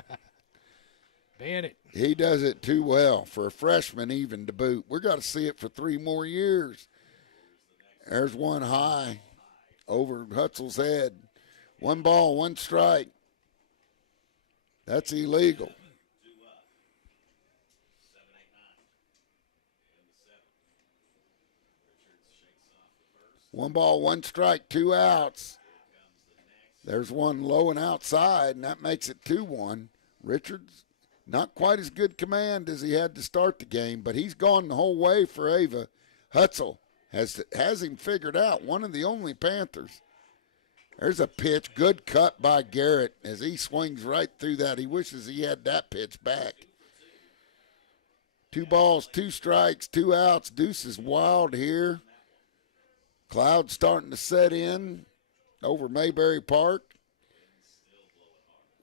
Ban it. He does it too well for a freshman even to boot. We're got to see it for 3 more years. There's one high over Hutzel's head. 1 ball, 1 strike. That's illegal. 1 ball, 1 strike, 2 outs. There's one low and outside, and that makes it 2-1. Richards, not quite as good command as he had to start the game, but he's gone the whole way for Ava. Hutzel has him figured out, one of the only Panthers. There's a pitch, good cut by Garrett as he swings right through that. He wishes he had that pitch back. 2 balls, 2 strikes, 2 outs. Deuce is wild here. Clouds starting to set in over Mayberry Park.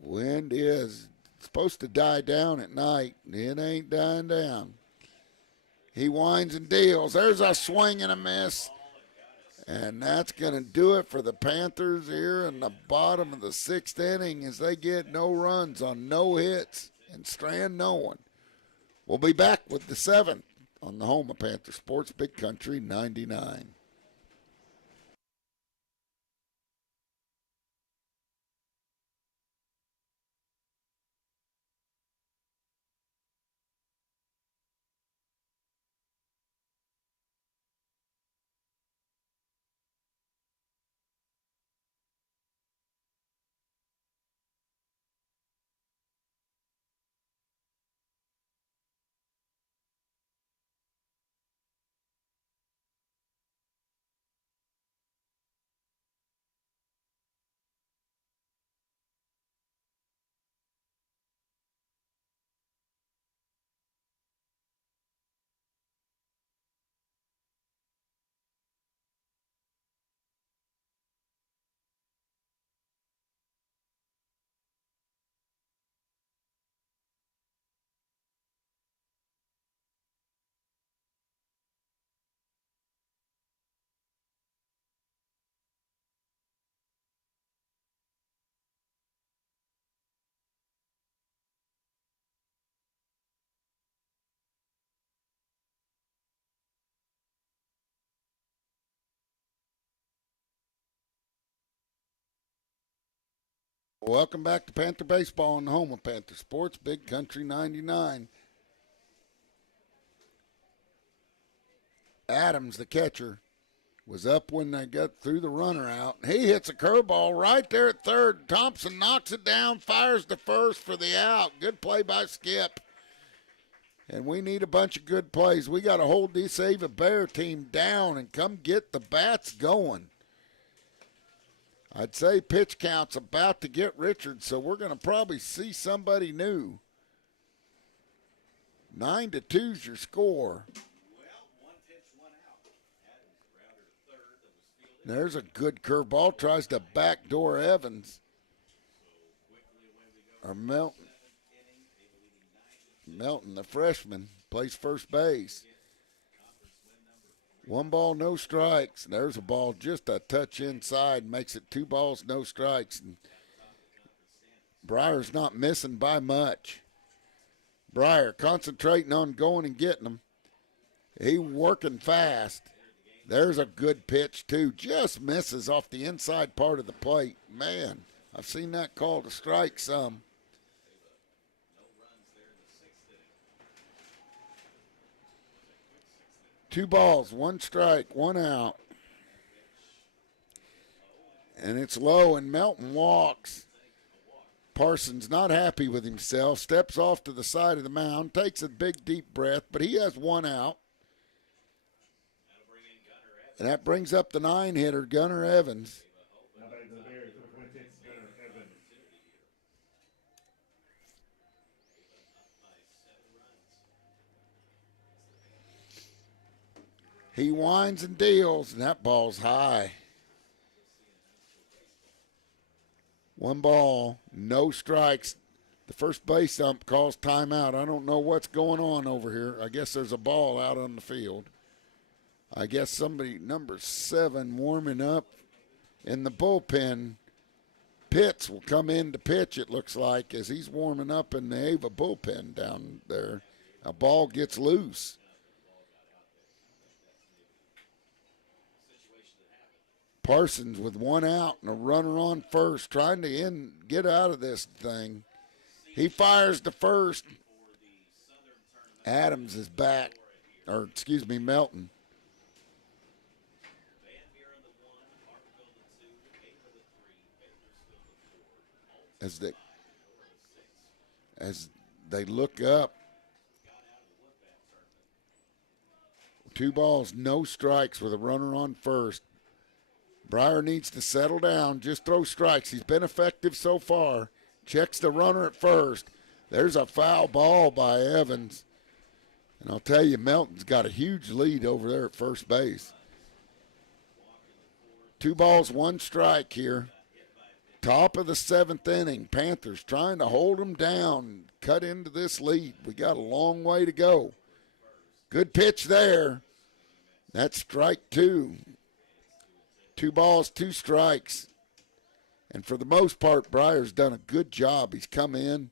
Wind is supposed to die down at night. It ain't dying down. He winds and deals. There's a swing and a miss. And that's going to do it for the Panthers here in the bottom of the 6th inning as they get no runs on no hits and strand no one. We'll be back with the 7th on the home of Panther Sports, Big Country 99. Welcome back to Panther Baseball on the home of Panther Sports, Big Country 99. Adams, the catcher, was up when they got through the runner out. He hits a curveball right there at third. Thompson knocks it down, fires to first for the out. Good play by Skip. And we need a bunch of good plays. We got to hold this Ava Bear team down and come get the bats going. I'd say pitch count's about to get Richards, so we're going to probably see somebody new. 9-2's your score. There's a good curveball. Tries to backdoor Evans. Or Melton. Melton, the freshman, plays first base. 1 ball, no strikes. There's a ball just a touch inside. Makes it 2 balls, no strikes. And Breyer's not missing by much. Breyer concentrating on going and getting them. He working fast. There's a good pitch, too. Just misses off the inside part of the plate. Man, I've seen that called a strike some. 2 balls, 1 strike, 1 out. And it's low, and Melton walks. Parsons not happy with himself, steps off to the side of the mound, takes a big, deep breath, but he has 1 out. And that brings up the 9-hitter, Gunnar Evans. Now batting for the Bears, number 26, Gunnar Evans. He winds and deals, and that ball's high. 1 ball, no strikes. The first base ump calls timeout. I don't know what's going on over here. I guess there's a ball out on the field. I guess somebody, number 7, warming up in the bullpen. Pitts will come in to pitch, it looks like, as he's warming up in the Ava bullpen down there. A ball gets loose. Parsons with 1 out and a runner on first, trying to get out of this thing. He fires to first. Adams is back, Melton. As they look up, 2 balls, no strikes with a runner on first. Breyer needs to settle down, just throw strikes. He's been effective so far. Checks the runner at first. There's a foul ball by Evans. And I'll tell you, Melton's got a huge lead over there at first base. 2 balls, 1 strike here. Top of the 7th inning. Panthers trying to hold them down, cut into this lead. We got a long way to go. Good pitch there. That's strike 2. 2 balls, 2 strikes. And for the most part, Breyer's done a good job. He's come in,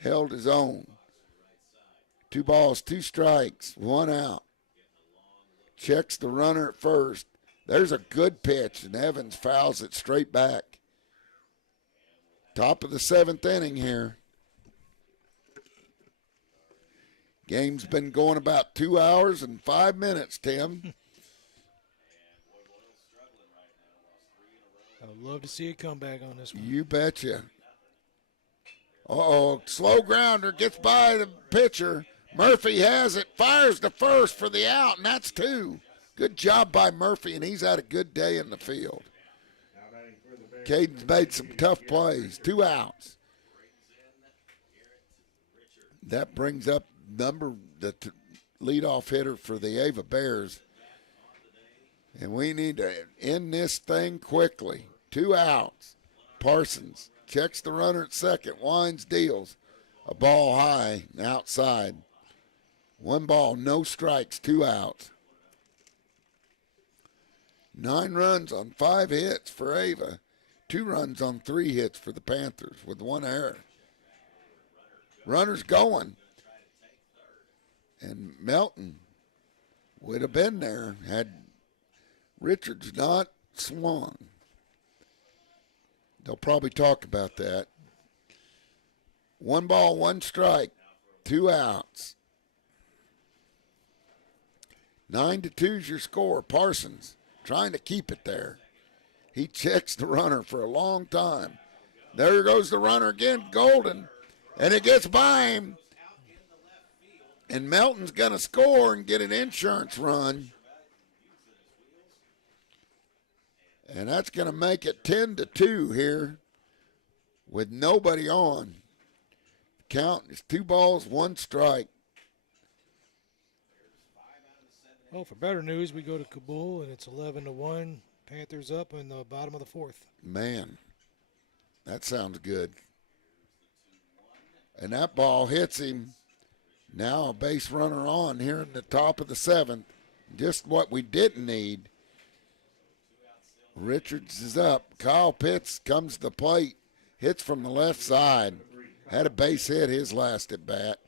held his own. 2 balls, 2 strikes, 1 out. Checks the runner at first. There's a good pitch, and Evans fouls it straight back. Top of the 7th inning here. Game's been going about 2 hours and 5 minutes, Tim. I would love to see a comeback on this one. You betcha. Slow grounder gets by the pitcher. Murphy has it, fires to first for the out, and that's 2. Good job by Murphy, and he's had a good day in the field. Caden's made some tough plays. 2 outs. That brings up the leadoff hitter for the Ava Bears. And we need to end this thing quickly. 2 outs. Parsons checks the runner at second, winds, deals. A ball high and outside. 1 ball, no strikes, 2 outs. 9 runs on 5 hits for Ava. 2 runs on 3 hits for the Panthers with 1 error. Runner's going. And Melton would have been there had Richards not swung. They'll probably talk about that. 1 ball, 1 strike, 2 outs. 9-2 is your score. Parsons trying to keep it there. He checks the runner for a long time. There goes the runner again, Golden, and it gets by him. And Melton's going to score and get an insurance run. And that's going to make it 10-2 here with nobody on. Count is 2 balls, 1 strike. Well, for better news, we go to Kabul, and it's 11-1. Panthers up in the bottom of the 4th. Man, that sounds good. And that ball hits him. Now a base runner on here in the top of the 7th. Just what we didn't need. Richards is up. Kyle Pitts comes to the plate. Hits from the left side. Had a base hit his last at bat.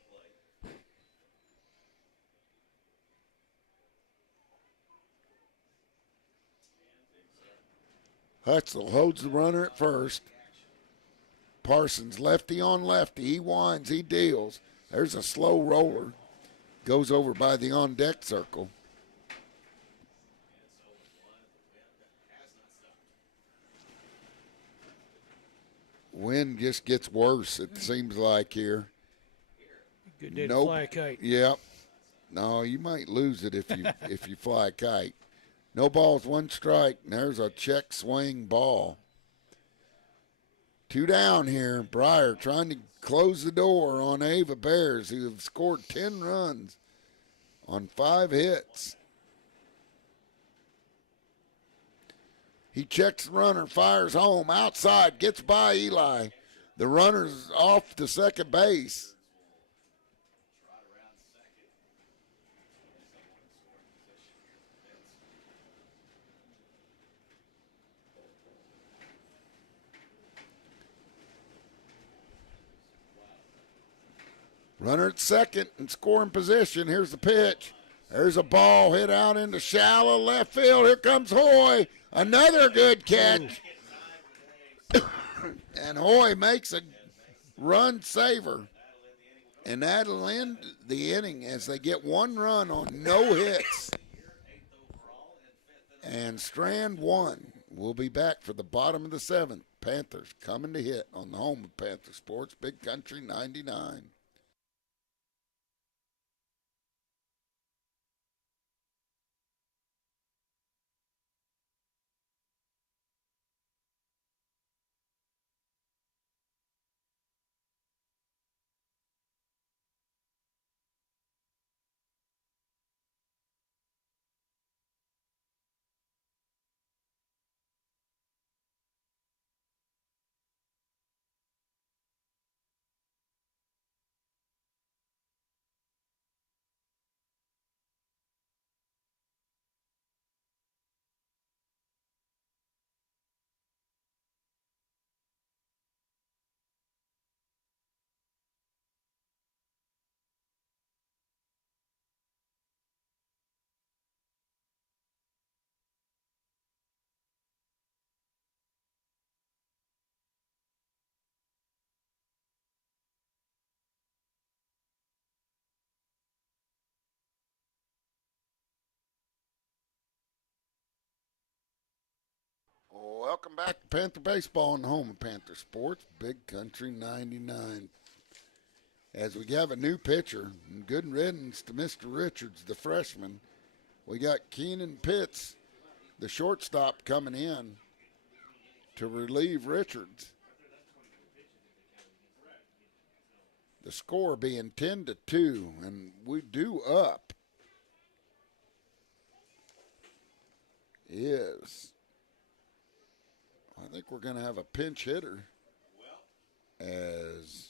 Hutzel holds the runner at first. Parsons, lefty on lefty. He winds, he deals. There's a slow roller. Goes over by the on-deck circle. wind just gets worse, it seems like here. Good day to fly a kite. Yep. No, you might lose it if you if you fly a kite. No balls, one strike. And there's a check swing ball. 2 down here. Breyer trying to close the door on Ava Bears, who have scored 10 runs on 5 hits. He checks the runner, fires home, outside, gets by Eli. The runner's off to second base. Runner at second in scoring position. Here's the pitch. There's a ball hit out into shallow left field. Here comes Hoy. Another good catch. And Hoy makes a run saver. And that'll end the inning as they get 1 run on no hits. And Strand 1 will be back for the bottom of the 7th. Panthers coming to hit on the home of Panther Sports, Big Country 99. Welcome back to Panther Baseball on the home of Panther Sports, Big Country 99. As we have a new pitcher, and good riddance to Mr. Richards, the freshman. We got Keenan Pitts, the shortstop, coming in to relieve Richards. The score being 10-2, and we do up is... I think we're going to have a pinch hitter as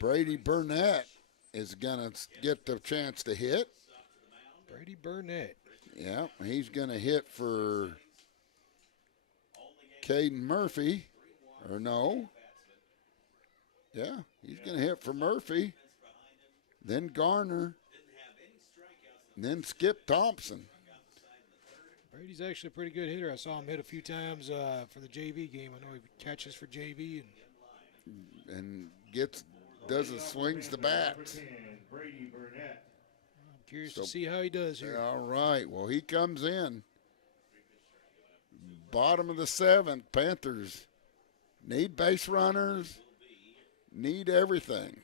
Brady Burnett is going to get the chance to hit. Brady Burnett. Yeah, he's going to hit for Caden Murphy. Or no. Yeah, he's going to hit for Murphy. Then Garner. And then Skip Thompson. Brady's actually a pretty good hitter. I saw him hit a few times for the JV game. I know he catches for JV and does the swings the bats. Brady Burnett. I'm curious to see how he does here. All right. Well, he comes in. Bottom of the 7th. Panthers need base runners, need everything.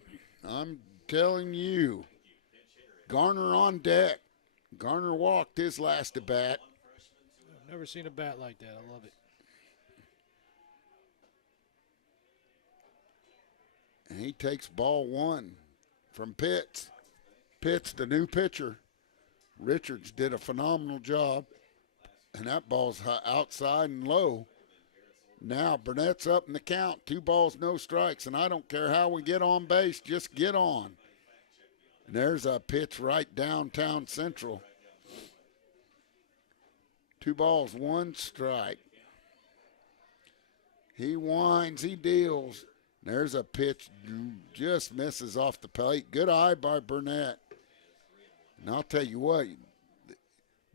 I'm telling you. Garner on deck. Garner walked his last at bat. Never seen a bat like that. I love it. And he takes ball 1 from Pitts. Pitts, the new pitcher. Richards did a phenomenal job. And that ball's outside and low. Now Burnett's up in the count. 2 balls, no strikes. And I don't care how we get on base, just get on. And there's a pitch right downtown central. 2 balls, 1 strike. He winds, he deals. There's a pitch, just misses off the plate. Good eye by Burnett. And I'll tell you what,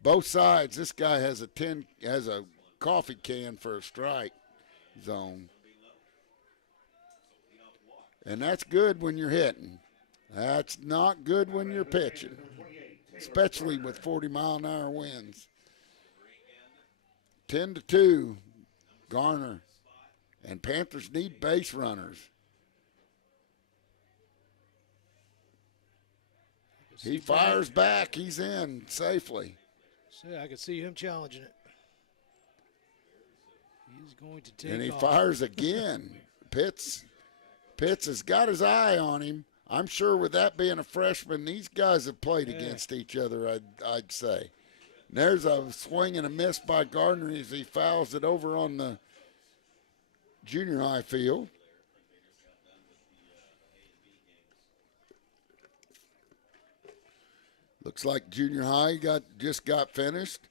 both sides, this guy has a coffee can for a strike zone. And that's good when you're hitting. That's not good when you're pitching, especially with 40-mile-an-hour winds. 10-2, Garner. And Panthers need base runners. He fires back. He's in safely. So I can see him challenging it. He's going to take And he off. fires again. Pitts has got his eye on him. I'm sure with that being a freshman, these guys have played against each other, I'd say. And there's a swing and a miss by Gardner as he fouls it over on the junior high field. Looks like junior high just got finished.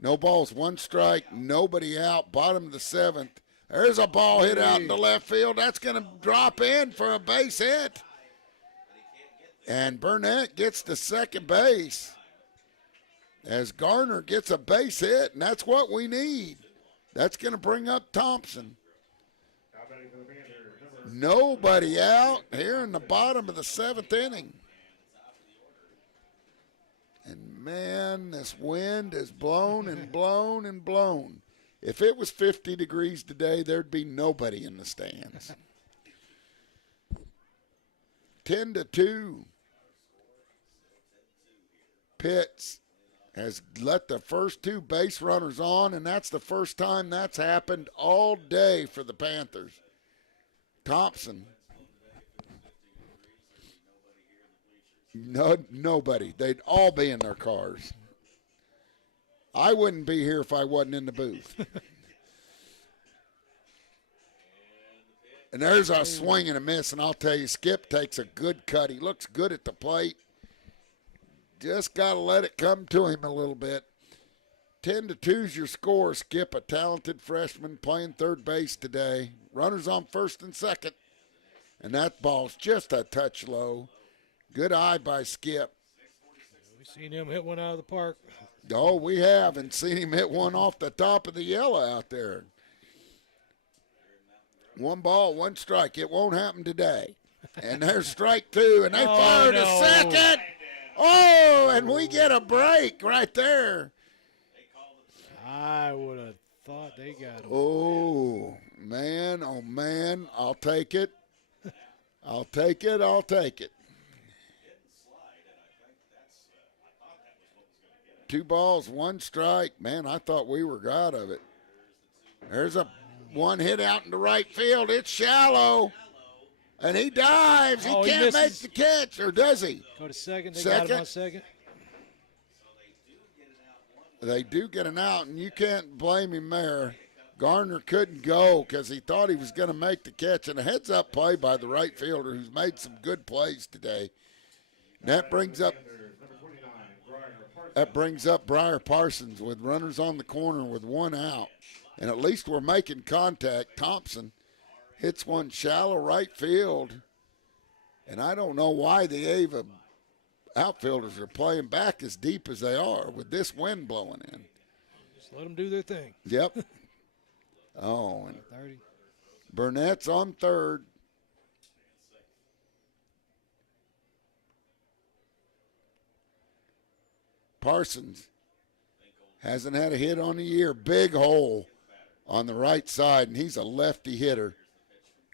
No balls, one strike, nobody out. Bottom of the seventh. There's a ball hit out into left field. That's going to drop in for a base hit. And Burnett gets to second base as Garner gets a base hit, and that's what we need. That's going to bring up Thompson. Nobody out here in the bottom of the seventh inning. And, man, this wind has blown and blown and blown. If it was 50 degrees today, there'd be nobody in the stands. 10-2. Pitts has let the first two base runners on, and that's the first time that's happened all day for the Panthers. Thompson. No, nobody. They'd all be in their cars. I wouldn't be here if I wasn't in the booth. And there's a swing and a miss, and I'll tell you, Skip takes a good cut. He looks good at the plate. Just got to let it come to him a little bit. 10-2 is your score, Skip, a talented freshman playing third base today. Runners on first and second. And that ball's just a touch low. Good eye by Skip. We've seen him hit one out of the park. Oh, we have, and seen him hit one off the top of the yellow out there. One ball, one strike. It won't happen today. And there's strike two, and they fire to second. Oh, and we get a break right there. I would have thought they got him. Oh, man, I'll take it. I'll take it, I'll take it. 2 balls, 1 strike. Man, I thought we were out of it. There's a one hit out into right field. It's shallow. And he dives. He can't make the catch, or does he? Go to second. They got him on second. They do get an out, and you can't blame him there. Garner couldn't go because he thought he was going to make the catch. And a heads-up play by the right fielder who's made some good plays today. And that brings up Briar Parsons with runners on the corner with 1 out. And at least we're making contact. Thompson hits one shallow right field. And I don't know why the Ava outfielders are playing back as deep as they are with this wind blowing in. Just let them do their thing. Yep. Oh, and 30. Burnett's on third. Parsons hasn't had a hit on the year. Big hole on the right side, and he's a lefty hitter.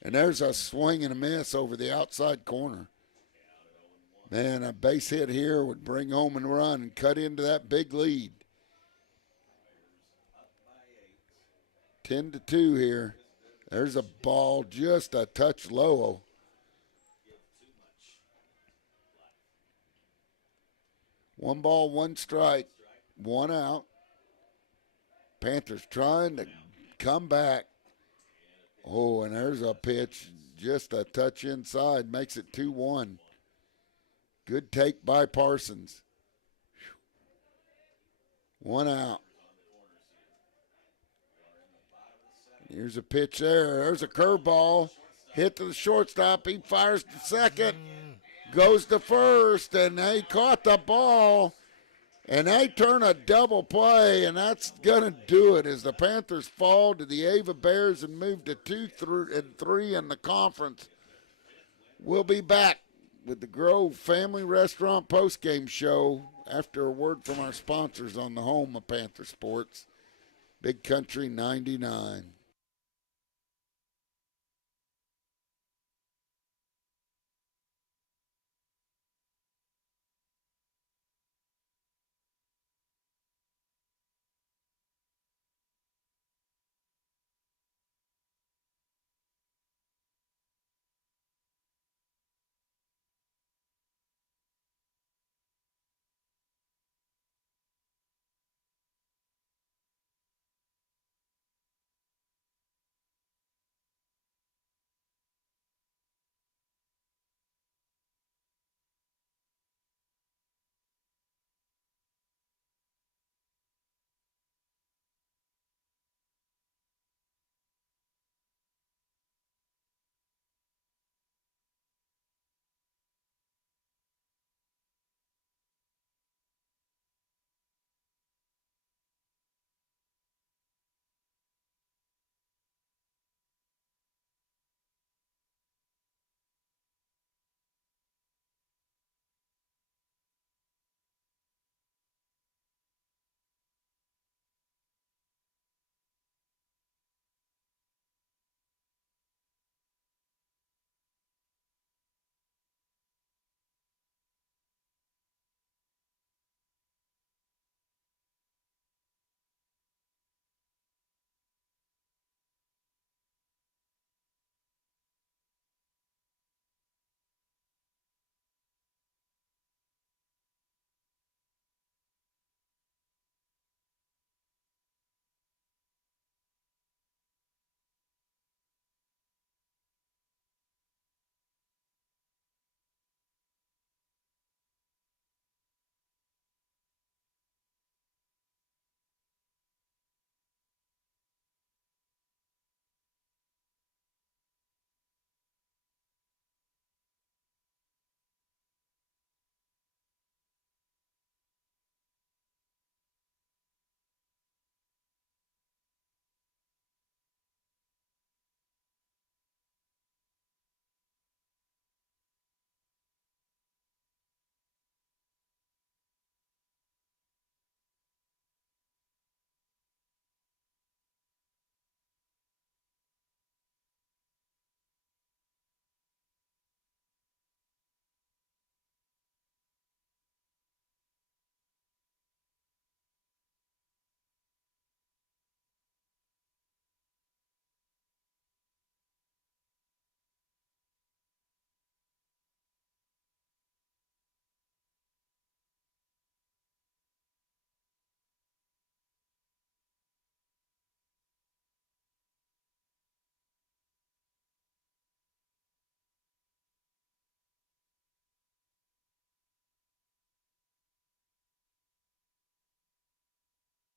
And there's a swing and a miss over the outside corner. Man, a base hit here would bring home and run and cut into that big lead. 10-2 here. There's a ball just a touch low. One ball, 1 strike, 1 out. Panthers trying to come back. Oh, and there's a pitch just a touch inside, makes it 2-1. Good take by Parsons. 1 out. Here's a pitch there. There's a curveball. Hit to the shortstop. He fires to second. Goes to first, and they caught the ball. And they turn a double play, and that's going to do it as the Panthers fall to the Ava Bears and move to 2-3 in the conference. We'll be back with the Grove Family Restaurant postgame show after a word from our sponsors on the home of Panther Sports, Big Country 99.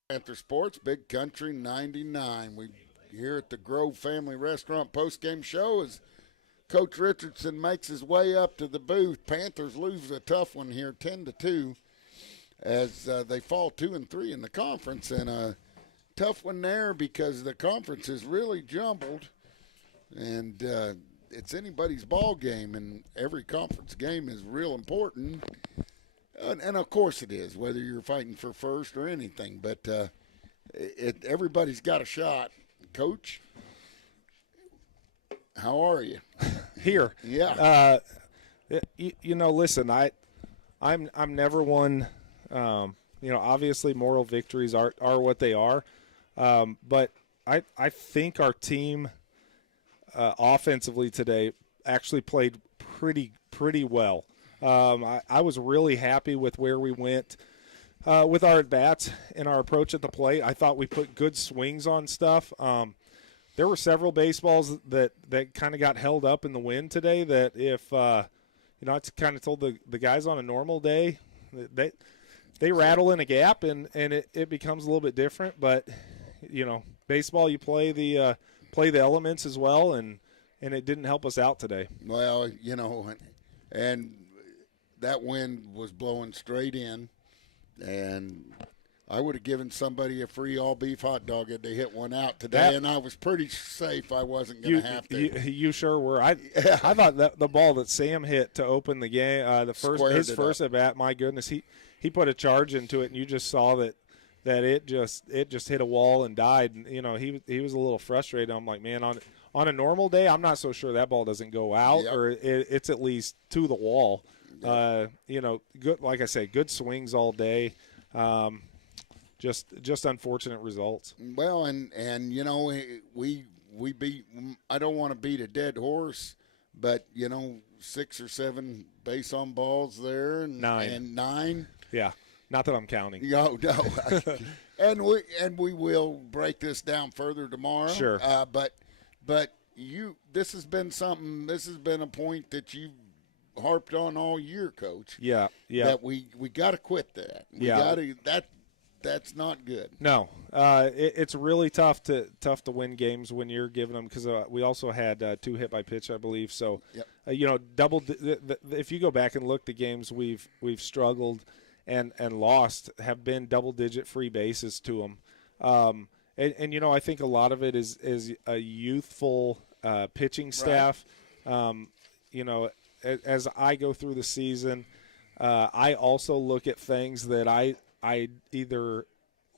Panther Sports, Big Country 99. We here at the Grove Family Restaurant postgame show as Coach Richardson makes his way up to the booth. Panthers lose a tough one here, 10-2, as they fall 2-3 in the conference, and a tough one there because the conference is really jumbled, and it's anybody's ball game, and every conference game is real important. And of course it is, whether you're fighting for first or anything. But everybody's got a shot. Coach, how are you? Here. Yeah. Listen, I'm never one. Obviously moral victories are what they are. But I think our team offensively today actually played pretty well. I was really happy with where we went with our at-bats and our approach at the plate. I thought we put good swings on stuff. There were several baseballs that kind of got held up in the wind today that if I kind of told the guys on a normal day, they rattle in a gap and it becomes a little bit different. But, baseball, you play the elements as well, and it didn't help us out today. Well, and that wind was blowing straight in, and I would have given somebody a free all-beef hot dog if they hit one out today, and I was pretty safe I wasn't going to have to. You sure were. I thought that the ball that Sam hit to open the game, his first at bat, my goodness, he put a charge into it, and you just saw that it just hit a wall and died. And he was a little frustrated. I'm like, man, on a normal day, I'm not so sure that ball doesn't go out, yep. or it's at least to the wall. Good, like I say, good swings all day. Just unfortunate results. Well, and we beat. I don't want to beat a dead horse, but 6 or 7 base on balls there, and 9. Yeah, not that I'm counting. No. and we will break this down further tomorrow. Sure. But this has been something. This has been a point that you've harped on all year, Coach. Yeah. That we got to quit that. That's not good. No, it's really tough to win games when you're giving them, because we also had 2 hit by pitch, I believe. So, yep. If you go back and look, the games we've struggled and lost have been double-digit free bases to them. I think a lot of it is a youthful pitching staff. Right. As I go through the season, I also look at things that I either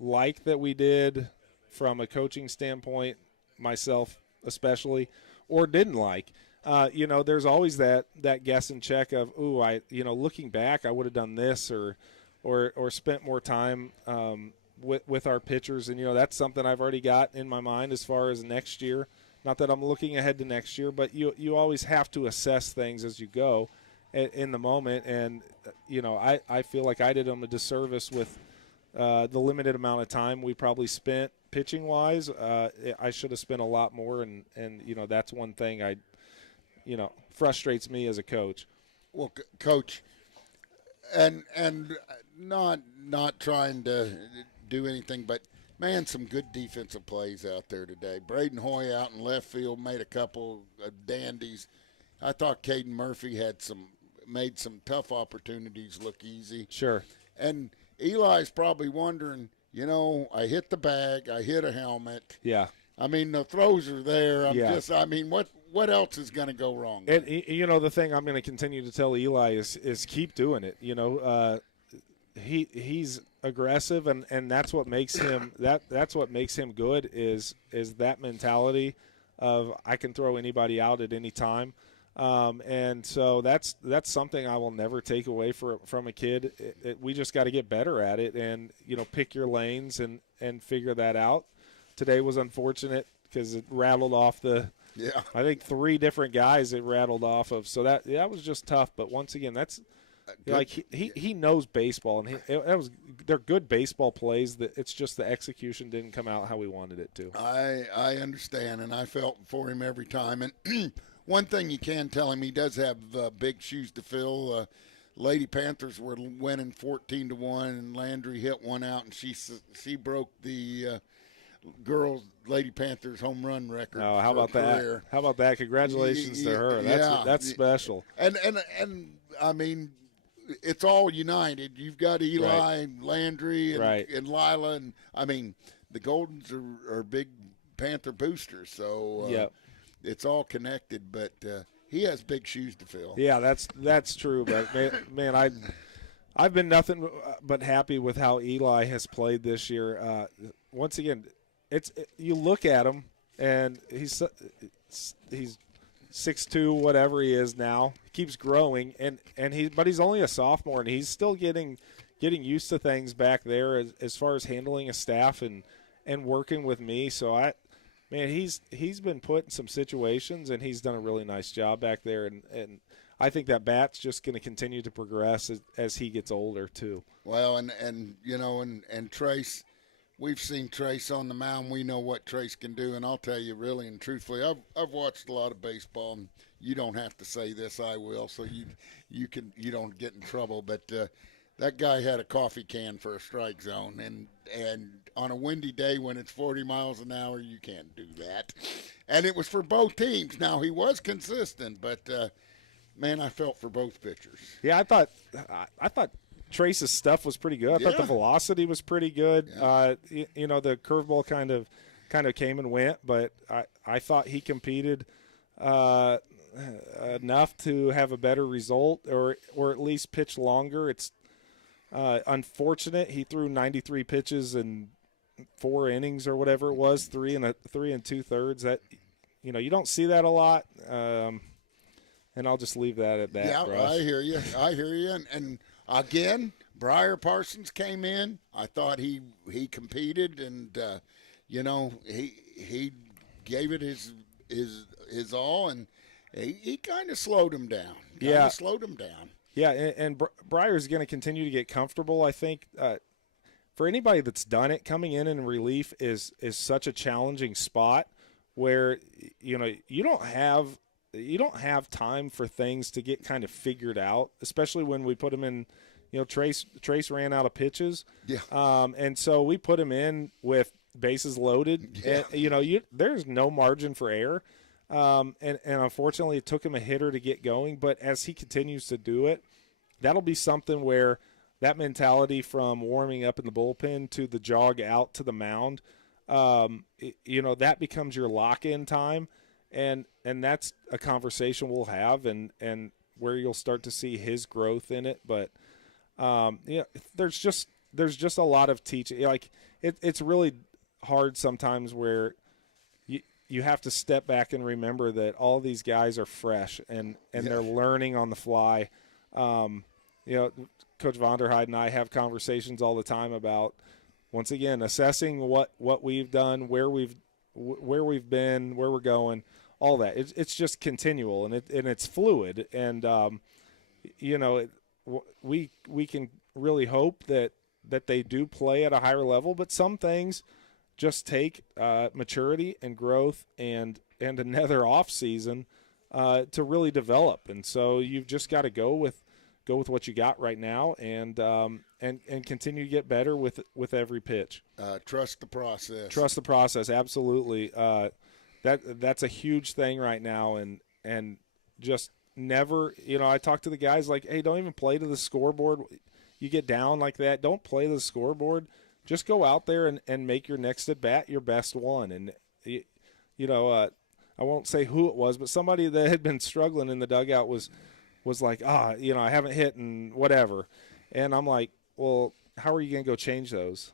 like that we did from a coaching standpoint, myself especially, or didn't like. There's always that guess and check of, looking back, I would have done this or spent more time with our pitchers, and that's something I've already got in my mind as far as next year. Not that I'm looking ahead to next year, but you always have to assess things as you go in the moment. And, I feel like I did them a disservice with the limited amount of time we probably spent pitching-wise. I should have spent a lot more, and that's one thing frustrates me as a coach. Well, Coach, and not trying to do anything, but man, some good defensive plays out there today. Braden Hoy out in left field made a couple of dandies. I thought Caden Murphy made some tough opportunities look easy. Sure. And Eli's probably wondering, I hit the bag, I hit a helmet. Yeah. I mean, the throws are there. What else is going to go wrong? And the thing I'm going to continue to tell Eli is keep doing it. He's aggressive, and that's what makes him that's what makes him good is that mentality of I can throw anybody out at any time. And so that's something I will never take away from a kid. We just got to get better at it, and pick your lanes and figure that out. Today was unfortunate because it rattled off I think 3 different guys it rattled off of. So that was just tough. But once again, that's like he knows baseball, and they're good baseball plays. That it's just the execution didn't come out how we wanted it to. I understand, and I felt for him every time. And one thing you can tell him, he does have big shoes to fill. Lady Panthers were winning 14-1, and Landry hit one out, and she broke the Lady Panthers home run record. Oh, how about career. that? How about that? Congratulations to her. That's special. And I mean, it's all united. You've got Eli, Landry, and Lila, and I mean, the Goldens are big Panther boosters, so it's all connected. But he has big shoes to fill. Yeah, that's true. But man, I've been nothing but happy with how Eli has played this year. Once again, you look at him and he's 6'2", whatever he is now. He keeps growing, but he's only a sophomore, and he's still getting used to things back there as far as handling a staff and working with me. So he's been put in some situations, and he's done a really nice job back there. And I think that bat's just going to continue to progress as he gets older too. Well, and Trace, we've seen Trace on the mound. We know what Trace can do, and I'll tell you really and truthfully, I've watched a lot of baseball, and you don't have to say this, I will, so you don't get in trouble. But that guy had a coffee can for a strike zone, and on a windy day when it's 40 miles an hour, you can't do that. And it was for both teams. Now, he was consistent, but man, I felt for both pitchers. Yeah, I thought Trace's stuff was pretty good. I thought the velocity was pretty good. Yeah. The curveball kind of came and went, but I thought he competed enough to have a better result, or at least pitch longer. It's unfortunate he threw 93 pitches in 4 innings or whatever it was, 3 and 2/3. That you don't see that a lot. And I'll just leave that at that. Yeah, Russ. I hear you. And again, Briar Parsons came in. I thought he competed, and he gave it his all, and he kind of slowed him down. Slowed him down. Yeah, and Briar's going to continue to get comfortable. I think for anybody that's done it, coming in relief is such a challenging spot where you don't have time for things to get kind of figured out, especially when we put him in. Trace ran out of pitches. Yeah. And so we put him in with bases loaded. Yeah. And, there's no margin for error. And unfortunately, it took him a hitter to get going. But as he continues to do it, that'll be something where that mentality from warming up in the bullpen to the jog out to the mound, that becomes your lock-in time. And that's a conversation we'll have and where you'll start to see his growth in it. But there's just a lot of teaching. Like it's really hard sometimes where you have to step back and remember that all these guys are fresh and they're learning on the fly. Coach Vonderheide and I have conversations all the time about, once again, assessing what we've done, where we've been, where we're going, all that. It's just continual and it's fluid. And we can really hope that they do play at a higher level, but some things just take maturity and growth and another off season to really develop. And so you've just got to go with what you got right now and continue to get better with every pitch. Trust the process. Trust the process, absolutely. That's a huge thing right now, and just never. I talk to the guys like, hey, don't even play to the scoreboard. You get down like that, don't play to the scoreboard. Just go out there and make your next at bat your best one. And I won't say who it was, but somebody that had been struggling in the dugout was like, I haven't hit and whatever. And I'm like, well, how are you going to go change those?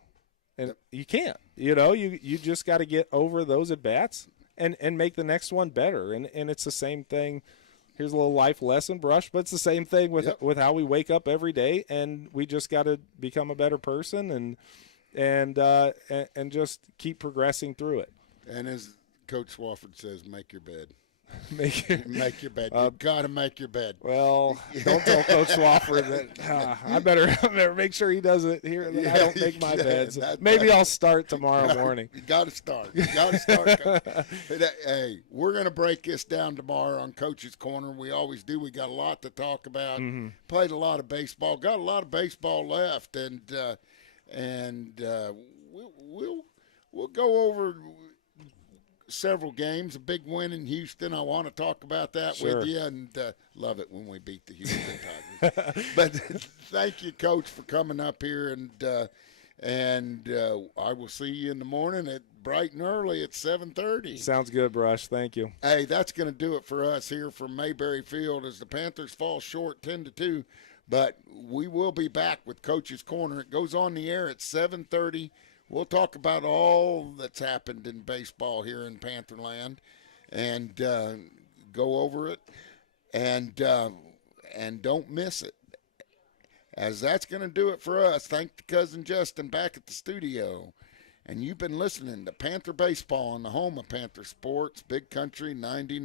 And you can't. You just got to get over those at bats and make the next one better. And it's the same thing. Here's a little life lesson, Brush, but it's the same thing with how we wake up every day, and we just got to become a better person and just keep progressing through it. And as Coach Swafford says, make your bed. Make it. Make your bed. You got to make your bed. Well, don't tell Coach Swafford that. I better make sure he doesn't hear that I don't make my beds. Maybe I'll start tomorrow morning. You got to start. You got to start. Coach. Hey, we're going to break this down tomorrow on Coach's Corner. We always do. We got a lot to talk about. Played a lot of baseball. Got a lot of baseball left, and we'll go over several games. A big win in Houston. I want to talk about that with you, and love it when we beat the Houston Tigers. But thank you, Coach, for coming up here, and I will see you in the morning at bright and early at 7:30. Sounds good, Brush. Thank you. Hey, that's going to do it for us here from Mayberry Field as the Panthers fall short 10-2. But we will be back with Coach's Corner. It goes on the air at 7:30. We'll talk about all that's happened in baseball here in Pantherland and go over it and don't miss it. As that's going to do it for us. Thank to Cousin Justin back at the studio. And you've been listening to Panther Baseball on the home of Panther Sports, Big Country 99.